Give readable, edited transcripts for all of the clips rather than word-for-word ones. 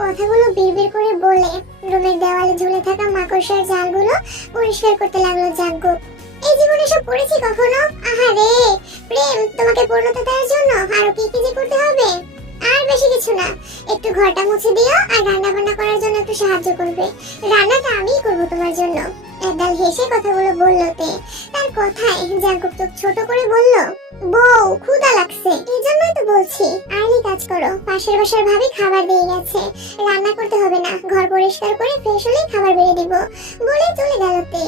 কথাগুলো বিড়বিড় করে বলে রুমের দেওয়ালে ঝুলে থাকা মাকড়সার জালগুলো পরিষ্কার করতে লাগলো জাঙ্কুক। এই জীবনে সব পড়েছি কখনো? আহারে প্রেম, তোমাকে পূর্ণতা দেওয়ার জন্য আরো কি কি যে করতে হবে। আর বেশি কিছু না, একটু ঘরটা মুছে দিও আর রান্না বান্না করার জন্য একটু সাহায্য করবে। রান্নাটা আমিই করব তোমার জন্য। একগাল হেসে কথাগুলো বললো তে। তার কথায় জাঙ্কুক চোখ ছোট করে বলল, বউ ক্ষুধা লাগছে, এই জন্যই তো বলছি আরই কাজ করো। পাশের বাসার ভাবি খাবার দিয়ে গেছে, রান্না করতে হবে না, ঘর পরিষ্কার করে ফ্রেশ হলেই খাবার বেড়ে দিব বলে চলে গেল তে।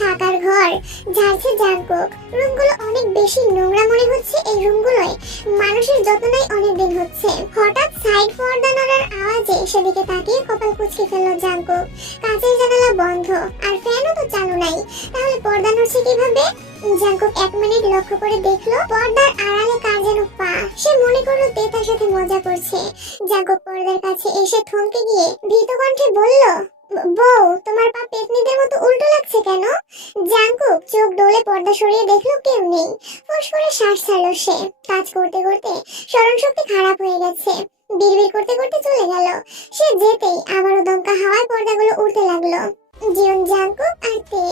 থাকার ঘর ঝাড়ছে জাঙ্কুক। রুমগুলো অনেক বেশি নোংরা মনে হচ্ছে। এই রুমগুলোয় মানুষের যত্ন নাই অনেক দিন হচ্ছে। হঠাৎ সাইড পর্দা নড়ার আওয়াজে সেদিকে তাকিয়ে কপাল কুঁচকে ফেললো জাঙ্কুক। কাঁচের জানালা বন্ধ আর ফ্যানও তো চালু নাই, তাহলে পর্দা নড়ছে কিভাবে? জাঙ্কুক 1 মিনিট লক্ষ্য করে দেখলো পর্দার আড়ালে কার যেন পা। সে মনে করলো তে তার সাথে মজা করছে। জাঙ্কুক পর্দার কাছে এসে থমকে গিয়ে ভীত কণ্ঠে বলল, বউ তোমার পা পেতনিদের মতো উল্টো লাগছে কেন? জাঙ্কুক চোখ ডলে পর্দা সরিয়ে দেখলো কেউ নেই। ফোঁস করে শ্বাস ছাড়লো সে। কাজ করতে করতে স্মরণ শক্তি খারাপ হয়ে গেছে। বিড়বিড় করতে করতে চলে গেল। সে যেতেই আবারও দমকা হাওয়ায় পর্দাগুলো উড়তে লাগলো। জীবন জাঙ্কুক আর তে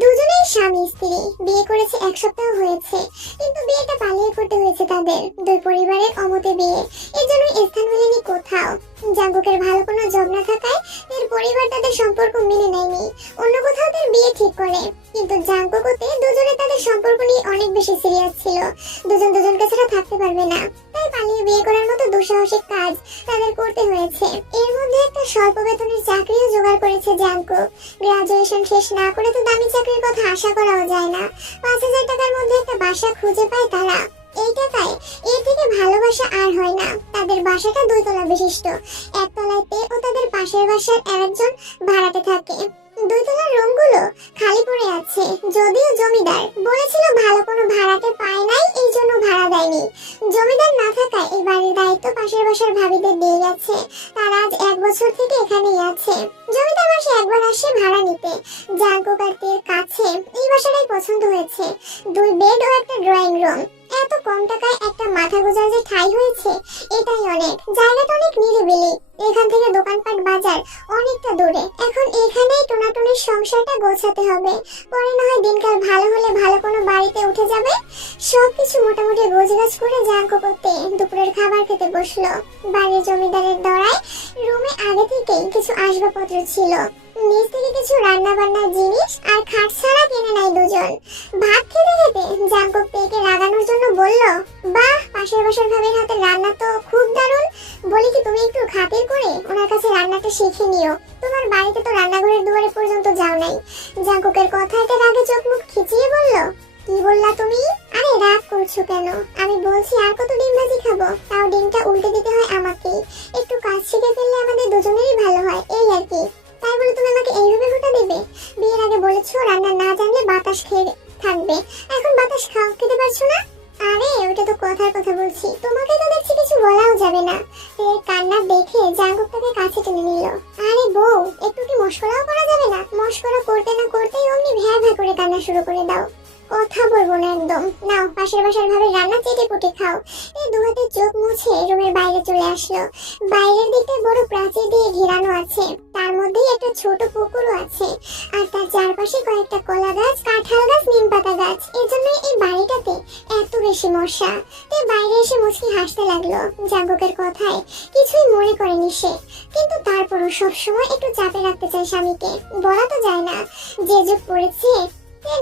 দুজনেই স্বামী স্ত্রী। বিয়ে করেছে 1 সপ্তাহ হয়েছে, কিন্তু বিয়েটা পালিয়ে করতে হয়েছে তাদের। দুই পরিবারের অমতে বিয়ে, এর জন্য স্থান মেলেনি কোথাও। জাঙ্কুকের ভালো কোনো জব না থাকায় এর পরিবার তাদের সম্পর্ক মেনে নেয়নি, অন্য কোথাও তার বিয়ে ঠিক করে। কিন্তু জাঙ্কুক ও তে দুজনে তাদের সম্পর্ক নিয়ে অনেক বেশি সিরিয়াস ছিল। দুজন দুজনকে ছাড়া থাকতে পারবে না, তাই পালিয়ে বিয়ে করার মতো দুঃসাহসিক কাজ তাদের করতে হয়েছে। এর মধ্যে একটা স্বল্প বেতনের চাকরিও জোগাড় করেছে জাঙ্কুক। গ্রাজুয়েশন শেষ না করে তো দামি চাকরির কথা আশা করাও যায় না। 5,000 টাকার মধ্যে একটা বাসা খুঁজে পায় তারা। এই টাকায় এর থেকে ভালোবাসা আর হয় না। তাদের বাসাটা 2 তলা বিশিষ্ট। 1 তলায় তে ও তাদের পাশের বাসার আরেকজন ভাড়াটে থাকে। 2 তলার রুমগুলো খালি পড়ে আছে, যদিও জমিদার বলেছিল ভালো কোনো ভাড়াটে পায় নাই, এই জন্য ভাড়া দেয়নি। জমিদার না থাকায় এই বাড়ির দায়িত্ব পাশের বাসার ভাবিদের দিয়ে গেছে। তারা আজ 1 বছর থেকে এখানেই আছে। জমিদার মাসে একবার আসে ভাড়া নিতে। জাঙ্কুক আর তের কাছে এই বাসাটাই পছন্দ হয়েছে। 2 বেড ও একটা ড্রয়িং রুম। এত কম টাকায় একটা মাথা গোজার যে ঠাঁই হয়েছে, এটাই অনেক। জায়গাটা অনেক নিরিবিলি, এখান থেকে দোকানপাট বাজার অনেকটা দূরে। এখন এখানেই টোনাটুনির সংসারটা গোছাতে হবে, পরে না হয় দিনকাল ভালো হলে ভালো কোনো বাড়িতে উঠে যাবে। সবকিছু মোটামুটি গোছগাছ করে জাঙ্কুক করতে দুপুরের খাবার খেতে বসলো। বাড়ির জমিদারের দড়ায় রুমে আগে থেকেই কিছু আসবাবপত্র ছিল। নিচ থেকে কিছু রান্না বান্নার জিনিস আর খাট ছাড়া কিনে নাই দুজন। ভাত খেতে খেতে জাঙ্কুক তেকে রাগানোর জন্য বলল, বাহ, পাশের বাসার ভাবির হাতের রান্না তো খুব দারুণ। বলি কি তুমি একটু খাতির করে ওনার কাছে রান্নাটা শিখে নিও। তোমার বাড়িতে তো রান্নাঘরের দুয়ারে পর্যন্ত যাও নাই। জাঙ্কুকের কথাটা রাগে চোখ মুখ খিচিয়ে বলল, কি বললা তুমি? আরে রাগ করছো কেন? আমি বলছি আর কত ডিম ভাজি খাবো, তাও ডিমটা উল্টে দিতে হয় আমাকেই। একটু কাজ শিখে ফেললে আমাদের দুজনেরই ভালো হয়, এই আর কি। তাই বলে তুমি আমাকে এইভাবে হোঁটা দেবে? বিয়ের আগে বলেছো রান্না না জানলে বাতাস খেয়ে থাকবে, এখন বাতাস খেতে পারছো না? আরে ওটা তো কথার কথা বলছি, তোমাকে তো দেখছি কিছু বলাও যাবে না। এর কান্না দেখে জাঙ্কুক তাকে কাছে টেনে নিল। আরে বউ, একটু কি মশকরাও করা যাবে না? মশকরা করতে না করতেই অমনি ভ্যা ভ্যা করে কান্না শুরু করে দাও। কথা বলবো না একদম। নাও পাশের বাসার ভাবে রান্না চেটে পুটে খাও। এই 2 হাতে চোখ মুছে রুমের বাইরে চলে আসলো। বাইরের দিকটা বড় প্রাচীর দিয়ে ঘেরানো আছে, তার মধ্যেই একটা ছোট পুকুরও আছে। আর তার চারপাশে কয়েকটা কলা গাছ, কাঁঠাল গাছ, নিম পাতা গাছ। এজন্য এই বাড়িটাতে এত বেশি মশা। তাই বাইরে এসে মুচকি হাসতে লাগলো। জাঙ্কুকের কথায় কিছুই মনে করেনি সে, কিন্তু তারপরও সবসময় একটু চাপে রাখতে চায় স্বামীকে। বলা তো যায় না, যে যুগ পড়েছে।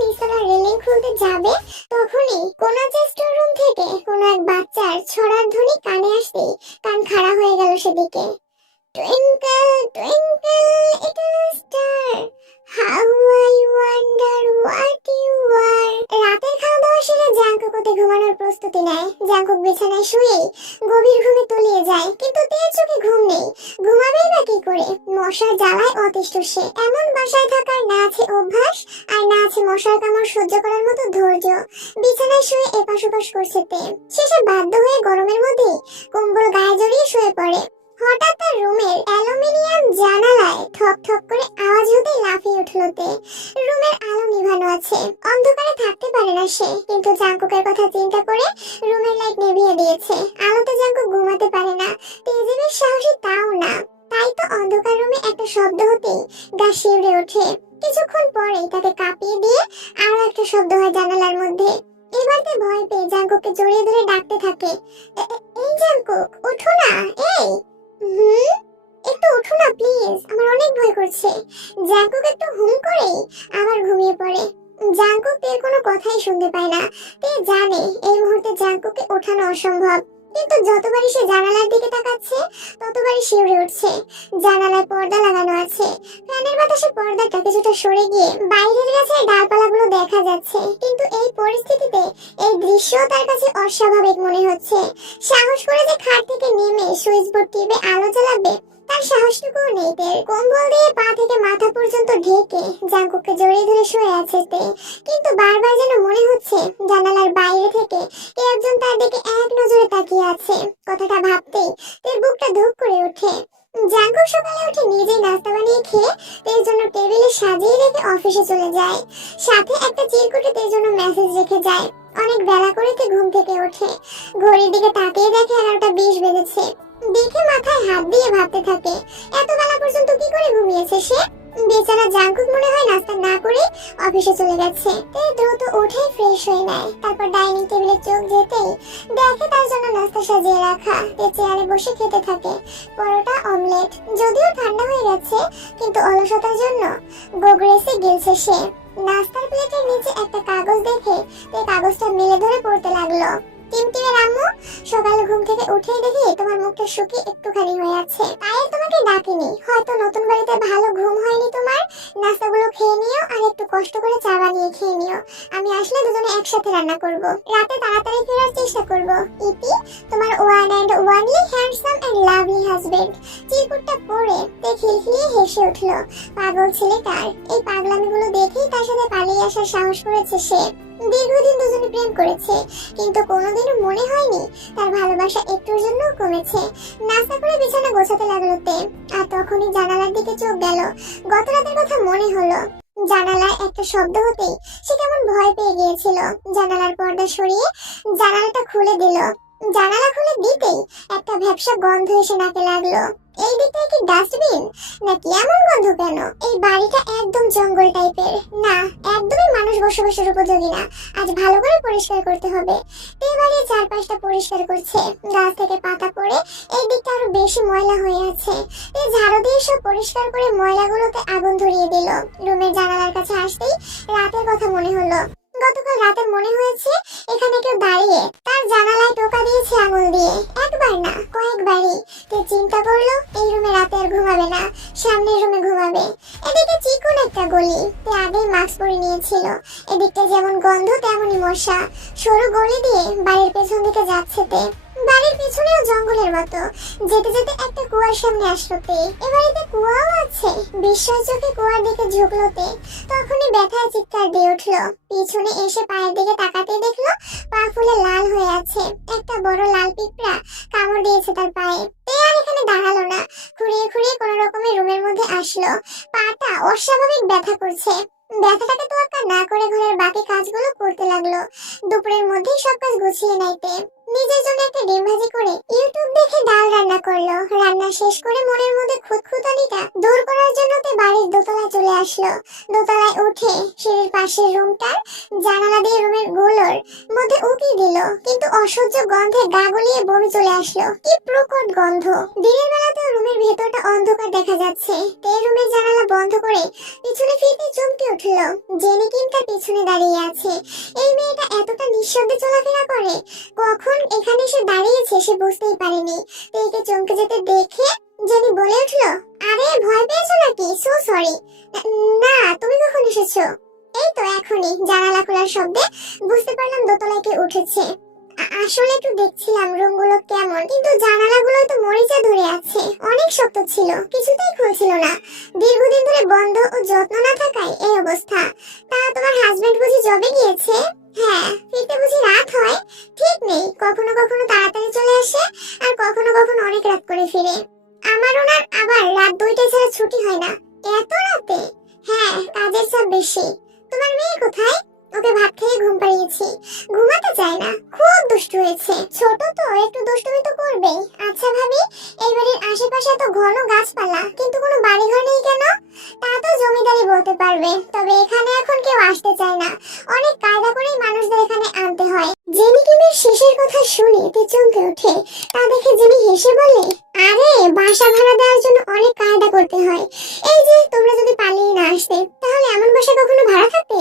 নিচতলার রেলিং খুলতে যাবে, তখনই কোন স্টোর রুম থেকে কোন এক বাচ্চার ছড়ার ধ্বনি কানে আসতেই কান খাড়া হয়ে গেল সেদিকে। Twinkle twinkle little star, how I wonder what you are. রাতের খাওয়া দাওয়া সেরে জাঙ্কুক ওতে ঘুমানোর প্রস্তুতি নেয়। জাঙ্কুক বিছানায় শুয়ে গভীর ঘুমে তলিয়ে যায়, কিন্তু তের চোখে ঘুম নেই। ঘুমাবেই বা কি করে? মশার জ্বালায় অতিষ্ঠ সে। এমন বাসায় থাকার না আছে অভ্যাস, আর না আছে মশার কামড় সহ্য করার মতো ধৈর্য। বিছানায় শুয়ে এপাশ ওপাশ করছে তে। শেষে বাধ্য হয়ে গরমের মধ্যে কম্বল গায়ে জড়িয়ে শুয়ে পড়ে। হঠাৎ তার রুমের অ্যালুমিনিয়াম জানালায় ঠক ঠক করে আওয়াজ হতে লাফিয়ে উঠল তে। রুমের আলো নিভানো আছে, অন্ধকারে থাকতে পারে না সে, কিন্তু জাঙ্কুকের কথা চিন্তা করে রুমের লাইট নিভিয়ে দিয়েছে। আলোতে জাঙ্কুক ঘুমাতে পারে না, তেজিবের সাহসী তাও না। তাই তো অন্ধকার রুমে একটা শব্দ হতেই গা শিউরে ওঠে। কিছুক্ষণ পরেই তাকে কাঁপিয়ে দিয়ে আরো একটা শব্দ হয় জানালার মধ্যে। এবারে ভয় পেয়ে জাঙ্কুককে জড়িয়ে ধরে ডাকতে থাকে, এই জাঙ্কুক, ওঠো না, এই একটু ওঠো না প্লিজ, আমার অনেক ভয় করছে। জাঙ্কুক একটু হুম করেই আবার ঘুমিয়ে পড়ে। জাঙ্কুক তের কোনো কথাই শুনতে পায় না। তে জানে এই মুহূর্তে জাঙ্কুককে ওঠানো অসম্ভব, কিন্তু যতবারই সে জানালার দিকে তাকাচ্ছে ততবারই শিউরে উঠছে। জানালায় পর্দা লাগানো আছে, ফ্যানের বাতাসে পর্দাটা কিছুটা সরে গিয়ে বাইরের গাছের ডালপালাগুলো দেখা যাচ্ছে, কিন্তু এই পরিস্থিতিতে এই দৃশ্য তার কাছে অস্বাভাবিক মনে হচ্ছে। সাহস করে যে খাট থেকে নেমে সুইচ বোর্ড টিপে আলো জ্বালাবে তার সাহসটুকুও নেই তের। কম্বল দিয়ে পা থেকে মাথা পর্যন্ত ঢেকে জাঙ্কুককে জড়িয়ে ধরে শুয়ে আছে তে, কিন্তু বারবার যেন মনে হচ্ছে জানালার বাইরে থেকে কে একজন তার দিকে এক নজরে তাকিয়ে আছে। কথাটা ভাবতেই তের বুকটা ধুক করে ওঠে। জাঙ্কুক সকালে উঠে নিজেই নাস্তা বানিয়ে খেয়ে তের জন্য টেবিলে সাজিয়ে রেখে অফিসে চলে যায়। সাথে একটা চিরকুটে তের জন্য মেসেজ রেখে যায়। অনেক বেলা করে তে ঘুম থেকে ওঠে, ঘড়ির দিকে তাকিয়ে দেখে 11:20 বেজেছে। দেখে মাথায় হাত দিয়ে ভাবতে থাকে এত বেলা পর্যন্ত কি করে ঘুমিয়েছে সে। বেচারা জাঙ্কুক মনে হয় নাস্তা না করে অফিসে চলে গেছে। দ্রুত উঠে ফ্রেশ হয়ে নেয়, তারপর ডাইনিং টেবিলে চোখ যেতেই দেখে তার জন্য নাস্তা সাজিয়ে রাখা। চেয়ারে বসে খেতে থাকে পরোটা অমলেট। যদিও ঠান্ডা হয়ে গেছে, কিন্তু অলসতার জন্য গোগরেসে গিলছে সে। নাস্তার প্লেটের নিচে একটা কাগজ দেখে কাগজটা মেলে ধরে পড়তে লাগলো। টিমটিমের আম্মু, সকালে ঘুম থেকে উঠেই দেখি তোমার মুখটা শুকিয়ে একটুখানি হয়ে আছে, তাই তোমাকে ডাকিনি। হয়তো নতুন বাড়িতে ভালো ঘুম হয়নি তোমার। নাস্তাগুলো খেয়ে নিও আর একটু কষ্ট করে চা বানিয়ে খেয়ে নিও। আমি আসলে দুজনে একসাথে রান্না করব, রাতে তাড়াতাড়ি ফেরার চেষ্টা করব। ইতি, তোমার one and only handsome and lovely husband. চিরকুটটা পড়ে তে খিলখিলিয়ে হেসে উঠল। পাগল ছেলেটার এই পাগলামিগুলো দেখেই তার সাথে পালিয়ে আসার সাহস করেছে সে। দীর্ঘদিন দুজনে প্রেম করেছে, কিন্তু কোনোদিনও মনে হয়নি তার ভালোবাসা একটুর জন্য কমেছে। নাস্তা করে বিছানা গোছাতে লাগলো তে, আর তখনই জানালার দিকে চোখ গেল। গত রাতের কথা মনে হলো। জানালায় একটা শব্দ হতেই সে কেমন ভয় পেয়ে গিয়েছিল। জানালার পর্দা সরিয়ে জানালাটা খুলে দিল। জানালা খুলে দিতেই একটা ভ্যাপসা গন্ধ এসে নাকে লাগলো। এই দিকটায় কি ডাস্টবিন নাকি এমন গন্ধ কেন? এই বাড়িটা একদম জঙ্গল টাইপের, না একদমই মানুষ বসবাসের উপযোগী না। আজ ভালো করে পরিষ্কার করতে হবে। তে বাড়ির চারপাশটা পরিষ্কার করছে, গাছ থেকে পাতা পড়ে এই দিকটা আরো বেশি ময়লা হয়ে আছে। তে ঝাড়ু দিয়ে সব পরিষ্কার করে ময়লাগুলোতে আগুন ধরিয়ে দিল। রুমের জানালার কাছে আসতেই রাতের কথা মনে হলো। গতকাল রাতে মনে হয়েছে এখানে কেউ দাঁড়িয়ে তার জানালায় টোকা দিয়েছে আঙুল দিয়ে। একবার না, কয়েকবারই। তে চিন্তা করলো এই রুমে রাতে আর ঘুমাবে না, সামনের রুমে ঘুমাবে। এদিকে চিকন একটা গলি, তে আগেই মাস্ক পরে নিয়েছিল। এদিকটা যেমন গন্ধ তেমনই মশা। সরু গলি দিয়ে বাড়ির পেছন দিকে যাচ্ছে তে। বাড়ির পিছনেও জঙ্গলের মতো। যেতে যেতে একটা কুয়ার সামনে আসলো তে। এ বাড়িতে কুয়াও আছে। বিস্ময় চোখে কুয়ার দিকে ঝুঁকলো তে। তখনই ব্যথায় চিৎকার দিয়ে উঠলো। পিছনে এসে পায়ের দিকে তাকাতে দেখলো পা ফুলে লাল হয়ে আছে। একটা বড় লাল পিঁপড়া কামড় দিয়েছে তার পায়ে। তে আর এখানে দাঁড়ালো না, খুঁড়িয়ে খুঁড়িয়ে কোনো রকমের রুমের মধ্যে আসলো। পাটা অস্বাভাবিক ব্যথা করছে। ব্যথাটাকে তোয়াক্কা না করে ঘরের বাকি কাজগুলো করতে লাগলো। দুপুরের মধ্যেই সব কাজ গুছিয়ে নাইতে নিজের জন্য একটা ডিম ভাজি করে ইউটিউব দেখে ডাল রান্না করলো। রান্না শেষ করে মনের মধ্যে খুঁতখুঁতানিটা দূর করার জন্য তে বাড়ির দোতলায় চলে আসলো। দোতলায় উঠে সিঁড়ির পাশের রুমটার জানালা দিয়ে রুমের গুলোর মধ্যে উকি দিল, কিন্তু অসহ্য গন্ধে গা গুলিয়ে বমি চলে আসলো। কি প্রকট গন্ধ! দিনের বেলাতেও রুমের ভেতরটা অন্ধকার দেখা যাচ্ছে। তে রুমের জানালা বন্ধ করে পিছনে ফিরতে চমকে উঠলো। জেনি কিম তার পিছনে দাঁড়িয়ে আছে। এই মেয়েটা এতটা নিঃশব্দে চলাফেরা করে, কখন এখানে এসে দাঁড়িয়েছে সে বুঝতেই পারেনি। তেকে চমকে যেতে দেখে জেনি বলে উঠলো, আরে ভয় পেয়েছো নাকি? So sorry. না, তুমি কখন এসেছো? এই তো এখনই। জানালা খোলার শব্দে বুঝতে পারলাম দোতলায় কে উঠেছে। আসলে একটু দেখছিলাম রুমগুলো কেমন, কিন্তু জানালাগুলো তো মরিচা ধরে আছে, অনেক শক্ত ছিল, কিছুতেই খুলছিল না। দীর্ঘদিন ধরে বন্ধ ও যত্ন না থাকায় এই অবস্থা। তা তোমার হাজবেন্ড বুঝি জবে গিয়েছে? হ্যাঁ, ফিরতে বুঝি রাত হয়? ঠিক নেই, কখনো কখনো তাড়াতাড়ি চলে আসে আর কখনো কখনো অনেক রাত করে ফিরে। আমার ওনার আবার রাত 2টায় ছাড়া ছুটি হয় না। এত রাতে? হ্যাঁ, কাজের চাপ বেশি। তোমার মেয়ে কোথায়? ও ওকে ভাত খেয়ে ঘুম পাড়িয়েছি। ঘুমাতে চায় না, খুব দুষ্টু হয়েছে। ছোট তো একটু দুষ্টুমি তো করবেই। আচ্ছা ভাবি, এই বাড়ির আশেপাশে এত ঘন গাছপালা, কিন্তু কোনো বাড়িঘর নেই কেন? তা তো জমিদারি বলতে পারবে, তবে এখানে এখন কেউ আসতে চায় না। অনেক কায়দা করেই মানুষদের এখানে আনতে হয়। জেনি কিমের শেষের কথা শুনে তে চমকে ওঠে। তা দেখে জেনি হেসে বলে, আরে বাসা ভাড়া দেওয়ার জন্য অনেক কায়দা করতে হয়। এই যে তোমরা যদি পালিয়ে না আসতে, তাহলে এমন বাসা কখনো ভাড়া থাকতে?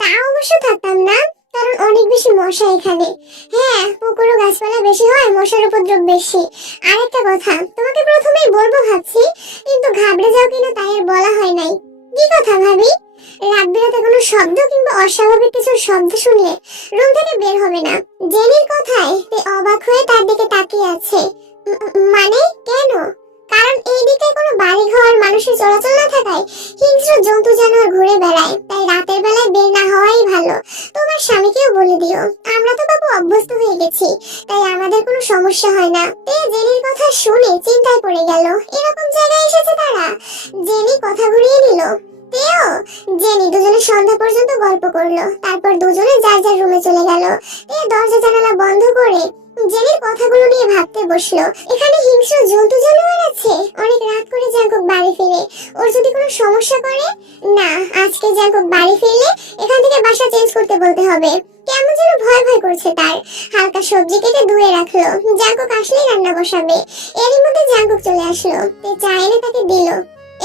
তা অবশ্য থাকতাম না, কারণ অনেক বেশি মশা এখানে। হ্যাঁ, পুকুর ও গাছপালা বেশি হয়, মশার উপদ্রব বেশি। আর একটা কথা তোমাকে প্রথমেই বলবো ভাবছি, কিন্তু ঘাবড়ে যাও কিনা তাই আর বলা হয় নাই। কি কথা ভাবি? রাত বিরাতে কোনো শব্দ কিংবা অস্বাভাবিক কিছু শব্দ শুনলে রুম থেকে বের হবে না। জেনির কথায় তে অবাক হয়ে তার দিকে তাকিয়ে আছে। মানে কেন? কারণ এই দিকে কোনো বাড়িঘর মানুষের চলাচল না থাকায় হিংস্র জন্তু জানোয়ার ঘুরে বেড়ায়, তাই রাতের বেলায় বের না হওয়াই ভালো। তোমার স্বামীকেও বলে দিও, আমরা তো বাবু অভ্যস্ত হয়ে গেছি, তাই আমাদের কোনো সমস্যা হয় না। জেনির কথা শুনে চিন্তায় পড়ে গেল, এরকম জায়গায় এসেছে তারা। জেনি কথা ঘুরিয়ে নিল। তেও জেনি দুজনে সন্ধ্যা পর্যন্ত গল্প করলো, তারপর দুজনে যার যার রুমে চলে গেল। দরজা জানালা বন্ধ করে জেনির কথাগুলো নিয়ে ভাবতে বসলো। এখানে হিংস্র জন্তু জানোয়ার আছে, অনেক রাত করে জাঙ্কুক বাড়ি ফিরে। ওর যদি কোনো সমস্যা করে না, আজকে জাঙ্কুক বাড়ি ফিরলে এখান থেকে বাসা চেঞ্জ করতে বলতে হবে। কেমন যেন ভয় ভয় করছে তার। হালকা সবজি কেটে ধুয়ে রাখলো, জাঙ্কুক আসলেই রান্না বসাবে। এরই মধ্যে জাঙ্কুক চলে আসলো, চা এনে তাকে দিল।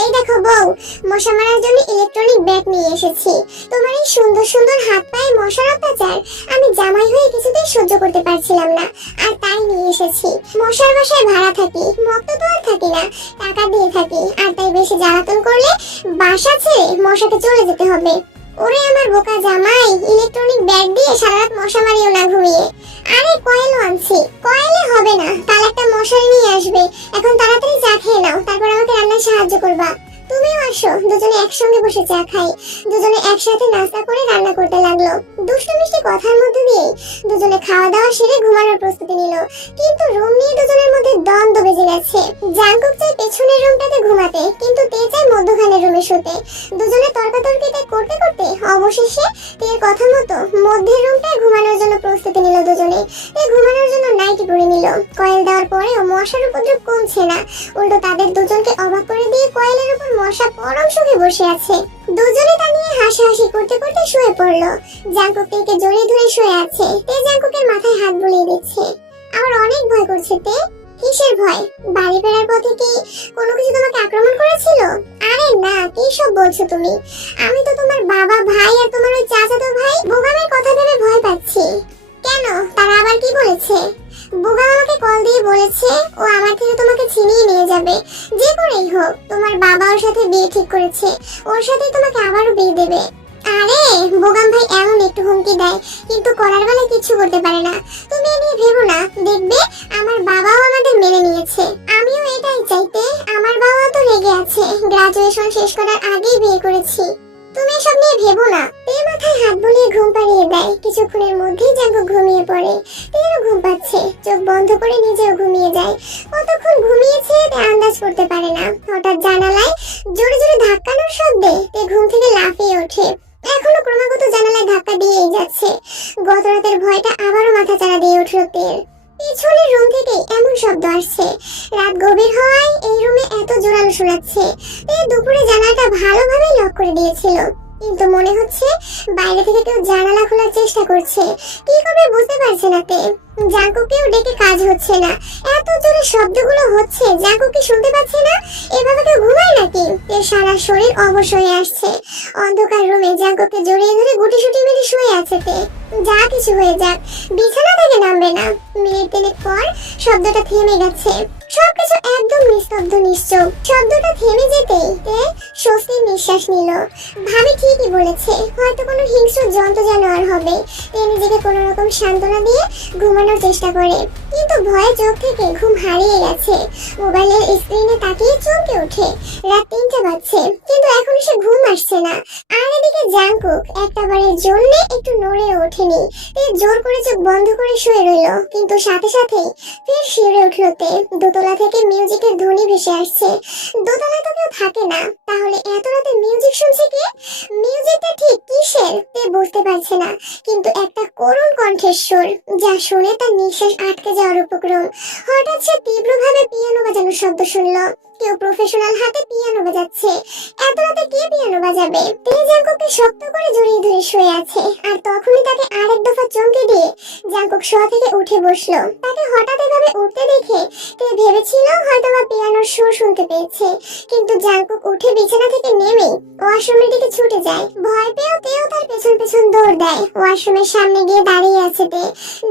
এই দেখো বউ, মশা মারার জন্য ইলেকট্রনিক ব্যাট নিয়ে এসেছি। তোমার এই সুন্দর সুন্দর হাত পায়ে মশার অত্যাচার আমি জামাই হয়ে কিছুতেই সহ্য করতে পারছিলাম না, আর তাই নিয়ে এসেছি। মশার বাসায় ভাড়া থাকি, মক্ত তো আর থাকি না, টাকা দিয়ে থাকি, আর তাই বেশি জ্বালাতন করলে বাসা ছেড়ে মশাকে চলে যেতে হবে। ওরে আমার বোকা জামাই, ইলেকট্রনিক ব্যাট দিয়ে সারা রাত মশা মারিও না ঘুমিয়ে। আরে কয়েলও আনছি। কয়েলে হবে না, কাল একটা মশারি নিয়ে আসবে। এখন তাড়াতাড়ি চা খেয়ে নাও, তারপর আমাকে রান্নায় সাহায্য করবা। তুমিও আসো, দুজনে একসঙ্গে বসে চা খাই। দুজনে একসাথে নাস্তা করে রান্না করতে লাগলো। দুষ্টু মিষ্টি কথার মধ্যে দিয়ে দুজনে খাওয়া দাওয়া সেরে ঘুমানোর প্রস্তুতি নিল। কিন্তু রুম নিয়ে দুজনের মধ্যে দ্বন্দ্ব বেজে গেছে। জাঙ্কুক চাই পেছনের রুমটাতে ঘুমাতে, কিন্তু তে চাই মধ্যখানের রুমে শুতে। দুজনে তর্কাতর্কিতে করতে করতে অবশেষে তের কথা মতো মধ্যের রুমটায় ঘুমানোর জন্য প্রস্তুতি নিল দুজনে। তে ঘুমানোর জন্য নাইটি পরে নিল। কয়েল দেওয়ার পরেও মশার উপদ্রব কমছে না, উল্টো তাদের দুজনকে অবাক করে দিয়ে কয়েলের উপর মশা পরম সুখে বসে আছে। দুজনে তা নিয়ে হাসাহাসি করতে করতে শুয়ে পড়লো। জাঙ্কুক তেকে জড়িয়ে ধরে শুয়ে আছে। তে জাঙ্কুকের মাথায় হাত বুলিয়ে দিচ্ছে। আমার অনেক ভয় করছে তে। কিসের ভয়? বাড়ি ফেরার পথে কি কোনো কিছু তোমাকে আক্রমণ করেছিল? আরে না, কি সব বলছো তুমি? আমি তো তোমার বাবা, ভাই আর তোমার ওই চাচাতো ভাই বোগামের কথা ভেবে ভয় পাচ্ছি। কেন, তারা আবার কি বলেছে? বোগাম আমাকে কল দিয়ে বলেছে ও আমার থেকে তোমাকে ছিনিয়ে নিয়ে যাবে। যে করেই হোক, তোমার বাবা ওর সাথে বিয়ে ঠিক করেছে, ওর সাথে তোমাকে আবারও বিয়ে দেবে। আরে বোগাম ভাই এমন একটু হুমকি দেয়, কিন্তু করার বেলায় কিছু করতে পারে না। তুমি এ নিয়ে ভেবো না, দেখবে আমার বাবাও আমাদের মেনে নিয়েছে। আমিও এটাই চাইতে, আমার বাবাও তো রেগে আছে। গ্রাজুয়েশন শেষ করার আগেই বিয়ে করেছি। তুমি এসব নিয়ে ভেবো না। তে মাথায় হাত বুলিয়ে ঘুম পাড়িয়ে দেয়। কিছুক্ষণের মধ্যেই জাঙ্কুক ঘুমিয়ে পড়ে। তেরও ঘুম পাচ্ছে, চোখ বন্ধ করে নিজেও ঘুমিয়ে যায়। কতক্ষণ ঘুমিয়েছে তে আন্দাজ করতে পারে না। হঠাৎ জানালায় জোরে জোরে ধাক্কানোর শব্দে তে ঘুম থেকে লাফিয়ে ওঠে। এখনো ক্রমাগত জানালায় ধাক্কা দিয়েই যাচ্ছে। গত রাতের ভয়টা আবারও মাথাচাড়া দিয়ে উঠল তের। পিছনের রুম থেকে এমন শব্দ আসছে। রাত গভীর হওয়ায় এই রুমে এত জোরালো শোনাচ্ছে। তে দুপুরে জানালাটা ভালোভাবে লক করে দিয়েছিল, কিন্তু মনে হচ্ছে বাইরে থেকে কেউ জানালা খোলার চেষ্টা করছে। কি করবে বুঝতে পারছে না তে। জাঙ্কুককেও ডেকে কাজ হচ্ছে না। এত জোরে শব্দগুলো হচ্ছে, জাঙ্কুক কি শুনতে পাচ্ছে না? এভাবে কেউ ঘুমায় নাকি? এর সারা শরীর অবশ হয়ে আসছে। অন্ধকার রুমে জাঙ্কুককে জড়িয়ে ধরে গুটিসুটি মেরে শুয়ে আছে তে। যা কিছু হয়ে যাক, বিছানা থেকে নামবে না। মিনিট তিনেক পর শব্দটা থেমে গেছে। সবকিছু একদম নিস্তব্ধ নিশ্চুপ। শব্দটা থেমে যেতেই তে স্বস্তির নিঃশ্বাস নিল। ভাবি ঠিকই বলেছে, হয়তো কোনো হিংস্র জন্তু জানোয়ার হবে। তে নিজেকে কোনো রকম সান্ত্বনা দিয়ে ঘুমানোর চেষ্টা করে, কিন্তু ভয়ে চোখ থেকে ঘুম হারিয়ে গেছে। মোবাইলের স্ক্রিনে তাকিয়ে চমকে ওঠে। রাত 3টা বাজছে, কিন্তু এখনো সে ঘুম আসছে না। আর এদিকে জাংকুক একটাবারের জন্য একটু নড়ে ওঠেনি। তে জোর করে চোখ বন্ধ করে শুয়ে রইল, কিন্তু সাথে সাথেই ফের শিউরে উঠল তে। দোতলা থেকে মিউজিকের ধ্বনি ভেসে আসছে। দোতলায় তো কেউ থাকে না, তাহলে এত রাতে মিউজিক শুনছে কে? মিউজিকটা ঠিক কিসের তে বুঝতে পারছে না, কিন্তু একটা করুণ কণ্ঠস্বর, যা শুনে তার নিঃশ্বাস আটকে যাওয়ার উপক্রম। হঠাৎ সে তীব্রভাবে পিয়ানো বাজানোর শব্দ শুনল। কেউ প্রফেশনাল হাতে পিয়ানো বাজাচ্ছে। এত রাতে কে পিয়ানো বাজাবে? তে জাংকুককে শক্ত করে জড়িয়ে ধরে শুয়ে আছে, আর তখনই তাকে আরেক দফা চমকে দিয়ে জাংকুক শোয়া থেকে উঠে বসলো। তাকে হঠাৎ এভাবে উঠতে দেখে তে ভেবেছিল হয়তোবা পিয়ানোর সুর শুনতে পেয়েছে, কিন্তু জাংকুক উঠে বিছানা থেকে নেমে ওয়াশরুমের দিকে ছুটে যায়। ভয় পেয়েও তেও তার পেছন পেছন দৌড় দেয়। ওয়াশরুমের সামনে গিয়ে দাঁড়িয়ে আছে তে।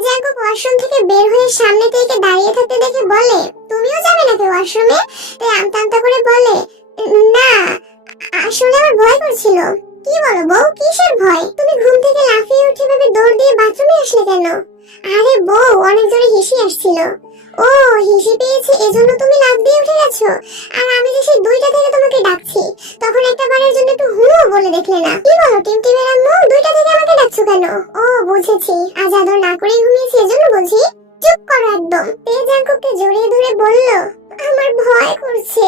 জাংকুক ওয়াশরুম থেকে বের হয়ে সামনে থেকে দাঁড়িয়ে থাকতে দেখে বলে, তুমিও যাবে নাকি ওয়াশরুমে? তে আমতা আমতা করে বলে, না, আসলে আমার ভয় করছিল। কি বলো বউ, কিসের ভয়? তুমি ঘুম থেকে লাফিয়ে উঠে ভাবে দৌড় দিয়ে বাথরুমে আসলে কেন? আরে বউ, অনেক জোরে হিসি আসছিল। ও, হিসি পেয়েছে এজন্য তুমি লাফ দিয়ে উঠে গেছো? আর আমি যে সেই 2টা থেকে তোমাকে ডাকছি, তখন একটা বারের জন্য একটু হুঁ বলে দেখলে না? কি বলো টিমটিমের আম্মু, 2টা থেকে আমাকে ডাকছো কেন? ও বুঝেছি, আজ আদর না করে ঘুমিয়েছি এজন্য বুঝি। চুপ করো একদম। তে জাংকুককে জড়িয়ে ধরে বলল, আমার ভয় করছে।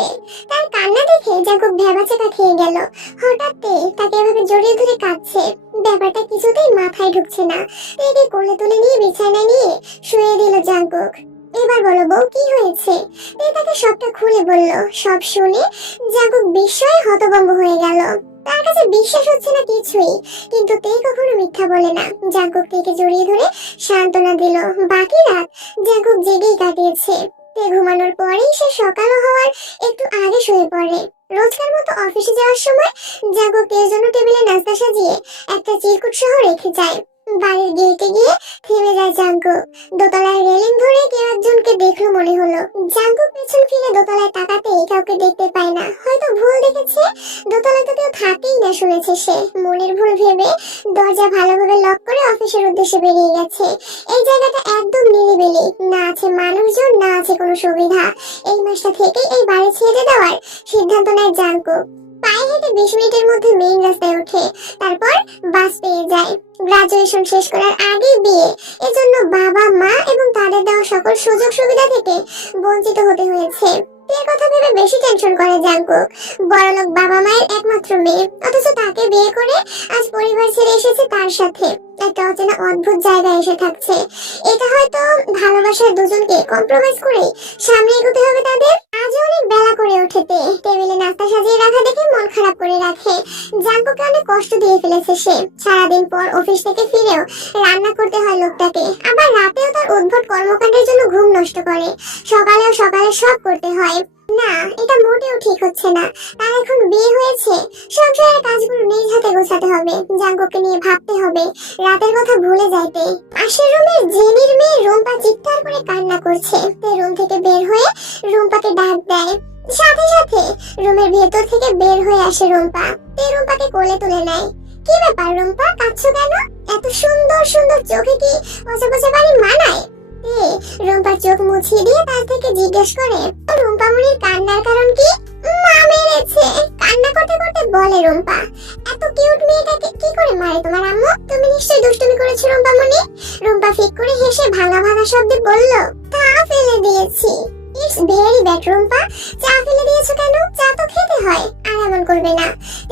তার কান্না দেখে জাংকুক ভ্যাবাচাকা খেয়ে গেল। হঠাৎ তাকে এভাবে জড়িয়ে ধরে কাঁদছে, ব্যাপারটা কিছুতেই মাথায় ঢুকছে না। তেকে কোলে তুলে নিয়ে বিছানায় নিয়ে শুয়ে দিল জাংকুক। এবার বলো বউ, কি হয়েছে? তে তাকে সবটা খুলে বলল। সব শুনে জাংকুক বিস্ময়ে হতভম্ব হয়ে গেল। তার কাছে বিশ্বাস হচ্ছে না কিছুই, কিন্তু তে কখনো মিথ্যা বলে না। জাংকুক তেকে জড়িয়ে ধরে সান্ত্বনা দিল। বাকি রাত জাংকুক জেগেই কাটিয়েছে। তে ঘুমানোর পরেই সে সকাল হওয়ার একটু আগে শুয়ে পড়ে। রোজকার মতো অফিসে যাওয়ার সময় জাংকুক তের জন্য টেবিলে নাস্তা সাজিয়ে একটা চিরকুট সহ রেখে যায়। বাড়ির গেটে গিয়ে থেমে যায় জাংকুক। দোতলায় রেলিং ধরে কেউ একজনকে দেখলো মনে হলো। জাংকুক পেছন ফিরে দোতলায় তাকাতেই কাউকে দেখতে পায় না। হয়তো ভুল দেখেছে, দোতলায় তো কেউ থাকেই না শুনেছে সে। মনের ভুল ভেবে দরজা ভালোভাবে লক করে অফিসের উদ্দেশ্যে বেরিয়ে গেছে। এই জায়গাটা একদম নিরিবিলি, না আছে মানুষজন, না আছে কোনো সুবিধা। এই মাসটা থেকেই এই বাড়ি ছেড়ে দেওয়ার সিদ্ধান্ত নেয় জাংকুক। পায়ে হেঁটে 20 মিনিটের মধ্যে মেইন রাস্তায় ওঠে, তারপর বাস পেয়ে যায়। গ্রাজুয়েশন শেষ করার আগেই বিয়ে, এজন্য বাবা মা এবং তাদের দেওয়া সকল সুযোগ সুবিধা থেকে বঞ্চিত হতে হয়েছে। বিয়ের কথা ভেবে বেশি টেনশন করে জাংকুক। বড়লোক বাবা মায়ের একমাত্র মেয়ে, অথচ তাকে বিয়ে করে আজ পরিবার ছেড়ে এসেছে তার সাথে একটা অচেনা অদ্ভুত জায়গায় এসে থাকছে। এটা হয়তো ভালোবাসার দুজনকে কম্প্রোমাইজ করে সামনে এগোতে হবে তাদের। আজ অনেক বেলা করে ওঠেতে টেবিলে নাস্তা সাজিয়ে রাখা দেখে মন খারাপ করে রাখে। জাংকুককে অনেক কষ্ট দিয়ে ফেলেছে সে। সারাদিন পর অফিস থেকে ফিরেও রান্না করতে হয় লোকটাকে, আবার রাতেও তার উদ্ভট কর্মকাণ্ডের জন্য ঘুম নষ্ট করে। সকালে সব করতে হয়। না, এটা মোটেও ঠিক হচ্ছে না। তার এখন বিয়ে হয়েছে, সংসারের কাজগুলো নিজ হাতে গোছাতে হবে। জাংকুককে নিয়ে ভাবতে হবে, রাতের কথা ভুলে যাইতে। পাশের রুমের জেনির মেয়ে রুম্পা চিৎকার করে কান্না করছে। তে রুম থেকে বের হয়ে রুম্পাকে ডাক দেয়। সাথে সাথে রুমের ভেতর থেকে বের হয়ে আসে রুম্পা। তে রুম্পাকে কোলে তুলে নেয়। কি ব্যাপার রুম্পা, কাঁদছো কেন? এত সুন্দর সুন্দর চোখে কি পচা পচা বাড়ি মানায়? রুম্পার চোখ মুছিয়ে দিয়ে তার থেকে জিজ্ঞেস করে, রুম্পা মুনির কান্নার কারণ কি? মা মেরেছে, কান্না করতে করতে বলে রুম্পা। এত কিউট মেয়েটাকে কি করে মারে তোমার আম্মু? তুমি নিশ্চয়ই দুষ্টুমি করেছো রুম্পা মুনি। রুম্পা ফিক করে হেসে ভাঙা ভাঙা শব্দে বলল, তা ফেলে দিয়েছি। ইটস ভেরি ব্যাড রুম্পা, চা ফেলে দিয়েছো কেন? চা তো খেতে হয়। আর এমন করবে না।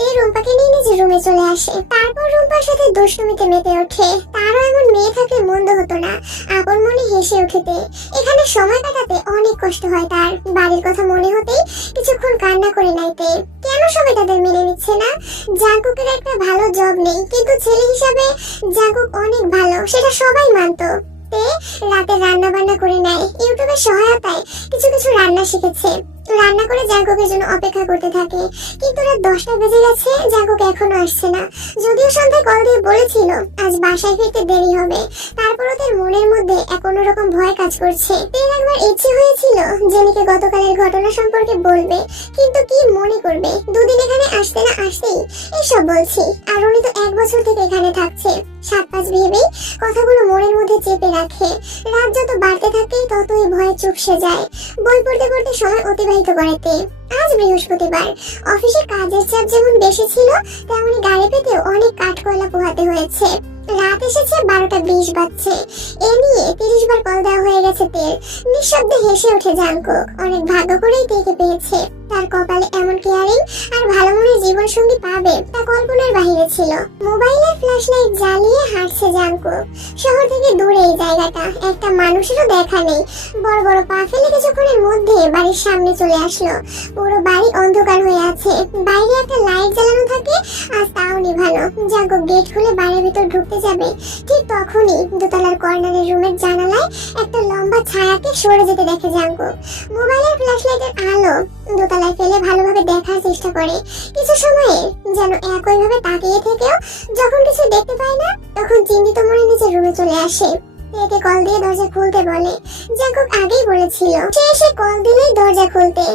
এই রুম্পাকে নিয়ে নিজের রুমে চলে আসে। তারপর রুম্পার সাথে দুষ্টুমিতে মেতে ওঠে। তারও এমন মেয়ে থাকলে মন্দ হতো না। আপন মনে হেসে উঠেতে এখানে সময় কাটাতে অনেক কষ্ট হয় তার। বাড়ির কথা মনে হতেই কিছুক্ষণ কান্না করে নাইতে। কেন সবাই তাদের মেনে নিচ্ছে না? জাংকুকের একটা ভালো জব নেই, কিন্তু ছেলে হিসাবে জাংকুক অনেক ভালো, সেটা সবাই মানতো। রাতে রান্না বান্না করে নেয়। ইউটিউবের সহায়তায় কিছু কিছু রান্না শিখেছে। রান্না করে জাংকুকের জন্য অপেক্ষা করতে থাকে, কিন্তু রাত 10টা বেজে গেছে, জাংকুক এখনো আসছে না। যদিও সন্ধ্যায় কল দিয়ে বলেছিল আজ বাসায় ফিরতে দেরি হবে, তারপরও তার মনের মধ্যে অন্যরকম ভয় কাজ করছে। তার একবার ইচ্ছে হয়েছিল জেনিকে গতকালের ঘটনা সম্পর্কে বলবে, কিন্তু কি মনে করবে? দুদিন এখানে আসতে না আসতেই এসব বলছি। আর উনি তো 1 বছর থেকে এখানে থাকছে। সাত পাঁচ ভেবেই কথাগুলো মনের মধ্যে চেপে রাখে। রাত যত বাড়তে থাকে ততই ভয়ে চুপসে যায়। বই পড়তে পড়তে সময় অতিবাহিত করেতে। আজ বৃহস্পতিবার, অফিসে কাজের চাপ যেমন বেশি ছিল তেমনি গাড়ি পেতেও অনেক কাঠকয়লা পোহাতে হয়েছে। রাত এসেছে 12টা 20 বাজছে। এ নিয়ে 30 বার কল দেওয়া হয়ে গেছে তের। নিঃশব্দে হেসে ওঠে জাঙ্কুক। অনেক ভাগ্য করেই তেকে পেয়েছে। তার কপালে এমন কেয়ারিং আর ভালো মনের জীবন সঙ্গী পাবে তা কল্পনার বাহিরে ছিল। মোবাইলের ফ্ল্যাশ লাইট জ্বালিয়ে হাঁটছে জাঙ্কুক। শহর থেকে দূরে এই জায়গাটা, একটা মানুষেরও দেখা নেই। বড় বড় পা ফেলে কিছুক্ষণের মধ্যে বাড়ির সামনে চলে আসলো। পুরো বাড়ি অন্ধকার হয়ে আছে। বাইরে একটা লাইট জ্বালানো থাকে, আজ তাও নিভানো। জাঙ্কুক গেট খুলে বাড়ির ভিতর ঢুকতে যাবে, ঠিক তখনই দোতলার কর্নারের রুমের জানালায় একটা লম্বা ছায়াকে সরে যেতে দেখে জাঙ্কুক। মোবাইলের ফ্ল্যাশ লাইটের আলো দোতলায় ফেলে ভালোভাবে দেখার চেষ্টা করে। কিছু সময়ে যেন একইভাবে তাকিয়ে থেকেও যখন কিছু দেখতে পায় না, তখন চিন্তিত মনে নিজের রুমে চলে আসে। তেকে কল দিয়ে দরজা খুলতে বলে। জাঙ্কুক আগেই বলেছিল সে এসে কল দিলেই দরজা খুলতে।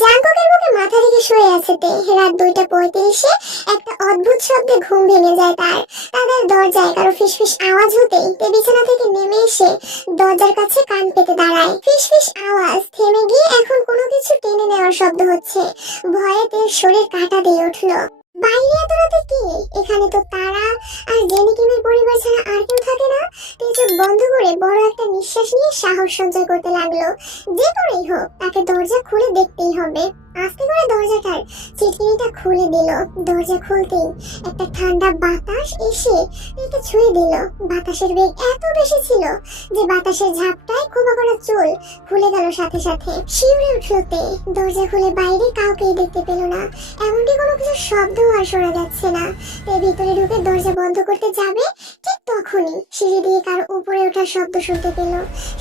জাঙ্কুকের বুকে মাথা রেখে শুয়ে আছে তে। রাত 2:35-এ একটা অদ্ভুত শব্দে ঘুম ভেঙে যায় তার। তাদের দরজায় কারো ফিসফিস আওয়াজ হতেই তে বিছানা থেকে নেমে এসে দরজার কাছে কান পেতে দাঁড়ায়। ফিসফিস আওয়াজ থেমে গিয়ে এখন কোনো কিছু টেনে নেওয়ার শব্দ হচ্ছে। ভয়ে তের শরীর কাঁটা দিয়ে উঠলো। বাইরে এত রাতে কে? এখানে তো তারা আর জেনিকিমের পরিবার ছাড়া আর কেউ থাকে না। তে চোখ বন্ধ করে বড় একটা নিঃশ্বাস নিয়ে সাহস সঞ্চয় করতে লাগলো। যে করেই হোক তাকে দরজা খুলে দেখতেই হবে। আস্তে করে দরজাটার চিটকিনিটা খুলে দিল। দরজা খুলতেই একটা ঠান্ডা বাতাস এসে একে ছুঁয়ে দিল। বাতাসের বেগ এত বেশি ছিল যে বাতাসের ঝাপটায় খোপা করা চুল খুলে গেল সাথে সাথে। শিউরে উঠল তে। দরজা খুলে বাইরে কাউকেই দেখতে পেল না, এমনকি কোনো কিছু শব্দ আর শোনা যাচ্ছে না। তে ভিতরে ঢুকে দরজা বন্ধ করতে যাবে, ঠিক তখনই সিঁড়ি দিয়ে কারো উপরে ওঠার শব্দ শুনতে পেল।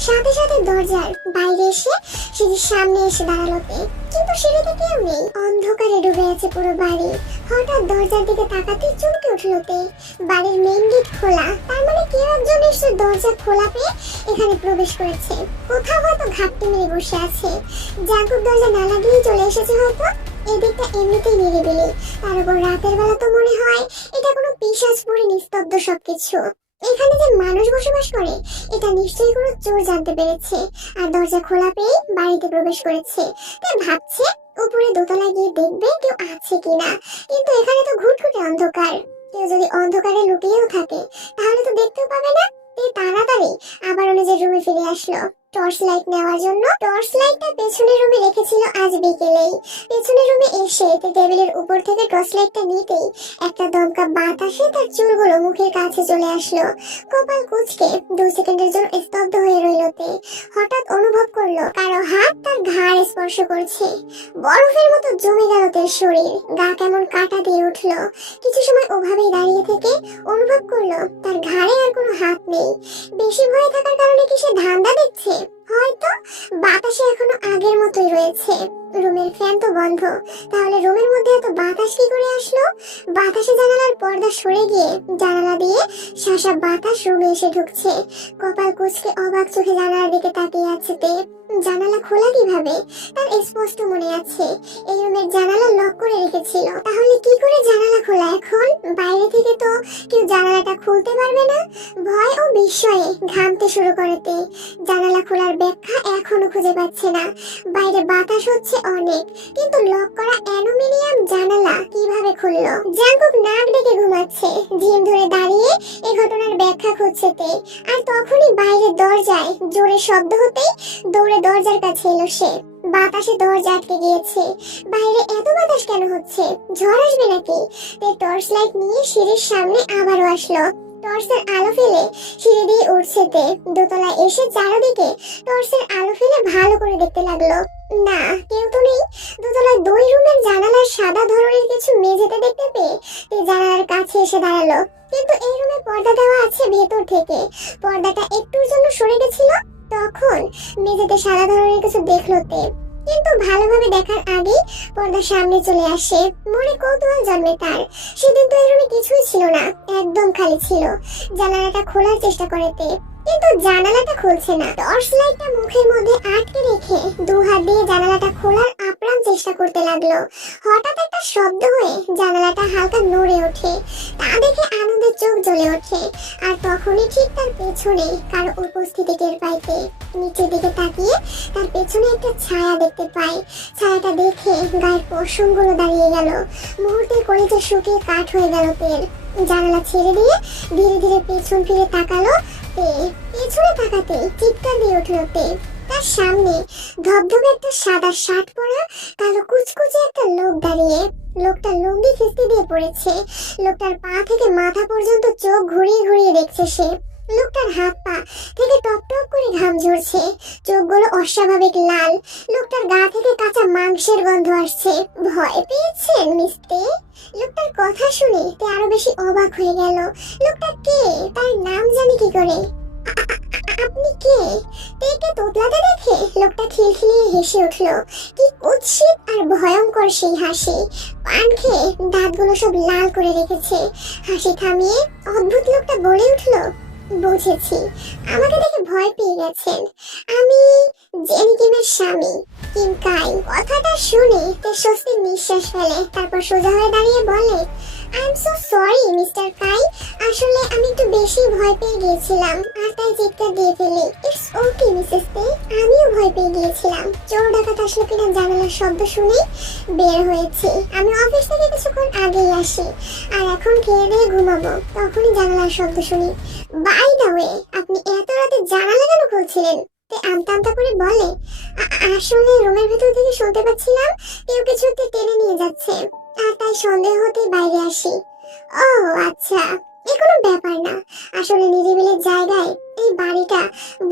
সাথে সাথে দরজার বাইরে এসে সিঁড়ির সামনে এসে দাঁড়ালো তে। কিন্তু সিঁড়িতে কেউ নেই, অন্ধকারে ডুবে আছে পুরো বাড়ি। হঠাৎ দরজার দিকে তাকাতে চমকে উঠল তে। বাড়ির মেইন গেট খোলা, তার মানে কেউ একজন এসে দরজা খোলা পেয়ে এখানে প্রবেশ করেছে। কোথাও হয়তো ঘাপটি মেরে বসে আছে। জাঙ্কুক দরজা না লাগিয়েই চলে এসেছে হয়তো। এদিকটা এমনিতেই নিরিবিলি, তার উপর রাতের বেলা তো মনে হয় এটা কোনো পিশাচপুরী নিস্তব্ধ সবকিছু। এখানে যে মানুষ বসবাস করে এটা নিশ্চয়ই কোনো চোর জানতে পেরেছে আর দরজা খোলা পেয়ে বাড়িতে প্রবেশ করেছে। তাই ভাবছে উপরে দোতলায় গিয়ে দেখবে কেউ আছে কিনা। কিন্তু এখানে তো ঘুটঘুটে অন্ধকার, কেউ যদি অন্ধকারে লুকিয়েও থাকে তাহলে তো দেখতেও পাবে না। তাড়াতাড়ি আবার নিজের রুমে ফিরে আসলো টর্চ লাইট নেওয়ার জন্য। টর্চ লাইটটা পেছনের রুমে রেখেছিল আজ বিকেলেই। পেছনের রুমে এসে টেবিলের উপর থেকে টর্চ লাইটটা নিতেই একটা দমকা বাতাসে তার চুলগুলো মুখের কাছে চলে আসলো। কপাল কুঁচকে 2 সেকেন্ডের জন্য স্তব্ধ হয়ে রইল তে। হঠাৎ অনুভব করলো কারো হাত তার ঘাড় স্পর্শ করছে। বরফের মতো জমে গেল তার শরীর, গা কেমন কাঁটা দিয়ে উঠলো। কিছু সময় ওভাবেই দাঁড়িয়ে থেকে অনুভব করলো তার ঘাড়ে আর কোনো হাত নেই। বেশি ভয় থাকার কারণে কি সে ধান্দা দেখছে? হয়তো বাতাসে এখনো আগের মতোই রয়েছে। রুমের ফ্যান তো বন্ধ, তাহলে রুমের মধ্যে এত বাতাস কি করে আসলো? বাতাসে জানালার পর্দা সরে গিয়ে জানালা দিয়ে শাসা বাতাস রুমে এসে ঢুকছে। কপাল কুঁচকে অবাক চোখে জানালার দিকে তাকিয়ে আছে তে। জানালা খোলা কিভাবে তার স্পষ্ট মনে আছে। এই রুমের জানালা লক করে রেখেছিল, তাহলে কি করে জানালা খোলা এখন? বাইরে থেকে তো কেউ জানালাটা খুলতে পারবে না। ভয় ও বিস্ময়ে ঘামতে শুরু করেতে। জানালা খোলার ব্যাখ্যা এখনো খুঁজে পাচ্ছে না। বাইরে বাতাস হচ্ছে অনেক, কিন্তু লক করা অ্যালুমিনিয়াম জানালা কিভাবে খুললো? জাঙ্কুক নাক ডেকে ঘুমাচ্ছে, ঝিম ধরে দাঁড়িয়ে এই ঘটনার ব্যাখ্যা খুঁজছে তে। আর তখনই বাইরের দরজায় জোরে শব্দ হতেই দৌড়ে দরজার কাছে এলো সে। বাতাসে দরজা আটকে গিয়েছে। বাইরে এত বাতাস কেন হচ্ছে? ঝড় আসবে নাকি? তে টর্চ লাইট নিয়ে সিঁড়ির সামনে আবারও আসলো। টর্চের আলো ফেলে সিঁড়ি দিয়ে উঠছে তে। দোতলায় এসে চারদিকে টর্চের আলো ফেলে ভালো করে দেখতে লাগলো। না, কেউ তো নেই। দোতলায় 2 রুমের জানালার সাদা ধরনের কিছু মেঝেতে দেখতে পেয়ে তে জানালার কাছে এসে দাঁড়ালো। কিন্তু এই রুমে পর্দা দেওয়া আছে ভেতর থেকে। পর্দাটা একটুর জন্য সরে গেছিল। তখন মেঝেতে সাদা ধরনের কিছু দেখলো তে, কিন্তু ভালোভাবে দেখার আগেই পর্দা সামনে চলে আসে। মনে কৌতূহল জন্মে তার। সেদিন তো এই রুমে কিছুই ছিল না, একদম খালি ছিল। জানালাটা খোলার চেষ্টা করে তে। কিন্তু জানালাটা খুলছে না। টর্চ লাইটটা মুখের মধ্যে আটকে রেখে দু হাত দিয়ে জানালাটা খোলার আপ্রাণ চেষ্টা করতে লাগলো। হঠাৎ একটা শব্দ হয়ে জানালাটা হালকা নড়ে ওঠে। তা দেখে আনন্দে চোখ জ্বলে ওঠে। আর তখনই ঠিক তার পেছনে কারো উপস্থিতি টের পাইতে নিচের দিকে তাকিয়ে তার পেছনে একটা ছায়া দেখতে পায়। ছায়াটা দেখে গায়ের পশমগুলো দাঁড়িয়ে গেল। মুহূর্তে কলিজা শুকিয়ে কাঠ হয়ে গেল তেল। জানালা ছেড়ে দিয়ে ধীরে ধীরে পেছন ফিরে তাকালো। পেছনে তাকাতে চিৎকার দিয়ে উঠল তে। তার সামনে ধবধবে একটা সাদা শার্ট পরা কালো কুচকুচে একটা লোক দাঁড়িয়ে। লোকটা লুঙ্গি খিস্তি দিয়ে পড়েছে। লোকটার পা থেকে মাথা পর্যন্ত চোখ ঘুরিয়ে ঘুরিয়ে দেখছে সে। লোকটার হাত পা থেকে টপ টপ করে ঘাম ঝরছে। চোখগুলো অস্বাভাবিক লাল। লোকটার গা থেকে কাঁচা মাংসের গন্ধ আসছে। ভয় পেয়েছেন মিস্তে? লোকটার কথা শুনে তে আরো বেশি অবাক হয়ে গেল। লোকটা কে? তার নাম জানি কি করে? আপনি কে? তেকে তোতলাতে দেখে লোকটা খিলখিলিয়ে হেসে উঠল। কি কুৎসিত আর ভয়ঙ্কর সেই হাসি। পান খেয়ে দাঁতগুলো সব লাল করে রেখেছে। হাসি থামিয়ে অদ্ভুত লোকটা বলে উঠল, বুঝেছি, আমাকে দেখে ভয় পেয়ে গেছেন। আমি জেনি কিমের স্বামী, কিম কাই। কথাটা শুনে তে স্বস্তির নিঃশ্বাস ফেলে। তারপর সোজা হয়ে দাঁড়িয়ে বলে, I am so sorry mister Kai. আসলে আমি একটু বেশি ভয় পেয়ে গিয়েছিলাম আর তাই চিৎকার দিয়ে ফেলি। ইটস ওকে মিসেস তে, আমিও ভয় পেয়ে গিয়েছিলাম। চোর ডাকাত আসলো কিনা জানালার শব্দ শুনে বের হয়েছি। আমি অফিস থেকে কিছুক্ষণ আগেই আসি আর এখন খেয়ে দিয়ে ঘুমাবো। তখনই জানালার শব্দ শুনি। বাই দ্য ওয়ে, আপনি এত রাতে জানালা কেন খুলছিলেন? তে আমতা আমতা করে বলে, আসলে রুমের ভেতর থেকে শুনতে পাচ্ছিলাম কেউ কিছু একটা টেনে নিয়ে যাচ্ছে আর তাই সন্দেহ হতেই বাইরে আসি। ও আচ্ছা, এ কোনো ব্যাপার না। আসলে নিরিবিলি জায়গায় এই বাড়িটা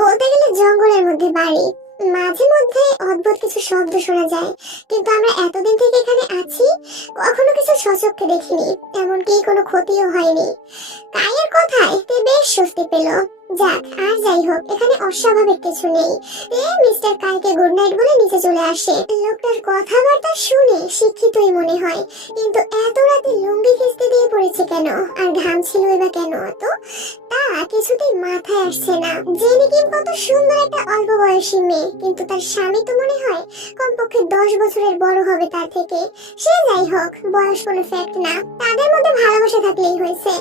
বলতে গেলে জঙ্গলের মধ্যে বাড়ি। মাঝে মধ্যে অদ্ভুত কিছু শব্দ শোনা যায়, কিন্তু আমরা এতদিন থেকে এখানে আছি, কখনো কিছু সচক্ষে দেখিনি, এমনকি কোনো ক্ষতিও হয়নি। কায়ের কথায় তে বেশ স্বস্তি পেল। যাক, আর যাই হোক, এখানে অস্বাভাবিক কিছু নেই। মিস্টার কাইকে গুড নাইট বলে নিচে চলে আসে। লোকটার কথাবার্তা শুনে শিক্ষিতই মনে হয়, কিন্তু এত রাতে লুঙ্গি খিস্তি দিয়ে পড়েছে কেন আর ঘামছিলই বা কেন? তো তা কিছুতেই মাথায় আসছে না। জেনি কিম কত সুন্দর একটা অল্প বয়সী মেয়ে, কিন্তু তার স্বামী তো মনে হয় কমপক্ষে 10 বছরের বড় হবে তার থেকে। সে যাই হোক, বয়স কোনো ফ্যাক্ট না, তাদের মধ্যে ভালোবাসা থাকলেই হয়েছে।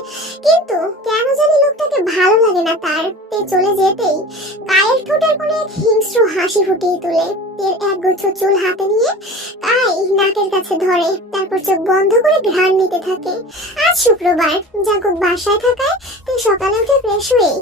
কিন্তু কেন জানি লোকটাকে ভালো লাগে না তার। তে চলে যেতেই কায়ের ঠোঁটের কোণে এক হিংস্র হাসি ফুটিয়ে তোলে। তের এক গুচ্ছ চুল হাতে নিয়ে কাই নাকের কাছে ধরে, তারপর চোখ বন্ধ করে ঘ্রাণ নিতে থাকে। আজ শুক্রবার, জাঙ্কুক বাসায় থাকায় তে সকালে উঠে ফ্রেশ হয়ে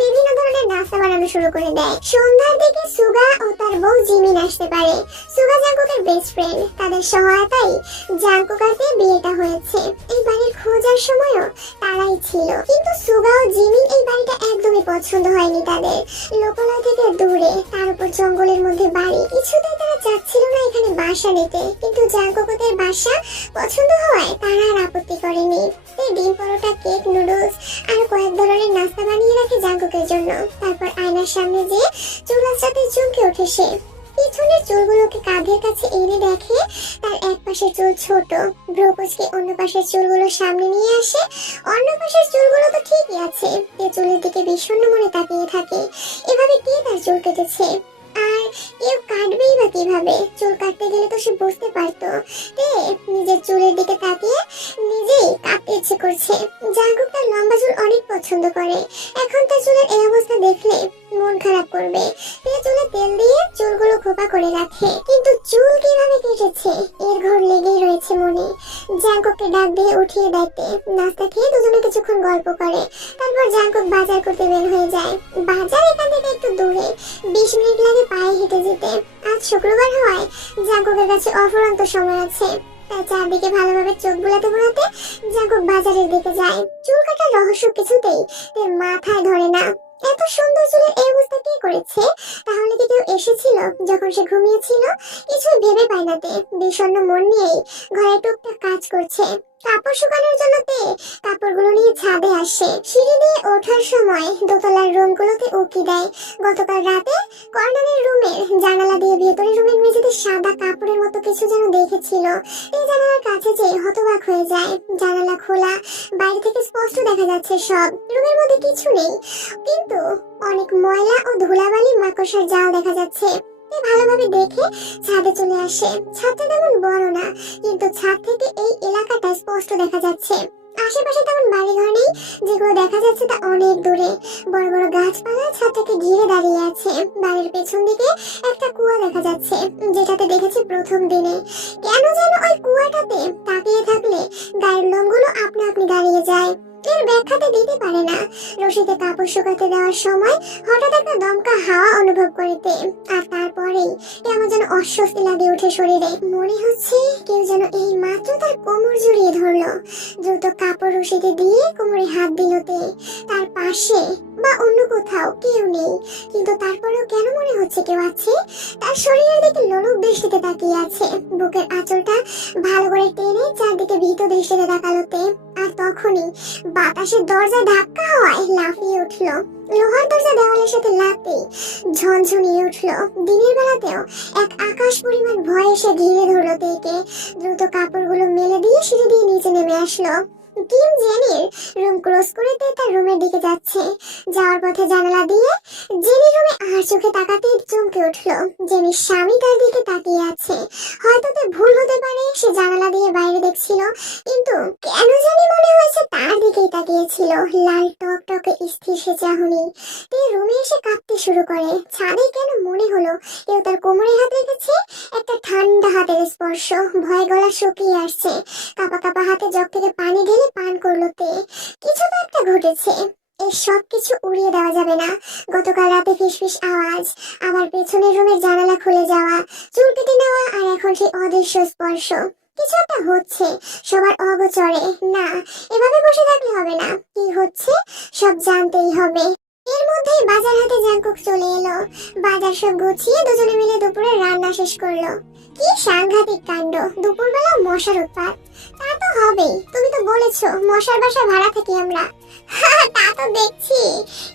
বিভিন্ন ধরনের নাস্তা বানানো শুরু করে দেয়। সন্ধ্যার দিকে সুগা ও তার বউ জিমিন আসতে পারে। সুগা জাঙ্কুকের বেস্ট ফ্রেন্ড। তাদের সহায়তায় জাঙ্কুক আর তের বিয়েটা হয়েছে। এই বাড়ির খোঁজার সময়ও তারাই ছিল, কিন্তু সুগা ও জিমিন এই বাড়িটা একদমই পছন্দ হয়নি তাদের। লোকালয় থেকে দূরে, তার উপর জঙ্গলের মধ্যে বাড়ি, কিছুতেই তারা চাচ্ছিল না এখানে বাসা নিতে। কিন্তু জাঙ্কুকের বাসা পছন্দ হওয়ায় তারা আর আপত্তি করেনি। ডিম পরোটা, কেক, নুডলস আর কয়েক ধরনের নাস্তা বানিয়ে রাখে জাঙ্কুকের জন্য। তারপর আয়নার সামনে যে চুল আঁচড়াতে চমকে ওঠে সে। পিছনের চুলগুলোকে কাঁধের কাছে এনে দেখে তার এক পাশের চুল ছোট। ভ্রু কুঁচকে অন্য পাশের চুলগুলো সামনে নিয়ে আসে। অন্য পাশের চুলগুলো তো ঠিকই আছে। তে চুলের দিকে বিষণ্ণ মনে তাকিয়ে থাকে। এভাবে কে তার চুল কেটেছে? আর কেউ কাটবেই বা কিভাবে? চুল কাটতে গেলে তো সে বুঝতে পারতো। তে নিজের চুলের দিকে তাকিয়ে নিজেই কাটতে ইচ্ছে করছে। জাঙ্কুক তার লম্বা চুল অনেক পছন্দ করে। এখন তার চুলের এই অবস্থা দেখলে মন খারাপ করবে। তে চুলে তেল দিয়ে চুলগুলো খোপা করে রাখে, কিন্তু চুল কিভাবে কেটেছে এর ঘর লেগেই রয়েছে মনে। জাঙ্কুককে ডাক দিয়ে উঠিয়ে দেয়। নাস্তা খেয়ে দুজনে কিছুক্ষণ গল্প করে। তারপর জাঙ্কুক বাজার করতে বের হয়ে যায়। বাজার এখান থেকে একটু দূরে, 20 মিনিট লাগে পায়ে হেঁটে যেতে। আজ শুক্রবার হওয়ায় জাঙ্কুকের কাছে অফুরন্ত সময় আছে। তাই চারদিকে ভালোভাবে চোখ বুলাতে বুলাতে জাঙ্কুক বাজারের দিকে যায়। চুল কাটার রহস্য কিছুতেই তার মাথায় ধরে না। এত সুন্দর চুলের এই অবস্থা কে করেছে? তাহলে কি কেউ এসেছিল যখন সে ঘুমিয়েছিল? কিছুই ভেবে পায় না তে। বিষণ্ণ মন নিয়েই ঘরে টুকটাক কাজ করছে। কাপড় শুকানোর জন্য তে কাপড়গুলো নিয়ে ছাদে আসে। সিঁড়ি দিয়ে ওঠার সময় দোতলার রুমগুলোতে উকি দেয়। গতকাল রাতে কর্নারের রুমের জানালা দিয়ে ভেতরের রুমের মেঝেতে সাদা কাপড়ের মতো কিছু যেন দেখেছিল। এই জানালার কাছে যে হতবাক হয়ে যায়। জানালা খোলা, বাইরে থেকে স্পষ্ট দেখা যাচ্ছে সব। রুমের মধ্যে কিছু নেই, কিন্তু অনেক ময়লা ও ধুলাবালি মাকড়সার জাল দেখা যাচ্ছে। ভালোভাবে দেখে ছাদে চলে আসে। ছাদটা তেমন বড় না, কিন্তু ছাদ থেকে এই এলাকাটা স্পষ্ট দেখা যাচ্ছে। আশেপাশে তেমন বাড়িঘর নেই, যেগুলো দেখা যাচ্ছে তা অনেক দূরে। বড় বড় গাছপালা ছাদটাকে ঘিরে দাঁড়িয়ে আছে। বাড়ির পেছন দিকে একটা কুয়া দেখা যাচ্ছে, যেটাতে দেখেছি প্রথম দিনে। কেন যেন ওই কুয়াটাতে তাকিয়ে থাকলে গায়ের লোমগুলো আপনা আপনি দাঁড়িয়ে যায়। এর ব্যাখ্যাতে দিতে পারে না। রশিতে কাপড় শুকাতে দেওয়ার সময় হঠাৎ একটা দমকা হাওয়া অনুভব করিতে, আর তারপরেই কেমন যেন অস্বস্তি লাগে উঠে শরীরে। মনে হচ্ছে কেউ যেন এই মাত্র তার কোমর জড়িয়ে ধরলো। দ্রুত কাপড় রশিতে দিয়ে কোমরে হাত দিলতে তার পাশে বা অন্য কোথাও কেউ নেই, কিন্তু তারপরেও কেন মনে হচ্ছে কেউ আছে। তার শরীরের দিকে লোলক দৃষ্টিতে তাকিয়ে আছে। বুকের আঁচলটা ভালো করে টেনে চারদিকে ভীত দৃষ্টিতে তাকালোতে, আর তখনই বাতাসের দরজা ধাক্কা হওয়ায় লাফিয়ে উঠলো। লোহার দরজা দেওয়ালের সাথে লাগতেই ঝনঝনিয়ে উঠলো। দিনের বেলাতেও এক আকাশ পরিমাণ ভয় এসে ঘিরে ধরলো তেকে। দ্রুত কাপড়গুলো মেলে দিয়ে সিঁড়ি দিয়ে নিচে নেমে আসলো। কিম জেনির রুম ক্লোজ করে তার রুমের দিকে যাচ্ছে। যাওয়ার পথে জানালা দিয়ে জেনির রুমে আর চোখে তাকাতেই চমকে উঠলো। জেনির স্বামী তার দিকে তাকিয়ে আছে। হয়তো তে ভুল হতে পারে, সে জানালা দিয়ে বাইরে দেখছিল, কিন্তু কেন জানি মনে হয়েছে তার দিকেই তাকিয়েছিল। লাল টকটকে স্থির সে চাহনি। তে রুমে এসে কাঁপতে শুরু করে। ছাদে কেন মনে হলো কেউ তার কোমরে হাত রেখেছে। একটা ঠান্ডা হাতের স্পর্শ। ভয় গলা শুকিয়ে আসছে। কাপা কাপা হাতে জগ থেকে পানি ঢেলে পান করলো তে। কিছু তো একটা ঘটেছে, এই সব কিছু উড়িয়ে দেওয়া যাবে না। গতকাল রাতে ফিসফিস আওয়াজ, আবার পেছনের রুমের জানালা খুলে যাওয়া, চুল কেটে নেওয়া, আর এখন সেই অদৃশ্য স্পর্শ। কিছু একটা হচ্ছে সবার অগোচরে। না, এভাবে বসে থাকলে হবে না। কি হচ্ছে সব জানতেই হবে। এর মধ্যেই বাজার হাতে জাংকুক চলে এলো। বাজার সব গুছিয়ে দুজনে মিলে দুপুরে রান্না শেষ করলো। কি সাংঘাতিক কাণ্ড, দুপুরবেলা মশার উৎপাত। তা তো হবেই, তুমি তো বলেছো মশার বাসা ভাড়া থাকি আমরা। তা তো দেখছি।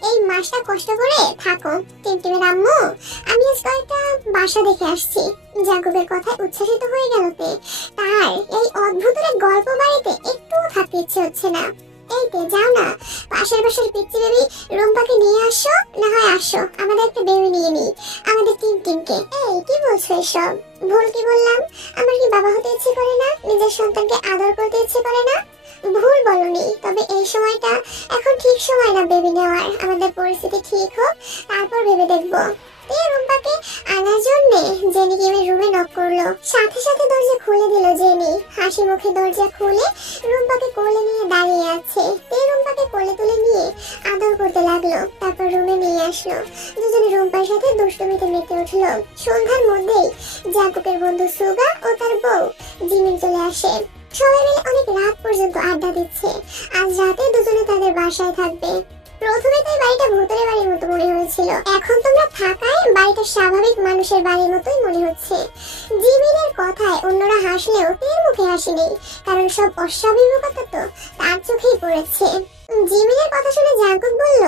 এই মাসটা কষ্ট করে থাকো। টিমটিমের আম্মু, আমি আজ কয়েকটা বাসা দেখে আসছি। জাগুবের কথায় উচ্ছ্বাসিত হয়ে গেল তে। তার এই অদ্ভুত এক গল্প বাড়িতে একটুও থাকতে ইচ্ছে হচ্ছে না। এই তে যাও না, পাশের বাসার পিচ্চি বেবি রুম্পাকে নিয়ে আসো। না হয় আসো, আমাদের একটা বেবি নিয়ে নি, আমাদের টিমকে। এই কি বলছো এসব? ভুল কি বললাম? আমার কি বাবা হতে ইচ্ছে করে না? নিজের সন্তানকে আদর করতে ইচ্ছে করে না? ভুল বলনি, তবে এই সময়টা এখন ঠিক সময় না বেবি নেওয়ার। আমাদের পরিস্থিতি ঠিক হোক, তারপর ভেবে দেখবো। রুম্পাকে আনার জন্য জেনি কিমের রুমে নক করলো। সাথে সাথে দরজা খুলে দিল জেনি। হাসি মুখে দরজা খুলে রুম্পাকে কোলে নিয়ে দাঁড়িয়ে আছে। রুম্পাকে কোলে তুলে নিয়ে আদর করতে লাগলো, তারপর রুমে নিয়ে আসলো। দুজনে রুম্পার সাথে দুষ্টুমিতে মেতে উঠলো। সন্ধ্যার মধ্যেই জাকুকের বন্ধু সুগা ও তার বউ জিমিন চলে আসে। সবাই মিলে অনেক রাত পর্যন্ত আড্ডা দিচ্ছে। আজ রাতে দুজনে তাদের বাসায় থাকবে। প্রথমে তাই বাড়িটা ভূতের বাড়ির মতো মনে হয়েছিল, এখন তোমরা থাকায় বাড়িটা স্বাভাবিক মানুষের বাড়ির মতোই মনে হচ্ছে। জিমিনের কথায় অন্যরা হাসলেও তের মুখে হাসি নেই, কারণ সব অস্বাভাবিকতা তো তার চোখেই পড়েছে। জিমিনের কথা শুনে জাঙ্কুক বলল,